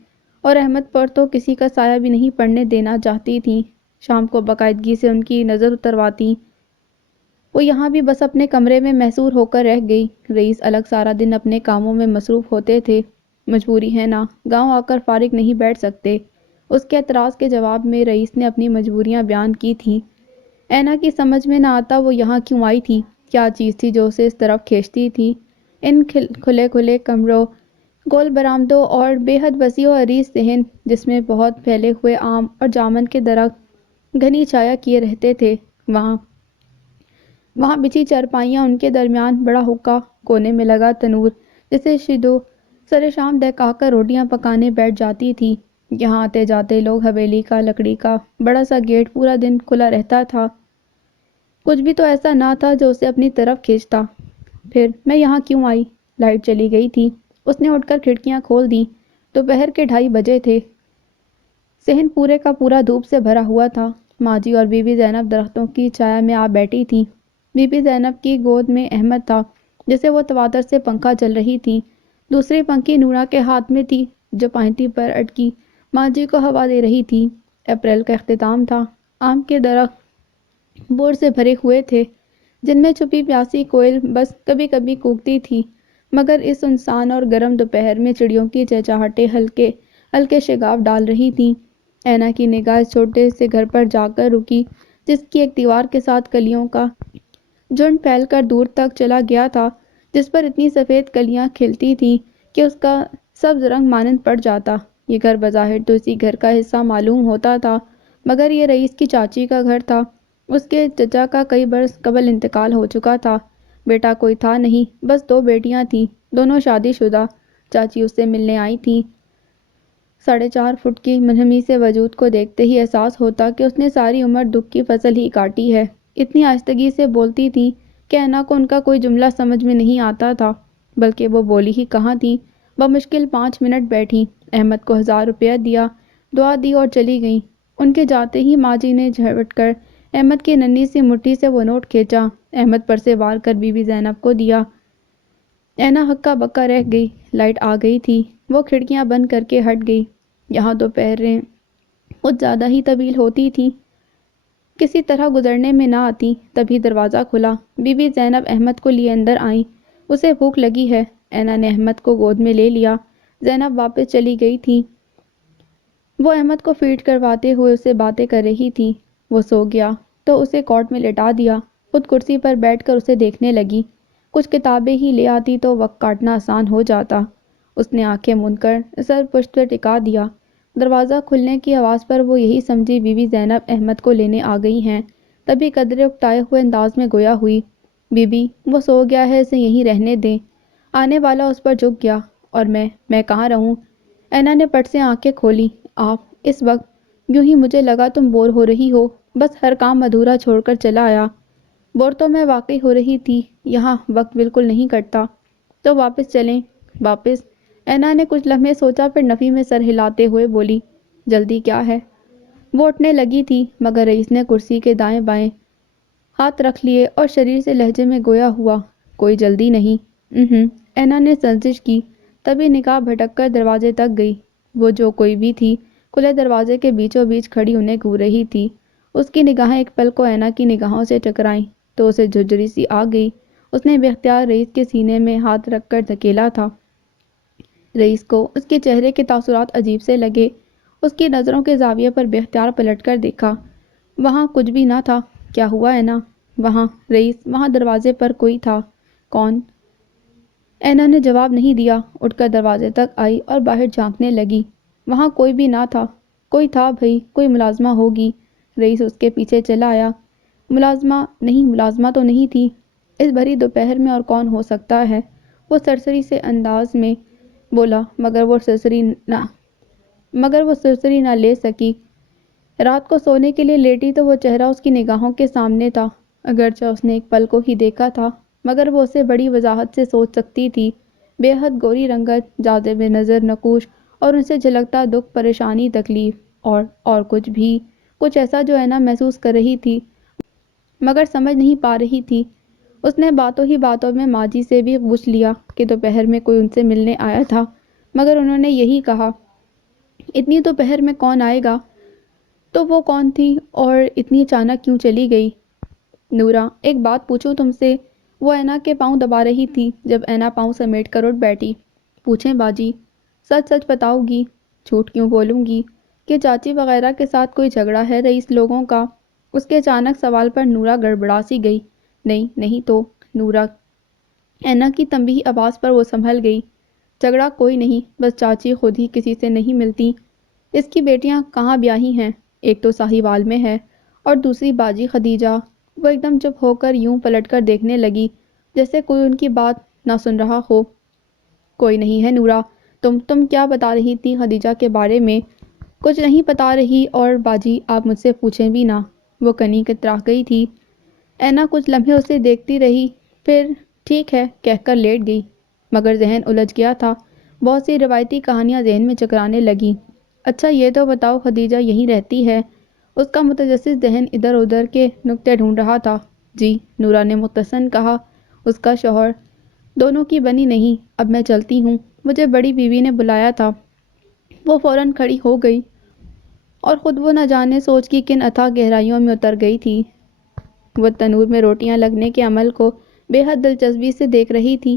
اور احمد پر تو کسی کا سایہ بھی نہیں پڑنے دینا چاہتی تھی۔ شام کو باقاعدگی سے ان کی نظر اترواتی۔ وہ یہاں بھی بس اپنے کمرے میں محصور ہو کر رہ گئی۔ رئیس الگ سارا دن اپنے کاموں میں مصروف ہوتے تھے۔ مجبوری ہے نا، گاؤں آ کر فارغ نہیں بیٹھ سکتے۔ اس کے اعتراض کے جواب میں رئیس نے اپنی مجبوریاں بیان کی تھیں۔ اینا کی سمجھ میں نہ آتا وہ یہاں کیوں آئی تھی، کیا چیز تھی جو اسے اس طرف کھینچتی تھی۔ ان کھلے کمروں، گول برآمدوں اور بے حد وسیع و عریض صحن جس میں بہت پھیلے ہوئے آم اور جامن کے درخت گھنی چھایا کیے رہتے تھے، وہاں بچھی چارپائیاں، ان کے درمیان بڑا حقہ، کونے میں لگا تنور جسے شیدو سر شام دہکا کر روٹیاں پکانے بیٹھ جاتی تھی۔ یہاں آتے جاتے لوگ، حویلی کا لکڑی کا بڑا سا گیٹ پورا دن کھلا رہتا تھا، کچھ بھی تو ایسا نہ تھا جو اسے اپنی طرف کھینچتا۔ پھر میں یہاں کیوں آئی؟ لائٹ چلی گئی تھی۔ اس نے اٹھ کر کھڑکیاں کھول دیں۔ دوپہر کے 2:30 بجے تھے۔ صحن پورے کا پورا دھوپ سے بھرا ہوا تھا۔ ماں جی اور بی بی زینب درختوں کی چھایا میں آ بیٹھی تھیں۔ بی بی زینب کی گود میں احمد تھا جسے وہ تواتر سے پنکھا چل رہی تھی۔ دوسری پنکھی نورا کے ہاتھ میں تھی جو پائنٹی پر اٹکی ماں جی کو ہوا دے رہی تھی۔ اپریل کا اختتام تھا۔ آم کے درخت بور سے بھرے ہوئے تھے جن میں چھپی پیاسی کوئل بس کبھی کبھی کوکتی تھی، مگر اس سنسان اور گرم دوپہر میں چڑیوں کی چہچہاہٹیں ہلکے ہلکے شگاف ڈال رہی تھیں۔ اینا کی نگاہ اس چھوٹے سے گھر پر جا کر رکی جس کی ایک دیوار کے ساتھ کلیوں کا جھنڈ پھیل کر دور تک چلا گیا تھا، جس پر اتنی سفید کلیاں کھلتی تھیں کہ اس کا سبز رنگ مانند پڑ جاتا۔ یہ گھر بظاہر تو اسی گھر کا حصہ معلوم ہوتا تھا، مگر یہ رئیس کی چاچی کا گھر تھا۔ اس کے چچا کا کئی برس قبل انتقال ہو چکا تھا۔ بیٹا کوئی تھا نہیں، بس 2 بیٹیاں تھیں، دونوں شادی شدہ۔ چاچی اس سے ملنے آئی تھیں۔ 4.5 فٹ کی منہمی سے وجود کو دیکھتے ہی احساس ہوتا کہ اس نے ساری عمر دکھ کی فصل ہی کاٹی ہے۔ اتنی آہستگی سے بولتی تھیں کہ اینا کو ان کا کوئی جملہ سمجھ میں نہیں آتا تھا، بلکہ وہ بولی ہی کہاں تھیں۔ بمشکل 5 منٹ بیٹھیں، احمد کو 1000 روپیہ دیا، دعا دی اور چلی گئیں۔ ان کے جاتے ہی ماں جی نے جھپٹ کر احمد کی ننھی سی مٹھی سے وہ نوٹ کھینچا، احمد پر سے وار کر بی بی زینب کو دیا۔ اینا ہکا بکا رہ گئی۔ لائٹ آ گئی تھی۔ وہ کھڑکیاں بند کر کے ہٹ گئی۔ یہاں دوپہریں کچھ زیادہ ہی طویل ہوتی تھیں، کسی طرح گزرنے میں نہ آتی۔ تبھی دروازہ کھلا۔ بی بی زینب احمد کو لیے اندر آئیں۔ اسے بھوک لگی ہے۔ اینا نے احمد کو گود میں لے لیا۔ زینب واپس چلی گئی تھی۔ وہ احمد کو فیڈ کرواتے ہوئے اس سے باتیں کر رہی تھی۔ وہ سو گیا تو اسے کاٹ میں لٹا دیا۔ خود کرسی پر بیٹھ کر اسے دیکھنے لگی۔ کچھ کتابیں ہی لے آتی تو وقت کاٹنا آسان ہو جاتا۔ اس نے آنکھیں موند کر سر پشت پر ٹکا دیا۔ دروازہ کھلنے کی آواز پر وہ یہی سمجھی بی بی زینب احمد کو لینے آ گئی ہیں۔ تبھی قدرے اکتائے ہوئے انداز میں گویا ہوئی، بی بی وہ سو گیا ہے، اسے یہیں رہنے دیں۔ آنے والا اس پر جھک گیا۔ اور میں کہاں رہوں؟ اینا نے پٹ سے آنکھیں کھولی۔ آپ اس وقت؟ یوں ہی مجھے لگا تم بور ہو رہی ہو، بس ہر کام ادھورا چھوڑ کر چلا آیا۔ بور تو میں واقعی ہو رہی تھی، یہاں وقت بالکل نہیں کٹتا۔ تو واپس چلیں۔ واپس؟ اینا نے کچھ لمحے سوچا، پھر نفی میں سر ہلاتے ہوئے بولی، جلدی کیا ہے؟ وہ اٹھنے لگی تھی، مگر رئیس نے کرسی کے دائیں بائیں ہاتھ رکھ لیے اور شریر سے لہجے میں گویا ہوا، کوئی جلدی نہیں۔ اینا نے سرزش کی، تبھی نگاہ بھٹک کر دروازے تک گئی۔ وہ جو کوئی بھی تھی، کھلے دروازے کے بیچوں بیچ کھڑی انہیں گھور رہی تھی۔ اس کی نگاہیں ایک پل کو اینا کی نگاہوں سے ٹکرائیں تو اسے جھجری سی آ گئی۔ اس نے بے اختیار رئیس کے سینے میں ہاتھ رکھ کر دھکیلا تھا۔ رئیس کو اس کے چہرے کے تاثرات عجیب سے لگے۔ اس کی نظروں کے زاویے پر بے اختیار پلٹ کر دیکھا۔ وہاں کچھ بھی نہ تھا۔ کیا ہوا اینا؟ وہاں رئیس، وہاں دروازے پر کوئی تھا۔ کون؟ اینا نے جواب نہیں دیا۔ اٹھ کر دروازے تک آئی اور باہر جھانکنے لگی۔ وہاں کوئی بھی نہ تھا۔ کوئی تھا بھئی، کوئی ملازمہ ہوگی۔ رئیس اس کے پیچھے چلا آیا۔ ملازمہ نہیں، ملازمہ تو نہیں تھی۔ اس بھری دوپہر میں اور کون ہو سکتا ہے؟ وہ سرسری سے انداز میں بولا، مگر وہ سرسری نہ لے سکی۔ رات کو سونے کے لیے لیٹی تو وہ چہرہ اس کی نگاہوں کے سامنے تھا۔ اگرچہ اس نے ایک پل کو ہی دیکھا تھا، مگر وہ اسے بڑی وضاحت سے سوچ سکتی تھی۔ بے حد گوری رنگت، جاذب نظر نقوش، اور ان سے جھلکتا دکھ، پریشانی، تکلیف، اور کچھ بھی، کچھ ایسا جو اینا محسوس کر رہی تھی مگر سمجھ نہیں پا رہی تھی۔ اس نے باتوں ہی باتوں میں ماں جی سے بھی پوچھ لیا کہ دوپہر میں کوئی ان سے ملنے آیا تھا، مگر انہوں نے یہی کہا، اتنی دوپہر میں کون آئے گا؟ تو وہ کون تھی اور اتنی اچانک کیوں چلی گئی؟ نورا، ایک بات پوچھوں تم سے؟ وہ اینا کے پاؤں دبا رہی تھی جب اینا پاؤں سمیٹ کر اٹھ بیٹھی۔ پوچھیں باجی؟ سچ سچ بتاؤ گی؟ جھوٹ کیوں بولوں گی؟ کہ چاچی وغیرہ کے ساتھ کوئی جھگڑا ہے رئیس لوگوں کا؟ اس کے اچانک سوال پر نورا گڑبڑا سی گئی۔ نہیں تو نورا، اینا کی تنبیہی آواز پر وہ سنبھل گئی۔ جھگڑا کوئی نہیں، بس چاچی خود ہی کسی سے نہیں ملتی۔ اس کی بیٹیاں کہاں بیاہی ہیں؟ ایک تو ساہیوال میں ہے اور دوسری باجی خدیجہ۔ وہ ایک دم چپ ہو کر یوں پلٹ کر دیکھنے لگی جیسے کوئی ان کی بات نہ سن رہا ہو۔ کوئی نہیں ہے نورا، تم کیا بتا رہی تھی خدیجہ کے بارے میں؟ کچھ نہیں بتا رہی، اور باجی آپ مجھ سے پوچھیں بھی نہ۔ وہ کنی کترا گئی تھی۔ اینا کچھ لمحے اسے دیکھتی رہی، پھر ٹھیک ہے کہہ کر لیٹ گئی، مگر ذہن الجھ گیا تھا۔ بہت سی روایتی کہانیاں ذہن میں چکرانے لگیں۔ اچھا یہ تو بتاؤ خدیجہ یہیں رہتی ہے؟ اس کا متجسس ذہن ادھر ادھر کے نکتے ڈھونڈ رہا تھا۔ جی، نورا نے مختصراً کہا۔ اس کا شوہر دونوں کی بنی نہیں، اب میں چلتی ہوں، مجھے بڑی بیوی نے بلایا تھا۔ وہ فوراً کھڑی ہو گئی اور خود وہ نہ جانے سوچ کی کن اتھاہ گہرائیوں میں اتر گئی تھی۔ وہ تنور میں روٹیاں لگنے کے عمل کو بے حد دلچسپی سے دیکھ رہی تھی۔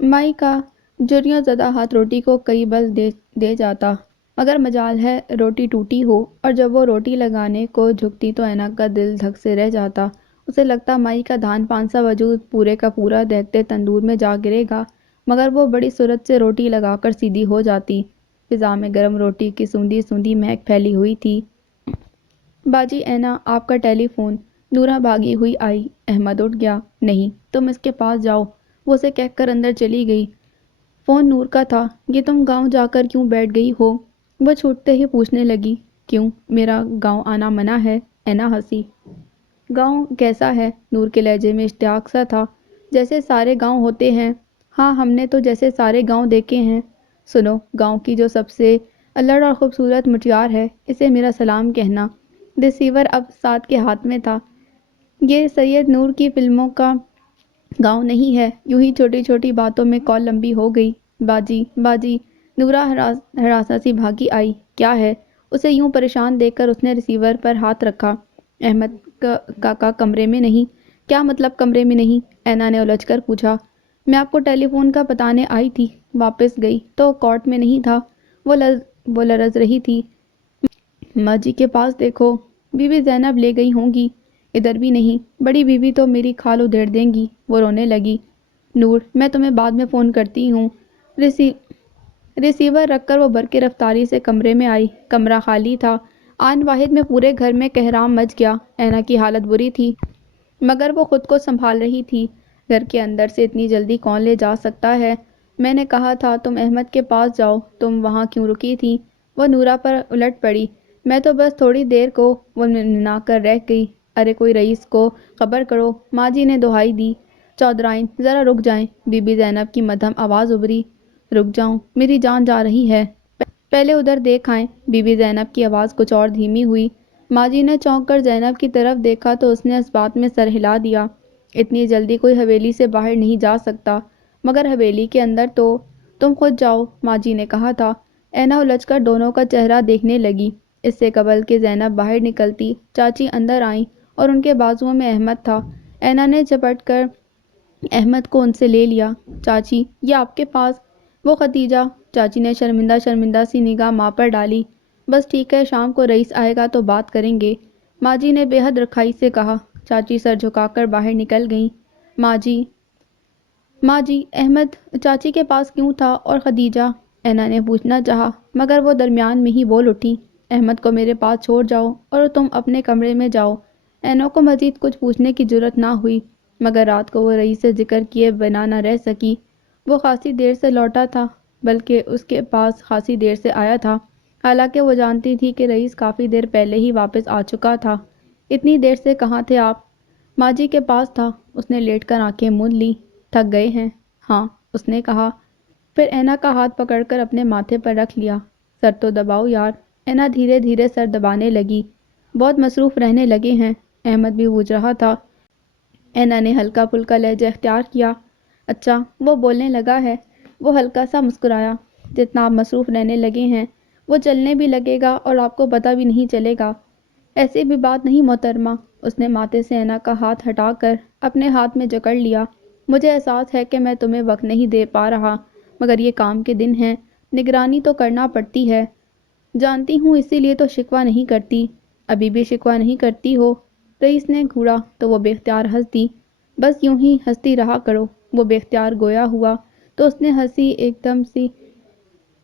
مائی کا جریوں زدہ ہاتھ روٹی کو کئی بل دے جاتا، مگر مجال ہے روٹی ٹوٹی ہو، اور جب وہ روٹی لگانے کو جھکتی تو اینک کا دل دھک سے رہ جاتا۔ اسے لگتا مائی کا دھان پانسا وجود پورے کا پورا دہکتے تندور میں جا گرے گا، مگر وہ بڑی سرعت سے روٹی لگا کر سیدھی ہو جاتی۔ فضا میں گرم روٹی کی سوندھی سوندھی مہک پھیلی ہوئی تھی۔ باجی اینا، آپ کا ٹیلی فون۔ نورا بھاگی ہوئی آئی۔ احمد اٹھ گیا۔ نہیں، تم اس کے پاس جاؤ، وہ اسے کہہ کر اندر چلی گئی۔ فون نور کا تھا۔ یہ تم گاؤں جا کر کیوں بیٹھ گئی ہو؟ وہ چھوٹتے ہی پوچھنے لگی۔ کیوں، میرا گاؤں آنا منع ہے؟ اینا ہنسی۔ گاؤں کیسا ہے؟ نور کے لہجے میں اشتیاق سا تھا۔ جیسے سارے گاؤں ہوتے ہیں۔ ہاں، ہم نے تو جیسے سارے گاؤں دیکھے ہیں۔ سنو، گاؤں کی جو سب سے الڑ اور خوبصورت مٹیار ہے، اسے میرا سلام کہنا۔ ریسیور اب سعد کے ہاتھ میں تھا۔ یہ سید نور کی فلموں کا گاؤں نہیں ہے۔ یوں ہی چھوٹی چھوٹی باتوں میں کال لمبی ہو گئی۔ باجی، باجی، نورا ہراساں سی بھاگی آئی۔ کیا ہے؟ اسے یوں پریشان دیکھ کر اس نے ریسیور پر ہاتھ رکھا۔ احمد کاکا کمرے میں نہیں؟ کیا مطلب کمرے میں نہیں؟ اینا نے الجھ کر پوچھا۔ میں آپ کو ٹیلی فون کا بتانے آئی تھی، واپس گئی تو کورٹ میں نہیں تھا۔ وہ لرز رہی تھی۔ ماں جی کے پاس دیکھو، بی بی زینب لے گئی ہوں گی۔ ادھر بھی نہیں، بڑی بیوی تو میری کھال ادھیڑ دیں گی۔ وہ رونے لگی۔ نور، میں تمہیں بعد میں فون کرتی ہوں۔ ریسیور رکھ کر وہ برقِ رفتاری سے کمرے میں آئی۔ کمرہ خالی تھا۔ آن واحد میں پورے گھر میں کہرام مچ گیا۔ اینا کی حالت بری تھی، مگر وہ خود کو سنبھال رہی تھی۔ گھر کے اندر سے اتنی جلدی کون لے جا سکتا ہے؟ میں نے کہا تھا تم احمد کے پاس جاؤ، تم وہاں کیوں رکی تھی؟ وہ نورا پر الٹ پڑی۔ میں تو بس تھوڑی دیر کو، وہ ننا کر رہ گئی۔ ارے کوئی رئیس کو خبر کرو، ماں جی نے دہائی دی۔ چودھرائن، ذرا رک جائیں۔ بی بی زینب کی مدھم آواز ابھری۔ رک جاؤں؟ میری جان جا رہی ہے۔ پہلے ادھر دیکھ آئیں۔ بی بی زینب کی آواز کچھ اور دھیمی ہوئی۔ ماں جی نے چونک کر زینب کی طرف دیکھا تو اس نے اس بات میں سر ہلا دیا۔ اتنی جلدی کوئی حویلی سے باہر نہیں جا سکتا، مگر حویلی کے اندر تو تم خود جاؤ، ماں جی نے کہا تھا۔ اینا الجھ کر دونوں کا چہرہ دیکھنے لگی۔ اس سے قبل کہ زینب باہر نکلتی، چاچی اندر آئیں اور ان کے بازوؤں میں احمد تھا۔ اینا نے جھپٹ کر احمد کو ان سے لے لیا۔ چاچی، یہ آپ کے پاس؟ وہ خدیجہ۔ چاچی نے شرمندہ شرمندہ سی نگاہ ماں پر ڈالی۔ بس ٹھیک ہے، شام کو رئیس آئے گا تو بات کریں گے، ماں جی نے بے حد رکھائی سے کہا۔ چاچی سر جھکا کر باہر نکل گئیں۔ ماں جی، احمد چاچی کے پاس کیوں تھا؟ اور خدیجہ؟ اینا نے پوچھنا چاہا، مگر وہ درمیان میں ہی بول اٹھی۔ احمد کو میرے پاس چھوڑ جاؤ اور تم اپنے کمرے میں جاؤ۔ اینا کو مزید کچھ پوچھنے کی جرأت نہ ہوئی، مگر رات کو وہ رئیس سے ذکر کیے بنا نہ رہ سکی۔ وہ خاصی دیر سے لوٹا تھا، بلکہ اس کے پاس خاصی دیر سے آیا تھا، حالانکہ وہ جانتی تھی کہ رئیس کافی دیر پہلے ہی واپس آ چکا تھا۔ اتنی دیر سے کہاں تھے آپ؟ ماں جی کے پاس تھا۔ اس نے لیٹ کر آنکھیں موند لیں۔ تھک گئے ہیں؟ ہاں، اس نے کہا، پھر اینا کا ہاتھ پکڑ کر اپنے ماتھے پر رکھ لیا۔ سر تو دباؤ یار۔ اینا دھیرے دھیرے سر دبانے لگی۔ بہت مصروف رہنے لگے ہیں۔ احمد بھی بوجھ رہا تھا۔ اینا نے ہلکا پھلکا لہجہ اختیار کیا۔ اچھا، وہ بولنے لگا ہے۔ وہ ہلکا سا مسکرایا۔ جتنا آپ مصروف رہنے لگے ہیں، وہ چلنے بھی لگے گا اور آپ کو پتہ بھی نہیں چلے گا۔ ایسی بھی بات نہیں محترمہ۔ اس نے ماتھے سے اینا کا ہاتھ ہٹا کر اپنے ہاتھ میں جکڑ لیا۔ مجھے احساس ہے کہ میں تمہیں وقت نہیں دے پا رہا، مگر یہ کام کے دن ہیں، نگرانی تو کرنا پڑتی ہے۔ جانتی ہوں، اسی لیے تو شکوہ نہیں کرتی۔ ابھی بھی شکوہ نہیں کرتی ہو؟ رئیس نے گھوڑا تو وہ بے اختیار ہنس دی۔ بس یوں ہی ہنستی رہا کرو۔ وہ بے اختیار گویا ہوا تو اس نے ہنسی ایک دم سی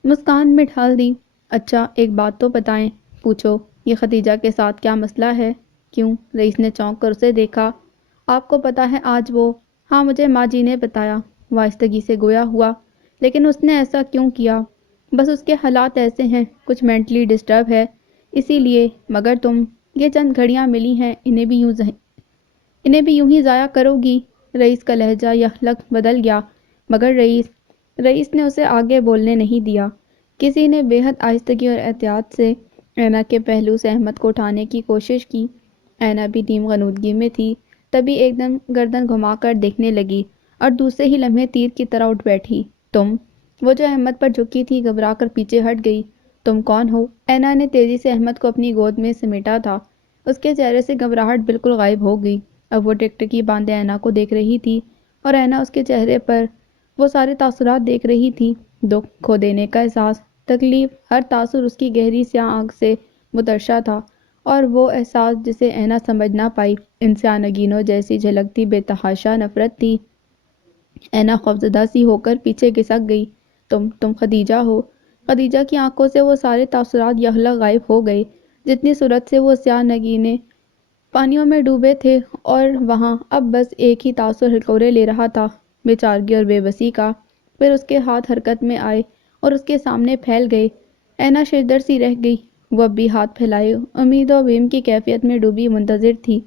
مسکان میں ڈھال دی۔ اچھا، ایک بات تو بتائیں۔ پوچھو۔ یہ خدیجہ کے ساتھ کیا مسئلہ ہے؟ کیوں؟ رئیس نے چونک کر اسے دیکھا۔ آپ کو پتہ ہے آج وہ؟ ہاں، مجھے ماں جی نے بتایا، وہ آہستگی سے گویا ہوا۔ لیکن اس نے ایسا کیوں کیا؟ بس اس کے حالات ایسے ہیں، کچھ مینٹلی ڈسٹرب ہے، اسی لیے۔ مگر تم، یہ چند گھڑیاں ملی ہیں، انہیں بھی یوں ہی ضائع کرو گی؟ رئیس کا لہجہ یکلخت بدل گیا۔ مگر رئیس، رئیس نے اسے آگے بولنے نہیں دیا۔ کسی نے بے حد آہستگی اور احتیاط سے اینا کے پہلو سے احمد کو اٹھانے کی کوشش کی۔ اینا بھی نیم غنودگی میں تھی، تبھی ایک دم گردن گھما کر دیکھنے لگی اور دوسرے ہی لمحے تیر کی طرح اٹھ بیٹھی۔ تم؟ وہ جو احمد پر جھکی تھی گھبرا کر پیچھے ہٹ گئی۔ تم کون ہو؟ اینا نے تیزی سے احمد کو اپنی گود میں سمیٹا تھا۔ اس کے چہرے سے گھبراہٹ بالکل غائب ہو گئی۔ اب وہ ٹکٹکی باندھے اینا کو دیکھ رہی تھی اور اینا اس کے چہرے پر وہ سارے تاثرات دیکھ رہی تھی، دکھ، کھو دینے کا احساس، تکلیف، ہر تاثر اس کی گہری سیاہ آنکھ سے مترشح تھا، اور وہ احساس جسے اینا سمجھ نہ پائی انسان نگینوں جیسی جھلکتی بے تحاشا نفرت تھی۔ اینا خوفزدہ سی ہو کر پیچھے کھسک گئی۔ تم خدیجہ ہو؟ خدیجہ کی آنکھوں سے وہ سارے تاثرات یکلخت غائب ہو گئے، جتنی صورت سے وہ سیاہ نگینے پانیوں میں ڈوبے تھے، اور وہاں اب بس ایک ہی تاثر ہلکورے لے رہا تھا، بے چارگی اور بے بسی کا۔ پھر اس کے ہاتھ حرکت میں آئے اور اس کے سامنے پھیل گئے۔ اینا ششدر سی رہ گئی۔ وہ اب بھی ہاتھ پھیلائے امید و بیم کی کیفیت میں ڈوبی منتظر تھی۔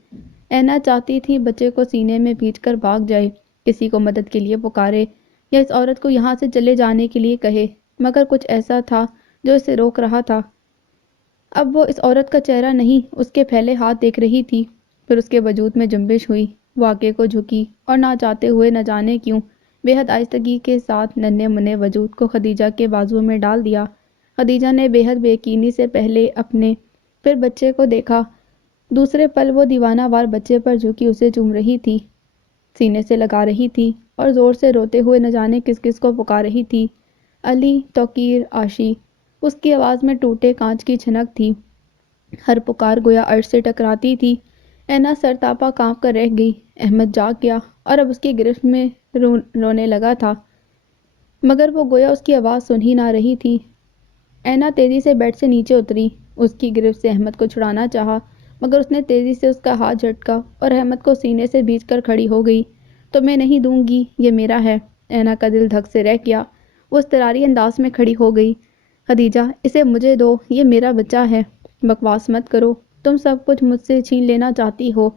اینا چاہتی تھی بچے کو سینے میں بھینچ کر بھاگ جائے، کسی کو مدد کے لیے پکارے، یا اس عورت کو یہاں سے چلے جانے کے لیے کہے، مگر کچھ ایسا تھا جو اسے روک رہا تھا۔ اب وہ اس عورت کا چہرہ نہیں، اس کے پھیلے ہاتھ دیکھ رہی تھی۔ پھر اس کے وجود میں جنبش ہوئی، وہ آگے کو جھکی اور نہ چاہتے ہوئے نہ جانے کیوں بے حد آہستگی کے ساتھ ننھے منھے وجود کو خدیجہ کے بازو میں ڈال دیا۔ خدیجہ نے بے حد بے یقینی سے پہلے اپنے پھر بچے کو دیکھا۔ دوسرے پل وہ دیوانہ وار بچے پر جھکی اسے چوم رہی تھی، سینے سے لگا رہی تھی اور زور سے روتے ہوئے نہ جانے کس کس کو پکار رہی تھی۔ علی، توقیر، عاشی۔ اس کی آواز میں ٹوٹے کانچ کی چھنک تھی، ہر پکار گویا عرش سے ٹکراتی تھی۔ اینا سر تاپا کانپ کر رہ گئی۔ احمد جاگ گیا اور اب اس کی گرفت میں رونے لگا تھا، مگر وہ گویا اس کی آواز سن ہی نہ رہی تھی۔ اینا تیزی سے بیڈ سے نیچے اتری، اس کی گرفت سے احمد کو چھڑانا چاہا، مگر اس نے تیزی سے اس کا ہاتھ جھٹکا اور احمد کو سینے سے بھینچ کر کھڑی ہو گئی۔ تمہیں نہیں دوں گی، یہ میرا ہے۔ اینا کا دل دھک سے رہ گیا، وہ اضطراری انداز میں کھڑی ہو گئی۔ خدیجہ، اسے مجھے دو، یہ میرا بچہ ہے۔ بکواس مت کرو، تم سب کچھ مجھ سے چھین لینا چاہتی ہو۔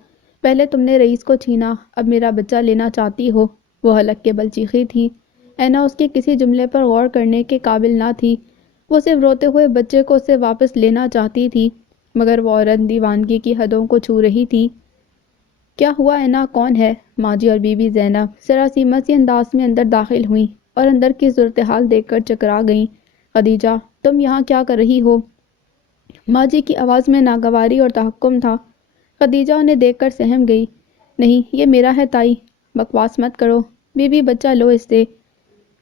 پہلے تم نے رئیس کو چھینا، اب میرا بچہ لینا چاہتی ہو۔ وہ حلق کے بل چیخی تھی۔ اینا اس کے کسی جملے پر غور کرنے کے قابل نہ تھی، وہ صرف روتے ہوئے بچے کو اسے واپس لینا چاہتی تھی، مگر وہ عورت دیوانگی کی حدوں کو چھو رہی تھی۔ کیا ہوا اینا، کون ہے؟ ماں جی اور بی بی زینب سراسیمہ سی انداز میں اندر داخل ہوئیں اور اندر کی صورتحال دیکھ کر چکرا گئیں۔ خدیجہ، تم یہاں کیا کر رہی ہو؟ ماں جی کی آواز میں ناگواری اور تحکم تھا۔ خدیجہ انہیں دیکھ کر سہم گئی۔ نہیں، یہ میرا ہے تائی۔ بکواس مت کرو، بی بی بچہ لو اس سے۔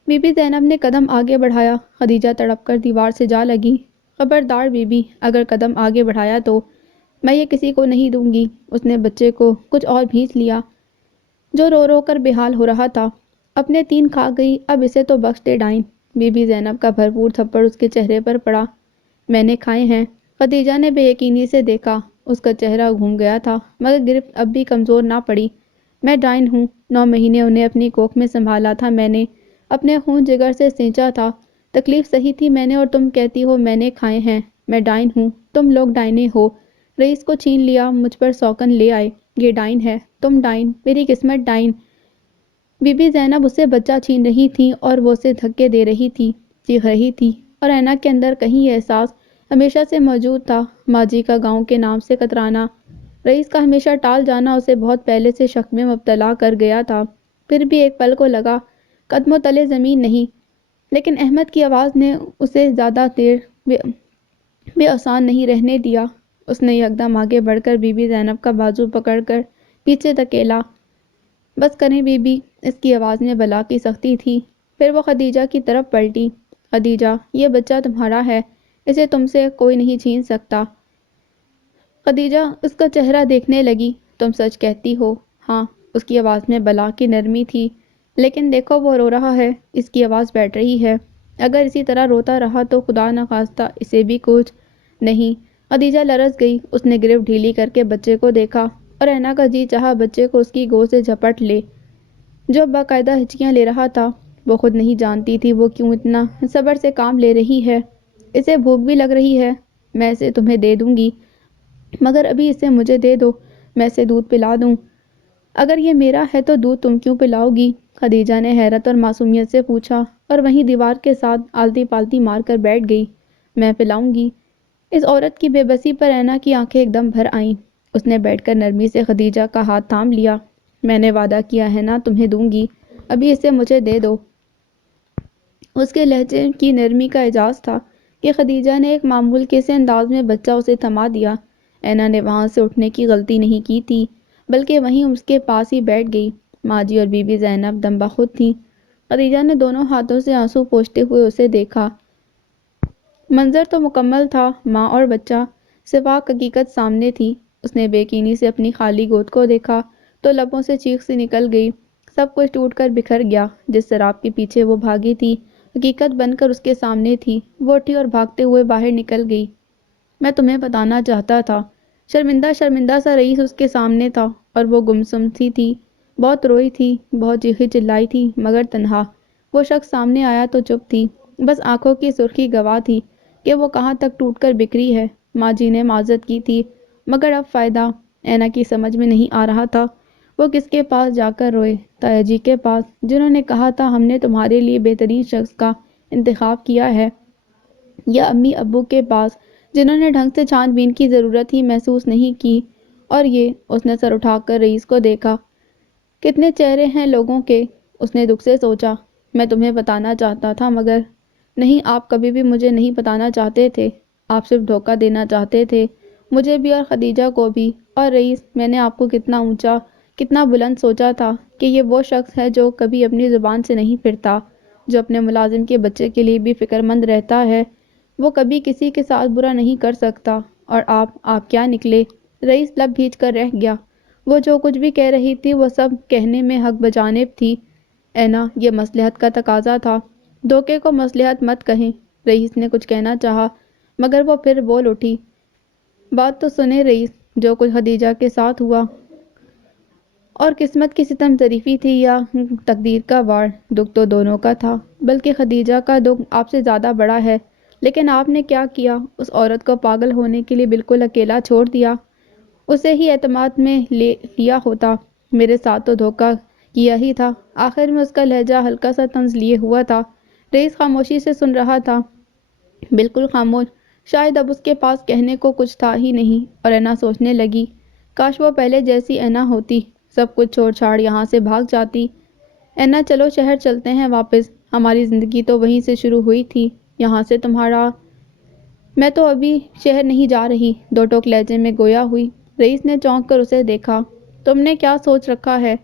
بی بی زینب نے قدم آگے بڑھایا۔ خدیجہ تڑپ کر دیوار سے جا لگی۔ خبردار بی بی، اگر قدم آگے بڑھایا تو میں یہ کسی کو نہیں دوں گی۔ اس نے بچے کو کچھ اور بھینچ لیا جو رو رو کر بے حال ہو رہا تھا۔ اپنے تین کھا گئی، اب اسے تو بخش دے ڈائن۔ بی بی زینب کا بھرپور تھپڑ اس کے چہرے پر پڑا۔ میں نے کھائے ہیں۔ خدیجہ نے بے یقینی سے دیکھا، اس کا چہرہ گھوم گیا تھا، مگر گرفت اب بھی کمزور نہ پڑی۔ میں ڈائن ہوں، 9 مہینے انہیں اپنی کوکھ میں سنبھالا تھا میں نے، اپنے خون جگر سے سینچا تھا، تکلیف سہی تھی میں نے، اور تم کہتی ہو میں نے کھائے ہیں۔ میں ڈائن ہوں، تم لوگ ڈائنے ہو۔ رئیس کو چھین لیا، مجھ پر سوکن لے آئے، یہ ڈائن ہے، تم ڈائن، میری قسمت ڈائن۔ بی بی زینب اسے بچہ چھین رہی تھی اور وہ اسے دھکے دے رہی تھی، چیخ رہی تھی، اور اینا کے اندر کہیں یہ احساس ہمیشہ سے موجود تھا، ماں جی کا گاؤں کے نام سے کترانا، رئیس کا ہمیشہ ٹال جانا اسے بہت پہلے سے شک میں مبتلا کر گیا تھا۔ پھر بھی ایک پل کو لگا قدموں تلے زمین نہیں، لیکن احمد کی آواز نے اسے زیادہ دیر بے آسان نہیں رہنے دیا۔ اس نے یکدم آگے بڑھ کر بی بی زینب کا بازو پکڑ کر پیچھے دھکیلا۔ بس کریں بی بی، اس کی آواز میں بلا کی سختی تھی۔ پھر وہ خدیجہ کی طرف پلٹی۔ خدیجہ، یہ بچہ تمہارا ہے، اسے تم سے کوئی نہیں چھین سکتا۔ خدیجہ اس کا چہرہ دیکھنے لگی۔ تم سچ کہتی ہو؟ ہاں، اس کی آواز میں بلا کی نرمی تھی۔ لیکن دیکھو وہ رو رہا ہے، اس کی آواز بیٹھ رہی ہے، اگر اسی طرح روتا رہا تو خدا نخواستہ اسے بھی کچھ نہیں۔ خدیجہ لرز گئی، اس نے گرفت ڈھیلی کر کے بچے کو دیکھا، اور اینا کا جی چاہا بچے کو اس کی گود سے جھپٹ لے، جو باقاعدہ ہچکیاں لے رہا تھا۔ وہ خود نہیں جانتی تھی وہ کیوں اتنا صبر سے کام لے رہی ہے۔ اسے بھوک بھی لگ رہی ہے، میں اسے تمہیں دے دوں گی، مگر ابھی اسے مجھے دے دو، میں اسے دودھ پلا دوں۔ اگر یہ میرا ہے تو دودھ تم کیوں پلاؤ گی؟ خدیجہ نے حیرت اور معصومیت سے پوچھا اور وہیں دیوار کے ساتھ آلتی پالتی مار کر بیٹھ گئی۔ میں پلاؤں گی۔ اس عورت کی بے بسی پر اینا کی آنکھیں ایک دم بھر آئیں۔ اس نے بیٹھ کر نرمی سے خدیجہ کا ہاتھ تھام لیا۔ میں نے وعدہ کیا ہے نا تمہیں دوں گی، ابھی اسے مجھے دے دو۔ اس کے لہجے کی نرمی کا اعجاز تھا کہ خدیجہ نے ایک معمول کے سے انداز میں بچہ اسے تھما دیا۔ اینا نے وہاں سے اٹھنے کی غلطی نہیں کی تھی، بلکہ وہیں اس کے پاس ہی بیٹھ گئی۔ ماں جی اور بی بی زینب دم بخود تھیں۔ خدیجہ نے دونوں ہاتھوں سے آنسو پوچھتے ہوئے اسے دیکھا۔ منظر تو مکمل تھا، ماں اور بچہ، سفاق حقیقت سامنے تھی۔ اس نے بے یقینی سے اپنی خالی گود کو دیکھا تو لبوں سے چیخ سی نکل گئی۔ سب کچھ ٹوٹ کر بکھر گیا۔ جس سراب کے پیچھے وہ بھاگی تھی، حقیقت بن کر اس کے سامنے تھی۔ وہ اٹھی اور بھاگتے ہوئے باہر نکل گئی۔ میں تمہیں بتانا چاہتا تھا۔ شرمندہ شرمندہ سا رئیس اس کے سامنے تھا اور وہ گمسم سی تھی۔ بہت روئی تھی، بہت چیخی چلائی تھی، مگر تنہا۔ وہ شخص سامنے آیا تو چپ تھی، بس آنکھوں کی سرخی گواہ تھی کہ وہ کہاں تک ٹوٹ کر بکھری ہے۔ ماں جی نے معذرت کی تھی، مگر اب فائدہ؟ اینا کی سمجھ میں نہیں آ رہا تھا وہ کس کے پاس جا کر روئے۔ تایا جی کے پاس، جنہوں نے کہا تھا ہم نے تمہارے لیے بہترین شخص کا انتخاب کیا ہے، یا امی ابو کے پاس، جنہوں نے ڈھنگ سے چھان بین کی ضرورت ہی محسوس نہیں کی؟ اور یہ، اس نے سر اٹھا کر رئیس کو دیکھا، کتنے چہرے ہیں لوگوں کے؟ اس نے دکھ سے سوچا، میں تمہیں بتانا چاہتا تھا مگر نہیں، آپ کبھی بھی مجھے نہیں بتانا چاہتے تھے۔ آپ صرف دھوکہ دینا چاہتے تھے، مجھے بھی اور خدیجہ کو بھی۔ اور رئیس، میں نے آپ کو کتنا اونچا، کتنا بلند سوچا تھا کہ یہ وہ شخص ہے جو کبھی اپنی زبان سے نہیں پھرتا، جو اپنے ملازم کے بچے کے لیے بھی فکر مند رہتا ہے، وہ کبھی کسی کے ساتھ برا نہیں کر سکتا۔ اور آپ کیا نکلے؟ رئیس لب بھیج کر رہ گیا۔ وہ جو کچھ بھی کہہ رہی تھی وہ سب کہنے میں حق بجانب تھی۔ اینا، یہ مصلحت کا تقاضا تھا، دھوکے کو مصلحت مت کہیں۔ رئیس نے کچھ کہنا چاہا مگر وہ پھر بول اٹھی، بات تو سنیں رئیس، جو کچھ خدیجہ کے ساتھ ہوا، اور قسمت کی ستم ظریفی تھی یا تقدیر کا وار، دکھ تو دونوں کا تھا، بلکہ خدیجہ کا دکھ آپ سے زیادہ بڑا ہے۔ لیکن آپ نے کیا کیا؟ اس عورت کو پاگل ہونے کے لیے بالکل اکیلا چھوڑ دیا۔ اسے ہی اعتماد میں لے لیا ہوتا۔ میرے ساتھ تو دھوکہ کیا ہی تھا۔ آخر میں اس کا لہجہ ہلکا سا طنز لیے ہوا تھا۔ رئیس خاموشی سے سن رہا تھا، بالکل خاموش۔ شاید اب اس کے پاس کہنے کو کچھ تھا ہی نہیں، اور اینا سوچنے لگی، کاش وہ پہلے جیسی اینا ہوتی، سب کچھ چھوڑ چھاڑ یہاں سے بھاگ جاتی۔ اینا، چلو شہر چلتے ہیں واپس، ہماری زندگی تو وہیں سے شروع ہوئی تھی، یہاں سے تمہارا۔ میں تو ابھی شہر نہیں جا رہی، دو ٹوک لہجے میں گویا ہوئی۔ رئیس نے چونک کر اسے دیکھا، تم نے کیا سوچ رکھا ہے؟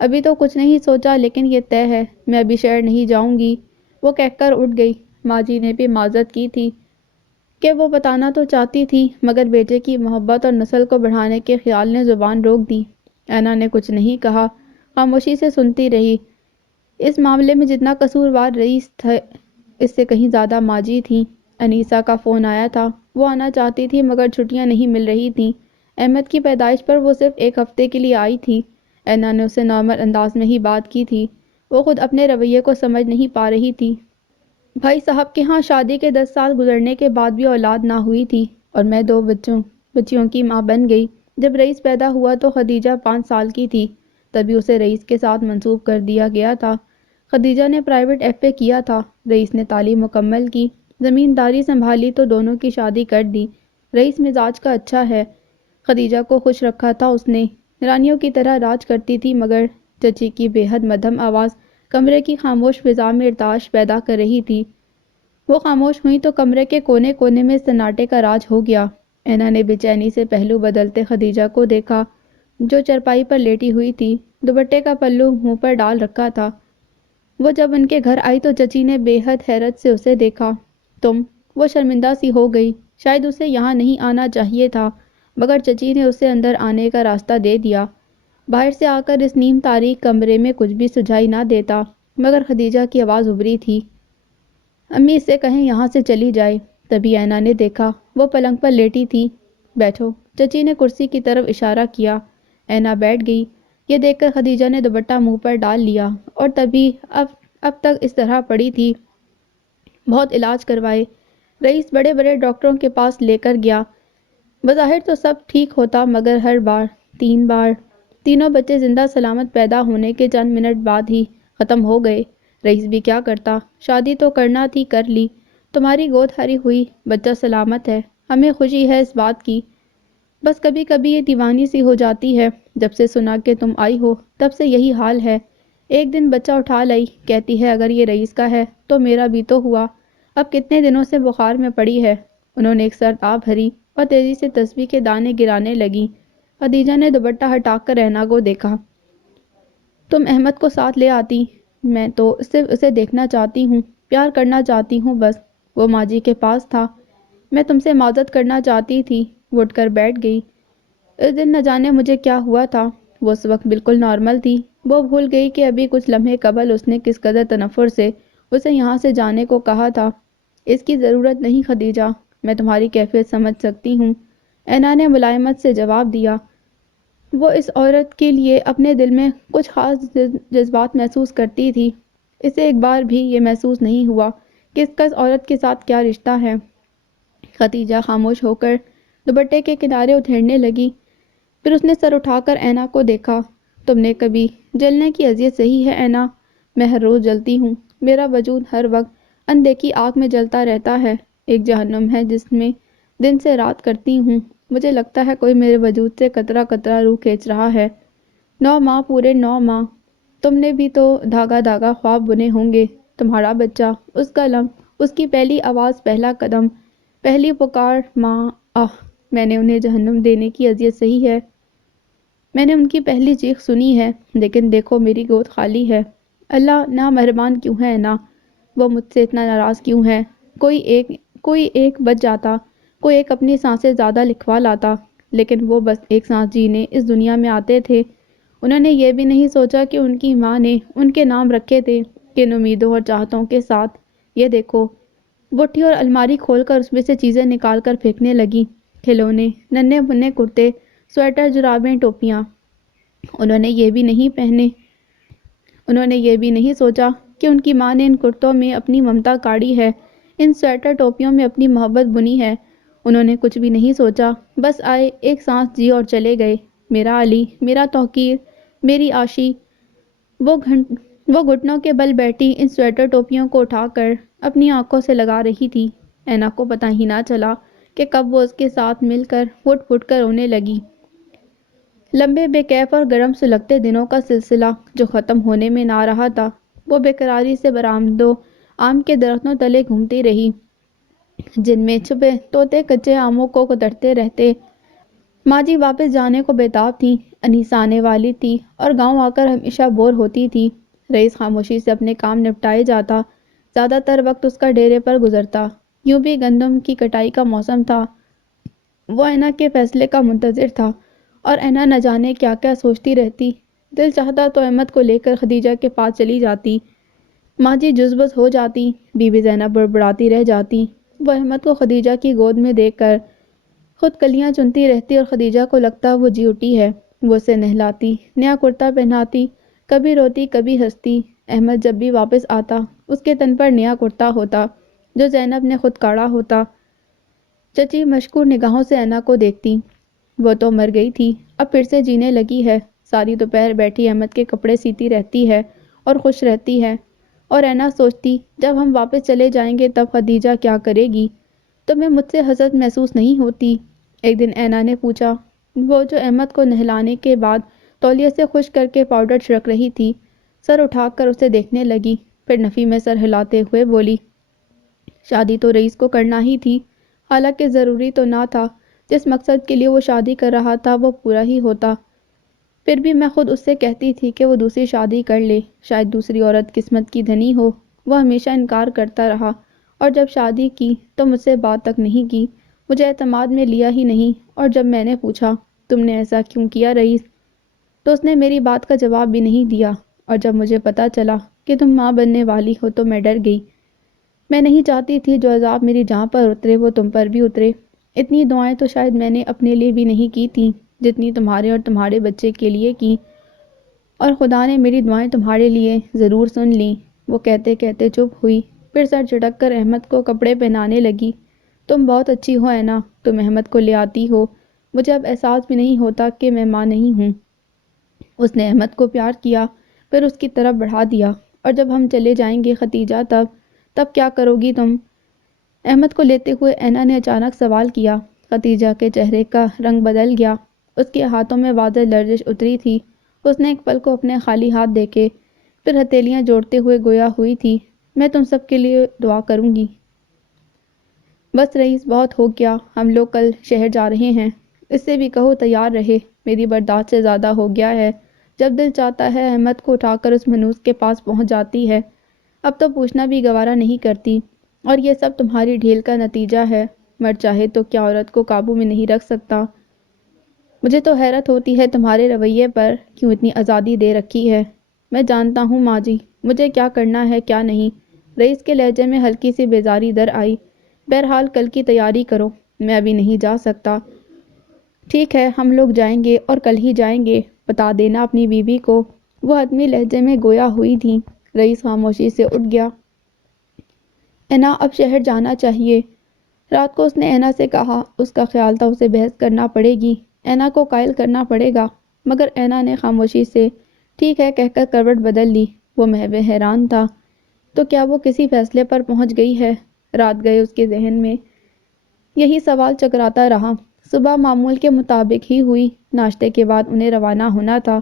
ابھی تو کچھ نہیں سوچا، لیکن یہ طے ہے، میں ابھی شہر نہیں جاؤں گی، وہ کہہ کر اٹھ گئی۔ ماں جی نے بھی معذرت کی تھی کہ وہ بتانا تو چاہتی تھی، مگر بیٹے کی محبت اور نسل کو بڑھانے کے خیال نے زبان روک دی۔ اینا نے کچھ نہیں کہا، خاموشی سے سنتی رہی۔ اس معاملے میں جتنا قصوروار رئیس تھے، اس سے کہیں زیادہ ماں جی تھیں۔ انیسہ کا فون آیا تھا، وہ آنا چاہتی تھی مگر چھٹیاں نہیں مل رہی تھیں۔ احمد کی پیدائش پر وہ صرف ایک ہفتے کے لیے آئی تھی۔ اینا نے اسے نارمل انداز میں ہی بات کی تھی، وہ خود اپنے رویے کو سمجھ نہیں پا رہی تھی۔ بھائی صاحب کے ہاں شادی کے 10 سال گزرنے کے بعد بھی اولاد نہ ہوئی تھی، اور میں 2 بچیوں کی ماں بن گئی۔ جب رئیس پیدا ہوا تو خدیجہ 5 سال کی تھی، تبھی اسے رئیس کے ساتھ منسوب کر دیا گیا تھا۔ خدیجہ نے پرائیویٹ ایف اے کیا تھا، رئیس نے تعلیم مکمل کی، زمینداری سنبھالی تو دونوں کی شادی کر دی۔ رئیس مزاج کا اچھا ہے، خدیجہ کو خوش رکھا تھا اس نے، رانیوں کی طرح راج کرتی تھی، مگر چچی کی بے حد مدھم آواز کمرے کی خاموش فضا میں ارتعاش پیدا کر رہی تھی۔ وہ خاموش ہوئیں تو کمرے کے کونے کونے میں سناٹے کا راج ہو گیا۔ اینا نے بے چینی سے پہلو بدلتے خدیجہ کو دیکھا، جو چرپائی پر لیٹی ہوئی تھی، دوپٹے کا پلو منہ پر ڈال رکھا تھا۔ وہ جب ان کے گھر آئی تو چچی نے بے حد حیرت سے اسے دیکھا۔ تم؟ وہ شرمندہ سی ہو گئی، شاید اسے یہاں نہیں آنا چاہیے تھا، مگر چچی نے اسے اندر آنے کا راستہ دے دیا۔ باہر سے آ کر اس نیم تاریک کمرے میں کچھ بھی سجائی نہ دیتا، مگر خدیجہ کی آواز ابھری تھی، امی اس سے کہیں یہاں سے چلی جائے۔ تبھی اینا نے دیکھا، وہ پلنگ پر لیٹی تھی۔ بیٹھو، چچی نے کرسی کی طرف اشارہ کیا۔ اینا بیٹھ گئی۔ یہ دیکھ کر خدیجہ نے دوپٹہ منہ پر ڈال لیا، اور تبھی اب تک اس طرح پڑی تھی۔ بہت علاج کروائے، رئیس بڑے بڑے ڈاکٹروں کے پاس لے کر گیا، بظاہر تو سب ٹھیک ہوتا، مگر ہر بار 3 بار، تینوں بچے زندہ سلامت پیدا ہونے کے چند منٹ بعد ہی ختم ہو گئے۔ رئیس بھی کیا کرتا، شادی تو کرنا تھی، کر لی۔ تمہاری گود ہری ہوئی بچہ سلامت ہے، ہمیں خوشی ہے اس بات کی۔ بس کبھی کبھی یہ دیوانی سی ہو جاتی ہے، جب سے سنا کہ تم آئی ہو تب سے یہی حال ہے۔ ایک دن بچہ اٹھا لائی، کہتی ہے اگر یہ رئیس کا ہے تو میرا بھی تو ہوا۔ اب کتنے دنوں سے بخار میں پڑی ہے۔ انہوں نے ایک سر آب بھری اور تیزی سے تسبیح کے دانے گرانے لگی۔ خدیجہ نے دوپٹہ ہٹا کر رہنا کو دیکھا۔ تم احمد کو ساتھ لے آتی، میں تو صرف اسے دیکھنا چاہتی ہوں، پیار کرنا چاہتی ہوں بس۔ وہ ماجی کے پاس تھا، میں تم سے معذرت کرنا چاہتی تھی۔ وہ اٹھ کر بیٹھ گئی۔ اس دن نہ جانے مجھے کیا ہوا تھا، وہ اس وقت بالکل نارمل تھی۔ وہ بھول گئی کہ ابھی کچھ لمحے قبل اس نے کس قدر تنفر سے اسے یہاں سے جانے کو کہا تھا۔ اس کی ضرورت نہیں خدیجہ، میں تمہاری کیفیت سمجھ سکتی ہوں، اینا نے ملائمت سے جواب دیا۔ وہ اس عورت کے لیے اپنے دل میں کچھ خاص جذبات محسوس کرتی تھی۔ اسے ایک بار بھی یہ محسوس نہیں ہوا کہ اس کا اس عورت کے ساتھ کیا رشتہ ہے۔ خدیجہ خاموش ہو کر دوپٹے کے کنارے ادھیڑنے لگی، پھر اس نے سر اٹھا کر اینا کو دیکھا۔ تم نے کبھی جلنے کی اذیت سہی ہے اینا؟ میں ہر روز جلتی ہوں، میرا وجود ہر وقت اندیکھی آگ میں جلتا رہتا ہے، ایک جہنم ہے جس میں دن سے رات کرتی ہوں۔ مجھے لگتا ہے کوئی میرے وجود سے قطرہ قطرہ روح کھینچ رہا ہے۔ 9 ماہ، پورے 9 ماہ تم نے بھی تو دھاگا دھاگا خواب بنے ہوں گے۔ تمہارا بچہ، اس کا لمح، اس کی پہلی آواز، پہلا قدم، پہلی پکار، ماں، آہ! میں نے انہیں جہنم دینے کی اذیت سہی ہے، میں نے ان کی پہلی چیخ سنی ہے، لیکن دیکھو میری گود خالی ہے۔ اللہ نامہربان کیوں ہے اینا؟ وہ مجھ سے اتنا ناراض کیوں ہے؟ کوئی ایک بچ جاتا، کوئی ایک اپنی سانسیں زیادہ لکھوا لاتا، لیکن وہ بس ایک سانس جینے اس دنیا میں آتے تھے۔ انہوں نے یہ بھی نہیں سوچا کہ ان کی ماں نے ان کے نام رکھے تھے، کن امیدوں اور چاہتوں کے ساتھ۔ یہ دیکھو، وہ اٹھی اور الماری کھول کر اس میں سے چیزیں نکال کر پھینکنے لگی، کھلونے، ننھے منھے کرتے، سویٹر، جرابیں، ٹوپیاں۔ انہوں نے یہ بھی نہیں سوچا کہ ان کی ماں نے ان کرتوں میں اپنی ممتا کاڑھی ہے، ان سویٹر ٹوپیوں میں اپنی محبت بنی ہے۔ انہوں نے کچھ بھی نہیں سوچا، بس آئے، ایک سانس جی اور چلے گئے۔ میرا علی، میرا توقیر، میری عاشی۔ وہ گھٹنوں کے بل بیٹھی ان سویٹر ٹوپیوں کو اٹھا کر اپنی آنکھوں سے لگا رہی تھی۔ اینا کو پتہ ہی نہ چلا کہ کب وہ اس کے ساتھ مل کر پھٹ پھٹ کر رونے لگی۔ لمبے بے کیف اور گرم سلگتے دنوں کا سلسلہ جو ختم ہونے میں نہ رہا تھا۔ وہ بے قراری سے برآمدوں آم کے درختوں تلے گھومتی رہی، جن میں چھپے طوطے کچے آموں کو کترتے رہتے۔ ماجی واپس جانے کو بےتاب تھی، انیسہ آنے والی تھی اور گاؤں آ کر ہمیشہ بور ہوتی تھی۔ رئیس خاموشی سے اپنے کام نپٹائے جاتا، زیادہ تر وقت اس کا ڈیرے پر گزرتا۔ یوں بھی گندم کی کٹائی کا موسم تھا۔ وہ اینا کے فیصلے کا منتظر تھا، اور اینا نہ جانے کیا کیا سوچتی رہتی۔ دل چاہتا تو احمد کو لے کر خدیجہ کے پاس چلی جاتی، ماجی جزبز ہو جاتی، بی بی زینب بڑبڑاتی رہ جاتی۔ وہ احمد کو خدیجہ کی گود میں دیکھ کر خود کلیاں چنتی رہتی اور خدیجہ کو لگتا وہ جی اٹھی ہے۔ وہ اسے نہلاتی، نیا کرتا پہناتی، کبھی روتی کبھی ہنستی۔ احمد جب بھی واپس آتا، اس کے تن پر نیا کرتا ہوتا جو زینب نے خود کاڑا ہوتا۔ چچی مشکور نگاہوں سے اینا کو دیکھتی۔ وہ تو مر گئی تھی، اب پھر سے جینے لگی ہے، ساری دوپہر بیٹھی احمد کے کپڑے سیتی رہتی ہے اور خوش رہتی ہے۔ اور اینا سوچتی جب ہم واپس چلے جائیں گے تب خدیجہ کیا کرے گی؟ تمہیں مجھ سے حسرت محسوس نہیں ہوتی؟ ایک دن اینا نے پوچھا، وہ جو احمد کو نہلانے کے بعد تولیے سے خشک کر کے پاؤڈر چھڑک رہی تھی، سر اٹھا کر اسے دیکھنے لگی، پھر نفی میں سر ہلاتے ہوئے بولی، شادی تو رئیس کو کرنا ہی تھی، حالانکہ ضروری تو نہ تھا، جس مقصد کے لیے وہ شادی کر رہا تھا وہ پورا ہی ہوتا۔ پھر بھی میں خود اس سے کہتی تھی کہ وہ دوسری شادی کر لے، شاید دوسری عورت قسمت کی دھنی ہو۔ وہ ہمیشہ انکار کرتا رہا، اور جب شادی کی تو مجھ سے بات تک نہیں کی، مجھے اعتماد میں لیا ہی نہیں۔ اور جب میں نے پوچھا تم نے ایسا کیوں کیا رئیس، تو اس نے میری بات کا جواب بھی نہیں دیا۔ اور جب مجھے پتا چلا کہ تم ماں بننے والی ہو تو میں ڈر گئی۔ میں نہیں چاہتی تھی جو عذاب میری جاں پر اترے وہ تم پر بھی اترے۔ اتنی دعائیں تو شاید میں نے اپنے لیے بھی نہیں کی تھیں جتنی تمہارے اور تمہارے بچے کے لیے کی، اور خدا نے میری دعائیں تمہارے لیے ضرور سن لیں۔ وہ کہتے کہتے چپ ہوئی، پھر سر جھٹک کر احمد کو کپڑے پہنانے لگی۔ تم بہت اچھی ہو اینا، تم احمد کو لے آتی ہو، مجھے اب احساس بھی نہیں ہوتا کہ میں ماں نہیں ہوں۔ اس نے احمد کو پیار کیا، پھر اس کی طرف بڑھا دیا، اور جب ہم چلے جائیں گے خدیجہ تب کیا کرو گی تم؟ احمد کو لیتے ہوئے اینا نے اچانک سوال کیا۔ خدیجہ کے چہرے کا رنگ بدل گیا، اس کے ہاتھوں میں واضح لرزش اتری تھی۔ اس نے ایک پل کو اپنے خالی ہاتھ دیکھے، پھر ہتھیلیاں جوڑتے ہوئے گویا ہوئی تھی، میں تم سب کے لیے دعا کروں گی۔ بس رئیس، بہت ہو گیا، ہم لوگ کل شہر جا رہے ہیں، اس سے بھی کہو تیار رہے، میری برداشت سے زیادہ ہو گیا ہے۔ جب دل چاہتا ہے احمد کو اٹھا کر اس منوس کے پاس پہنچ جاتی ہے، اب تو پوچھنا بھی گوارا نہیں کرتی، اور یہ سب تمہاری ڈھیل کا نتیجہ ہے۔ مرد چاہے تو کیا عورت کو قابو میں نہیں رکھ سکتا؟ مجھے تو حیرت ہوتی ہے تمہارے رویے پر، کیوں اتنی آزادی دے رکھی ہے؟ میں جانتا ہوں ماں جی، مجھے کیا کرنا ہے کیا نہیں۔ رئیس کے لہجے میں ہلکی سی بیزاری در آئی۔ بہرحال کل کی تیاری کرو، میں ابھی نہیں جا سکتا۔ ٹھیک ہے، ہم لوگ جائیں گے اور کل ہی جائیں گے، بتا دینا اپنی بیوی کو، وہ حتمی لہجے میں گویا ہوئی تھی۔ رئیس خاموشی سے اٹھ گیا۔ اینا اب شہر جانا چاہیے، رات کو اس نے اینا سے کہا۔ اس کا خیال تھا اسے بحث کرنا پڑے گی، اینا کو قائل کرنا پڑے گا، مگر اینا نے خاموشی سے ٹھیک ہے کہہ کر کروٹ بدل لی۔ وہ محو حیران تھا، تو کیا وہ کسی فیصلے پر پہنچ گئی ہے؟ رات گئے اس کے ذہن میں یہی سوال چکراتا رہا۔ صبح معمول کے مطابق ہی ہوئی، ناشتے کے بعد انہیں روانہ ہونا تھا۔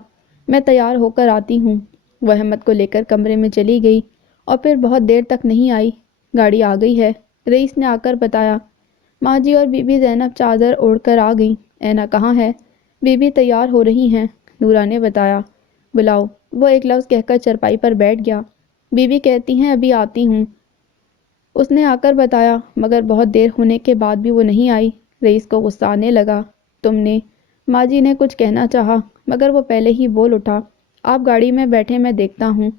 میں تیار ہو کر آتی ہوں، وہ احمد کو لے کر کمرے میں چلی گئی، اور پھر بہت دیر تک نہیں آئی۔ گاڑی آ گئی ہے، رئیس نے آ کر بتایا۔ ماں جی اور بی بی زینب چادر اوڑھ کر آ گئیں۔ اینا کہاں ہے؟ بی بی تیار ہو رہی ہیں، نورا نے بتایا۔ بلاؤ، وہ ایک لفظ کہہ کر چرپائی پر بیٹھ گیا۔ بی بی کہتی ہیں ابھی آتی ہوں، اس نے آ کر بتایا، مگر بہت دیر ہونے کے بعد بھی وہ نہیں آئی۔ رئیس کو غصہ آنے لگا۔ تم نے؟ ماں جی نے کچھ کہنا چاہا، مگر وہ پہلے ہی بول اٹھا۔ آپ گاڑی میں بیٹھے، میں دیکھتا ہوں۔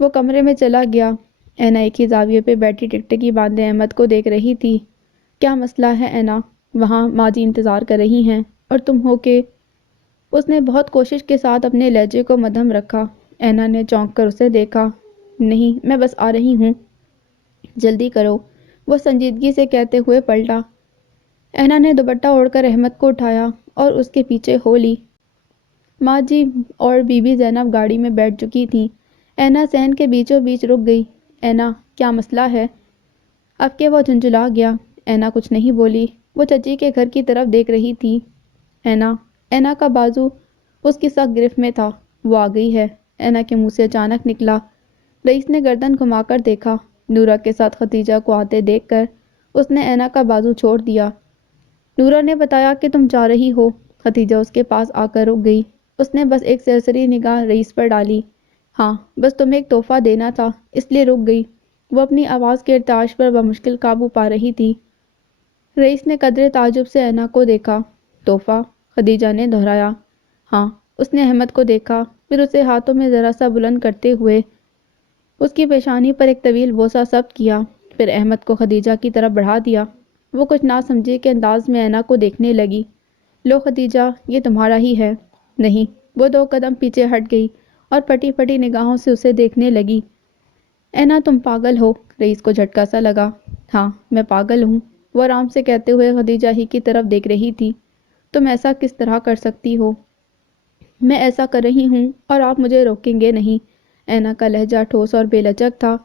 وہ کمرے میں چلا گیا۔ اینا ایک ہی زاویے پہ بیٹھی ٹکٹکی باندھے احمد کو دیکھ رہی تھی۔ کیا مسئلہ ہے اینا؟ وہاں ماں جی انتظار کر رہی ہیں، اور تم ہو کہ؟ اس نے بہت کوشش کے ساتھ اپنے لہجے کو مدھم رکھا۔ اینا نے چونک کر اسے دیکھا۔ نہیں، میں بس آ رہی ہوں، جلدی کرو، وہ سنجیدگی سے کہتے ہوئے پلٹا۔ اینا نے دوپٹہ اوڑھ کر احمد کو اٹھایا اور اس کے پیچھے ہو لی۔ ماں جی اور بی بی زینب گاڑی میں بیٹھ چکی تھیں۔ اینا صحن کے بیچوں بیچ رک گئی۔ اینا، کیا مسئلہ ہے؟ اب کہ وہ جھنجھلا گیا، اینا کچھ نہیں بولی، وہ چچی کے گھر کی طرف دیکھ رہی تھی۔ اینا کا بازو اس کی سخت گرفت میں تھا۔ وہ آ گئی ہے، اینا کے منہ سے اچانک نکلا۔ رئیس نے گردن گھما کر دیکھا۔ نورا کے ساتھ خدیجہ کو آتے دیکھ کر اس نے اینا کا بازو چھوڑ دیا۔ نورا نے بتایا کہ تم جا رہی ہو۔ خدیجہ اس کے پاس آ کر رک گئی۔ اس نے بس ایک سرسری نگاہ رئیس پر ڈالی۔ ہاں، بس تمہیں ایک تحفہ دینا تھا، اس لیے رک گئی۔ وہ اپنی آواز کے ارتعاش پر بمشکل قابو پا رہی تھی۔ رئیس نے قدرے تعجب سے اینا کو دیکھا۔ تحفہ؟ خدیجہ نے دہرایا۔ ہاں۔ اس نے احمد کو دیکھا، پھر اسے ہاتھوں میں ذرا سا بلند کرتے ہوئے اس کی پیشانی پر ایک طویل بوسہ ثبت کیا، پھر احمد کو خدیجہ کی طرف بڑھا دیا۔ وہ کچھ نہ سمجھے کے انداز میں اینا کو دیکھنے لگی۔ لو خدیجہ، یہ تمہارا ہی ہے۔ نہیں، وہ 2 قدم پیچھے ہٹ گئی اور پھٹی پھٹی نگاہوں سے اسے دیکھنے لگی۔ اینا تم پاگل ہو، رئیس کو جھٹکا سا لگا۔ ہاں، میں پاگل ہوں، وہ آرام سے کہتے ہوئے خدیجہ ہی کی طرف دیکھ رہی تھی۔ تم ایسا کس طرح کر سکتی ہو؟ میں ایسا کر رہی ہوں اور آپ مجھے روکیں گے نہیں۔ اینا کا لہجہ ٹھوس اور بے لچک تھا۔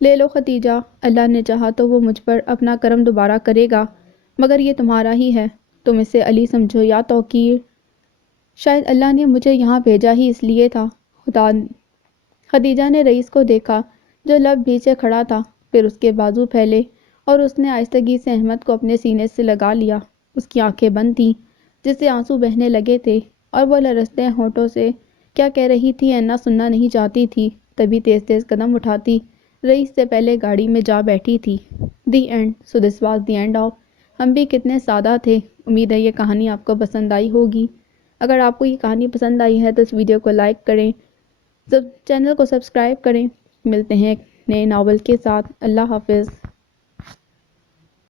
لے لو خدیجہ، اللہ نے چاہا تو وہ مجھ پر اپنا کرم دوبارہ کرے گا، مگر یہ تمہارا ہی ہے، تم اسے علی سمجھو یا توقیر۔ شاید اللہ نے مجھے یہاں بھیجا ہی اس لیے تھا، خدا۔ خدیجہ نے رئیس کو دیکھا جو لب بھیجے کھڑا تھا، پھر اس کے بازو پھیلے اور اس نے آہستگی سے احمد کو اپنے سینے سے لگا لیا۔ اس کی آنکھیں بند تھیں، جس سے آنسو بہنے لگے تھے، اور وہ لرزتے ہونٹوں سے کیا کہہ رہی تھی اینا سننا نہیں چاہتی تھی، تبھی تیز تیز قدم اٹھاتی رئیس سے پہلے گاڑی میں جا بیٹھی تھی۔ The end. So this was the end of ہم بھی کتنے سادہ تھے۔ امید ہے یہ کہانی آپ کو پسند آئی ہوگی۔ اگر آپ کو یہ کہانی پسند آئی ہے تو اس ویڈیو کو لائک کریں، چینل کو سبسکرائب کریں۔ ملتے ہیں ایک نئے ناول کے ساتھ۔ اللہ حافظ۔